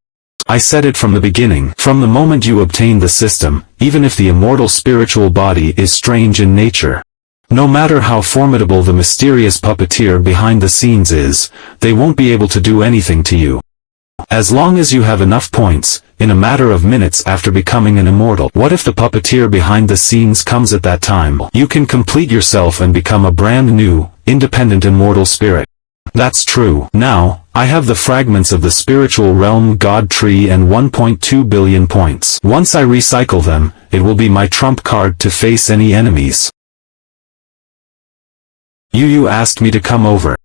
I said it from the beginning. From the moment you obtain the system, even if the immortal spiritual body is strange in nature, no matter how formidable the mysterious puppeteer behind the scenes is, they won't be able to do anything to you. As long as you have enough points, in a matter of minutes after becoming an immortal. What if the puppeteer behind the scenes comes at that time? You can complete yourself and become a brand new, independent immortal spirit. That's true. Now, I have the fragments of the spiritual realm God Tree and 1.2 billion points. Once I recycle them, it will be my trump card to face any enemies. You asked me to come over.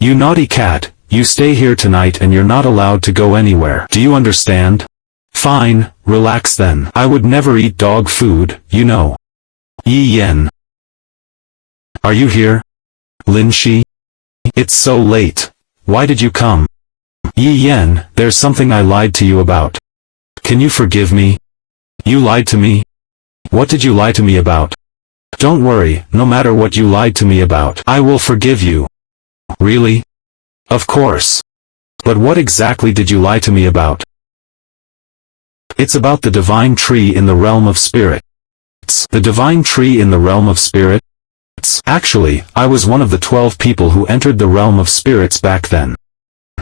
You naughty cat. You stay here tonight and you're not allowed to go anywhere. Do you understand? Fine, relax then. I would never eat dog food, you know. Yi Yen. Are you here? Lin Shi? It's so late. Why did you come? Yi Yen, there's something I lied to you about. Can you forgive me? You lied to me? What did you lie to me about? Don't worry, no matter what you lied to me about, I will forgive you. Really? Of course. But what exactly did you lie to me about? It's about the divine tree in the realm of spirits. The divine tree in the realm of spirits? Actually, I was one of the 12 people who entered the realm of spirits back then.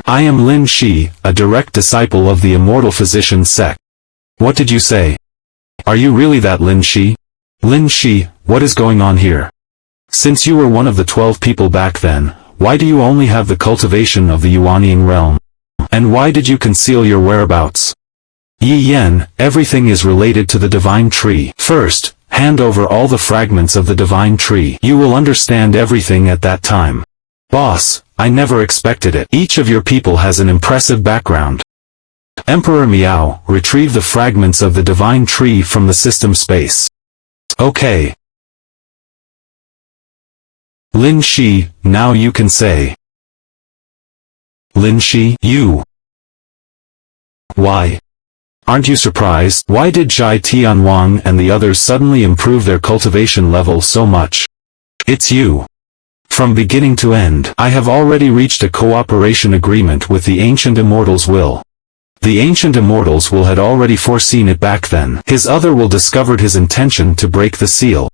I am Lin Shi, a direct disciple of the immortal physician sect. What did you say? Are you really that Lin Shi? Lin Shi, what is going on here? Since you were one of the 12 people back then, why do you only have the cultivation of the Yuan realm? And why did you conceal your whereabouts? Yi Yen, everything is related to the divine tree. First, hand over all the fragments of the divine tree. You will understand everything at that time. Boss, I never expected it. Each of your people has an impressive background. Emperor Miao, retrieve the fragments of the divine tree from the system space. Okay. Lin Shi, now you can say. Lin Shi, you. Why? Aren't you surprised? Why did Zhai Tianwang and the others suddenly improve their cultivation level so much? It's you. From beginning to end, I have already reached a cooperation agreement with the Ancient Immortals will. The Ancient Immortals will had already foreseen it back then. His other will discovered his intention to break the seal.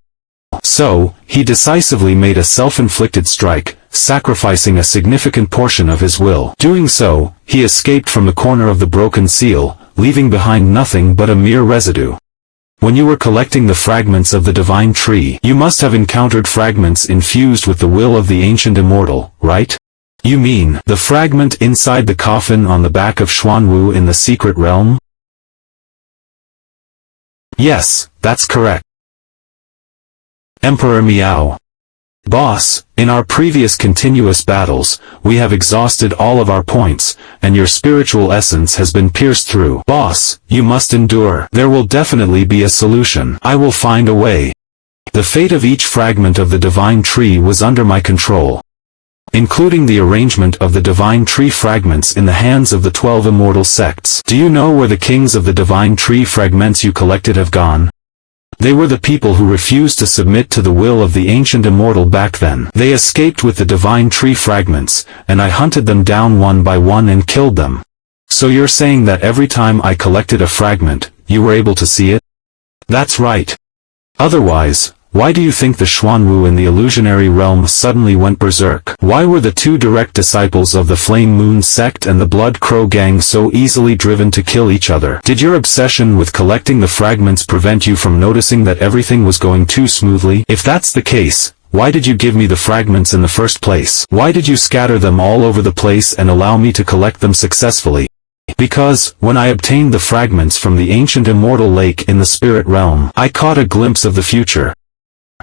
So, he decisively made a self-inflicted strike, sacrificing a significant portion of his will. Doing so, he escaped from the corner of the broken seal, leaving behind nothing but a mere residue. When you were collecting the fragments of the divine tree, you must have encountered fragments infused with the will of the ancient immortal, right? You mean, the fragment inside the coffin on the back of Xuanwu in the secret realm? Yes, that's correct. Emperor Miao. Boss, in our previous continuous battles, we have exhausted all of our points, and your spiritual essence has been pierced through. Boss, you must endure. There will definitely be a solution. I will find a way. The fate of each fragment of the divine tree was under my control, including the arrangement of the divine tree fragments in the hands of the 12 immortal sects. Do you know where the kings of the divine tree fragments you collected have gone? They were the people who refused to submit to the will of the ancient immortal back then. They escaped with the divine tree fragments, and I hunted them down one by one and killed them. So you're saying that every time I collected a fragment, you were able to see it? That's right. Otherwise, why do you think the Xuanwu in the illusionary realm suddenly went berserk? Why were the two direct disciples of the Flame Moon sect and the Blood Crow gang so easily driven to kill each other? Did your obsession with collecting the fragments prevent you from noticing that everything was going too smoothly? If that's the case, why did you give me the fragments in the first place? Why did you scatter them all over the place and allow me to collect them successfully? Because, when I obtained the fragments from the ancient immortal lake in the spirit realm, I caught a glimpse of the future.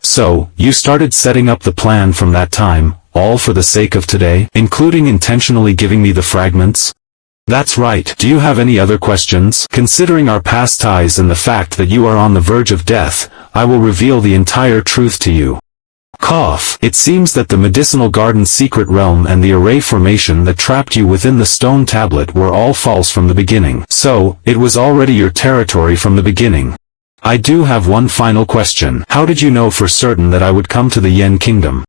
So, you started setting up the plan from that time, all for the sake of today, including intentionally giving me the fragments? That's right. Do you have any other questions? Considering our past ties and the fact that you are on the verge of death, I will reveal the entire truth to you. Cough. It seems that the medicinal garden secret realm and the array formation that trapped you within the stone tablet were all false from the beginning. So, it was already your territory from the beginning. I do have one final question. How did you know for certain that I would come to the Yen Kingdom?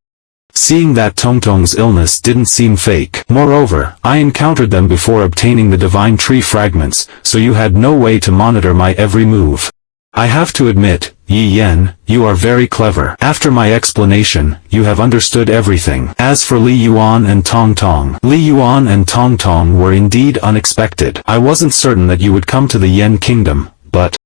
Seeing that Tongtong's illness didn't seem fake. Moreover, I encountered them before obtaining the divine tree fragments, so you had no way to monitor my every move. I have to admit, Yi Yen, you are very clever. After my explanation, you have understood everything. As for Li Yuan and Tongtong, Li Yuan and Tongtong were indeed unexpected. I wasn't certain that you would come to the Yen Kingdom, but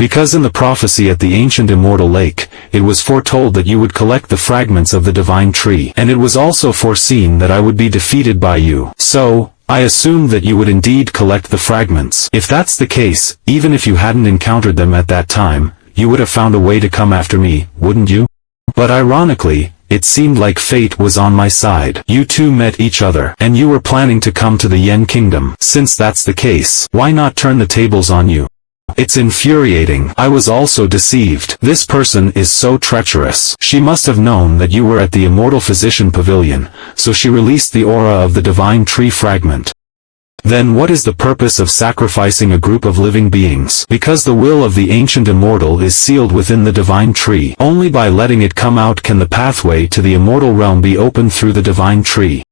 because in the prophecy at the ancient immortal lake, it was foretold that you would collect the fragments of the divine tree, and it was also foreseen that I would be defeated by you. So, I assumed that you would indeed collect the fragments. If that's the case, even if you hadn't encountered them at that time, you would have found a way to come after me, wouldn't you? But ironically, it seemed like fate was on my side. You two met each other, and you were planning to come to the Yen Kingdom. Since that's the case, why not turn the tables on you? It's infuriating. I was also deceived. This person is so treacherous. She must have known that you were at the Immortal Physician Pavilion, so she released the aura of the divine tree fragment. Then what is the purpose of sacrificing a group of living beings? Because the will of the ancient immortal is sealed within the divine tree. Only by letting it come out can the pathway to the immortal realm be opened through the divine tree.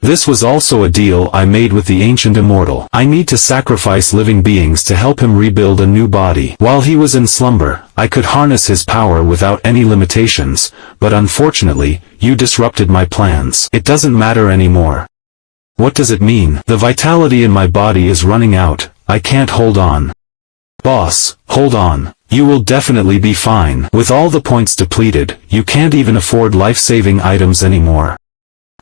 This was also a deal I made with the ancient immortal. I need to sacrifice living beings to help him rebuild a new body. While he was in slumber, I could harness his power without any limitations, but unfortunately, you disrupted my plans. It doesn't matter anymore. What does it mean? The vitality in my body is running out. I can't hold on. Boss, hold on. You will definitely be fine. With all the points depleted, you can't even afford life-saving items anymore.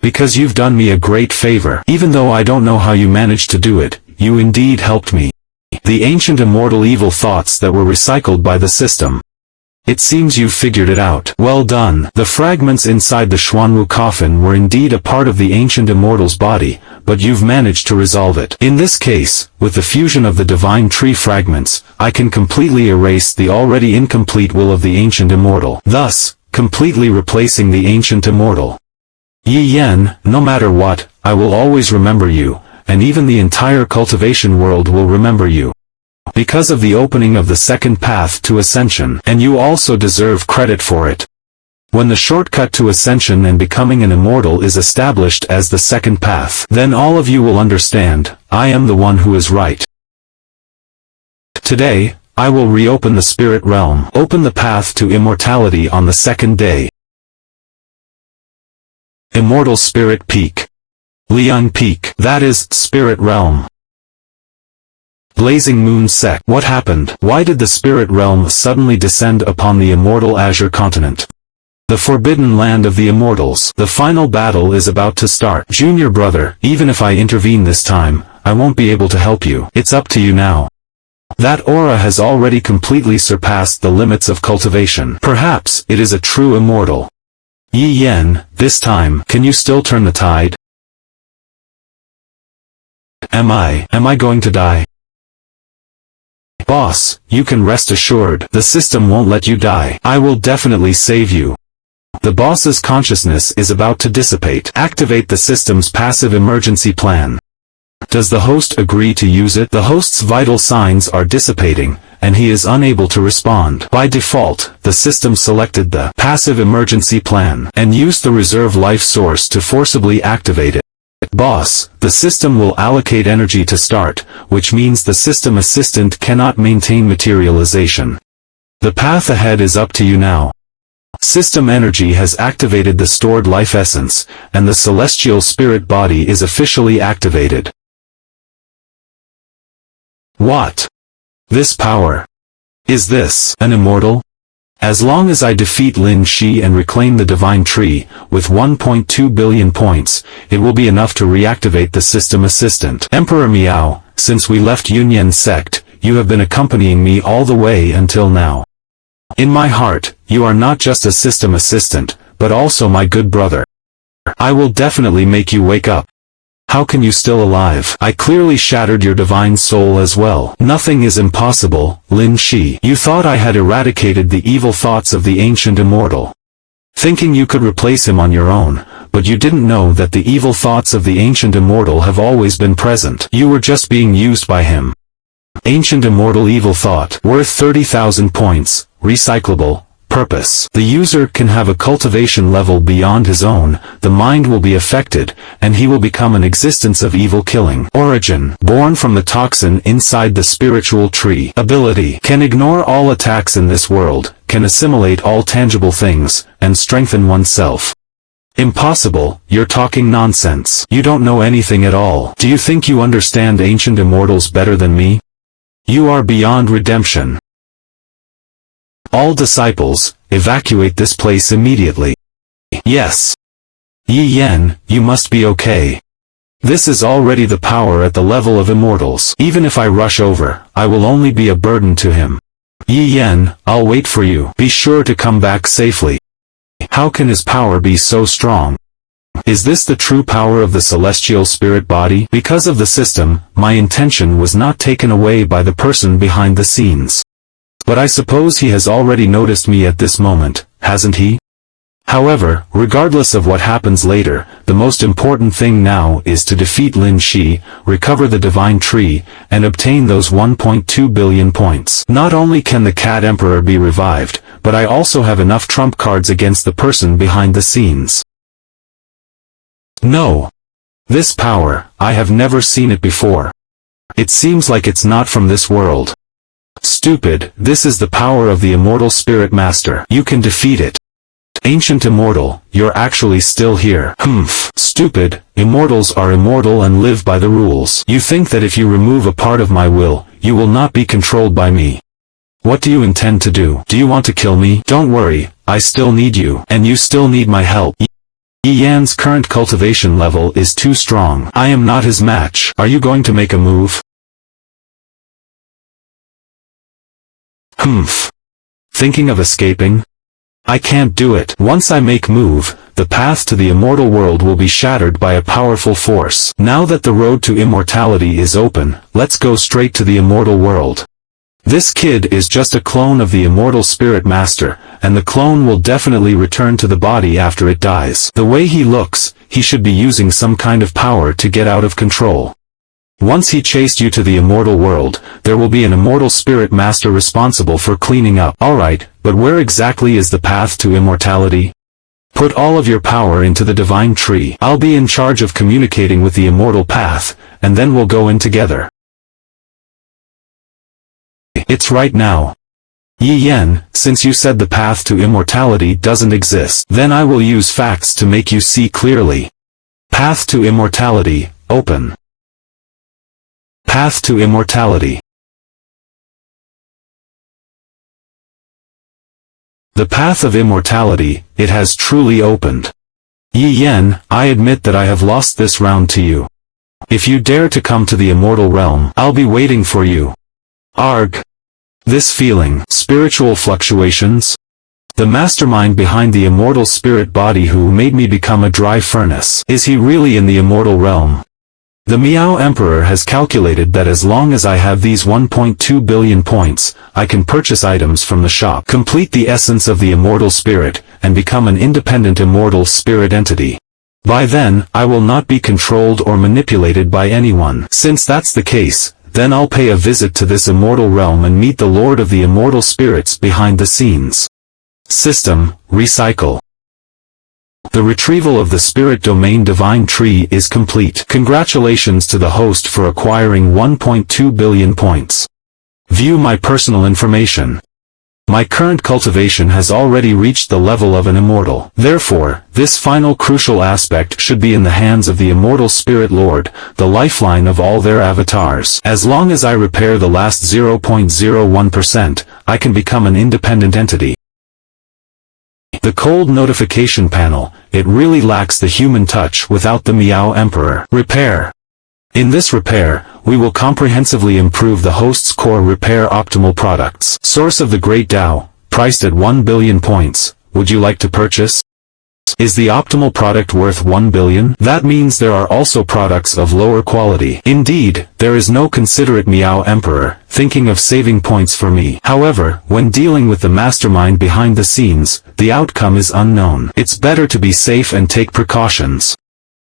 Because you've done me a great favor. Even though I don't know how you managed to do it, you indeed helped me. The ancient immortal evil thoughts that were recycled by the system. It seems you've figured it out. Well done. The fragments inside the Xuanwu coffin were indeed a part of the ancient immortal's body, but you've managed to resolve it. In this case, with the fusion of the divine tree fragments, I can completely erase the already incomplete will of the ancient immortal, thus, completely replacing the ancient immortal. Yi Yan, no matter what, I will always remember you, and even the entire cultivation world will remember you. Because of the opening of the second path to Ascension, and you also deserve credit for it. When the shortcut to Ascension and becoming an immortal is established as the second path, then all of you will understand, I am the one who is right. Today, I will reopen the spirit realm, open the path to immortality on the second day. Immortal Spirit Peak. Liang Peak, that is, Spirit Realm. Blazing Moon Sect. What happened? Why did the spirit realm suddenly descend upon the immortal Azure continent? The forbidden land of the immortals. The final battle is about to start. Junior brother, even if I intervene this time, I won't be able to help you. It's up to you now. That aura has already completely surpassed the limits of cultivation. Perhaps it is a true immortal. Yi Yan, this time, can you still turn the tide? Am I going to die? Boss, you can rest assured, the system won't let you die. I will definitely save you. The boss's consciousness is about to dissipate. Activate the system's passive emergency plan. Does the host agree to use it? The host's vital signs are dissipating, and he is unable to respond. By default, the system selected the passive emergency plan, and used the reserve life source to forcibly activate it. Boss, the system will allocate energy to start, which means the system assistant cannot maintain materialization. The path ahead is up to you now. System energy has activated the stored life essence, and the celestial spirit body is officially activated. What? This power? Is this an immortal? As long as I defeat Lin Shi and reclaim the divine tree, with 1.2 billion points, it will be enough to reactivate the system assistant. Emperor Miao, since we left Yunyan sect, you have been accompanying me all the way until now. In my heart, you are not just a system assistant, but also my good brother. I will definitely make you wake up. How can you still alive? I clearly shattered your divine soul as well. Nothing is impossible, Lin Shi. You thought I had eradicated the evil thoughts of the ancient immortal, thinking you could replace him on your own, but you didn't know that the evil thoughts of the ancient immortal have always been present. You were just being used by him. Ancient immortal evil thought, worth 30,000 points, recyclable. Purpose. The user can have a cultivation level beyond his own, the mind will be affected, and he will become an existence of evil killing. Origin. Born from the toxin inside the spiritual tree. Ability. Can ignore all attacks in this world, can assimilate all tangible things, and strengthen oneself. Impossible, you're talking nonsense. You don't know anything at all. Do you think you understand ancient immortals better than me? You are beyond redemption. All disciples, evacuate this place immediately. Yes. Yi Yan, you must be okay. This is already the power at the level of immortals. Even if I rush over, I will only be a burden to him. Yi Yan, I'll wait for you. Be sure to come back safely. How can his power be so strong? Is this the true power of the celestial spirit body? Because of the system, my intention was not taken away by the person behind the scenes. But I suppose he has already noticed me at this moment, hasn't he? However, regardless of what happens later, the most important thing now is to defeat Lin Shi, recover the divine tree, and obtain those 1.2 billion points. Not only can the Cat Emperor be revived, but I also have enough trump cards against the person behind the scenes. No. This power, I have never seen it before. It seems like it's not from this world. Stupid, this is the power of the immortal spirit master. You can defeat it. Ancient immortal, you're actually still here. Humph. Stupid, immortals are immortal and live by the rules. You think that if you remove a part of my will, you will not be controlled by me. What do you intend to do? Do you want to kill me? Don't worry, I still need you. And you still need my help. Yi Yan's current cultivation level is too strong. I am not his match. Are you going to make a move? Humph. Thinking of escaping? I can't do it. Once I make move, the path to the immortal world will be shattered by a powerful force. Now that the road to immortality is open, let's go straight to the immortal world. This kid is just a clone of the immortal spirit master, and the clone will definitely return to the body after it dies. The way he looks, he should be using some kind of power to get out of control. Once he chased you to the immortal world, there will be an immortal spirit master responsible for cleaning up. Alright, but where exactly is the path to immortality? Put all of your power into the divine tree. I'll be in charge of communicating with the immortal path, and then we'll go in together. It's right now. Yi Yan, since you said the path to immortality doesn't exist, then I will use facts to make you see clearly. Path to immortality, open. Path to immortality. The path of immortality, it has truly opened. Yi Yan, I admit that I have lost this round to you. If you dare to come to the immortal realm, I'll be waiting for you. Arg. This feeling, spiritual fluctuations? The mastermind behind the immortal spirit body who made me become a dry furnace. Is he really in the immortal realm? The Miao Emperor has calculated that as long as I have these 1.2 billion points, I can purchase items from the shop, complete the essence of the immortal spirit, and become an independent immortal spirit entity. By then, I will not be controlled or manipulated by anyone. Since that's the case, then I'll pay a visit to this immortal realm and meet the Lord of the immortal spirits behind the scenes. System, recycle. The retrieval of the spirit domain divine tree is complete. Congratulations to the host for acquiring 1.2 billion points. View my personal information. My current cultivation has already reached the level of an immortal. Therefore, this final crucial aspect should be in the hands of the immortal spirit lord, the lifeline of all their avatars. As long as I repair the last 0.01%, I can become an independent entity. The cold notification panel, it really lacks the human touch without the Miao Emperor. Repair. In this repair, we will comprehensively improve the host's core repair optimal products. Source of the Great Tao, priced at 1 billion points, would you like to purchase? Is the optimal product worth 1 billion? That means there are also products of lower quality. Indeed, there is no considerate Miao Emperor, thinking of saving points for me. However, when dealing with the mastermind behind the scenes, the outcome is unknown. It's better to be safe and take precautions.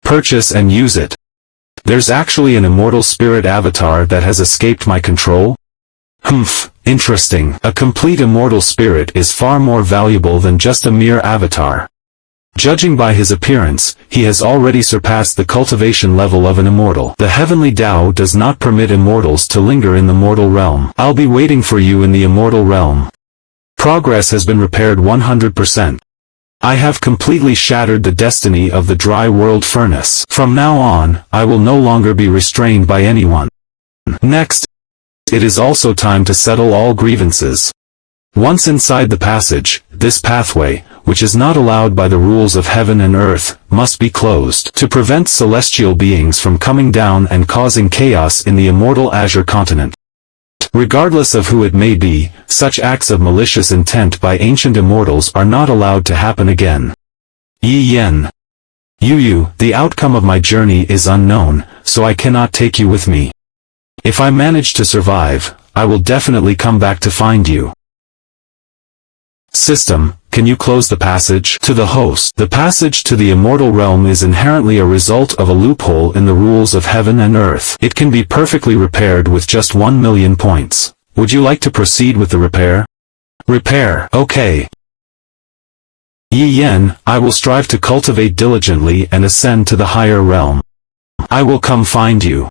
Purchase and use it. There's actually an immortal spirit avatar that has escaped my control? Humph, interesting. A complete immortal spirit is far more valuable than just a mere avatar. Judging by his appearance, he has already surpassed the cultivation level of an immortal. The heavenly Tao does not permit immortals to linger in the mortal realm. I'll be waiting for you in the immortal realm. Progress has been repaired 100%. I have completely shattered the destiny of the dry world furnace. From now on, I will no longer be restrained by anyone. Next, it is also time to settle all grievances. Once inside the passage, this pathway, which is not allowed by the rules of heaven and earth, must be closed to prevent celestial beings from coming down and causing chaos in the immortal Azure continent. Regardless of who it may be, such acts of malicious intent by ancient immortals are not allowed to happen again. Yi Yan. Yu, the outcome of my journey is unknown, so I cannot take you with me. If I manage to survive, I will definitely come back to find you. System, can you close the passage? To the host, the passage to the immortal realm is inherently a result of a loophole in the rules of heaven and earth. It can be perfectly repaired with just 1 million points. Would you like to proceed with the repair? Repair, okay. Yi Yan, I will strive to cultivate diligently and ascend to the higher realm. I will come find you.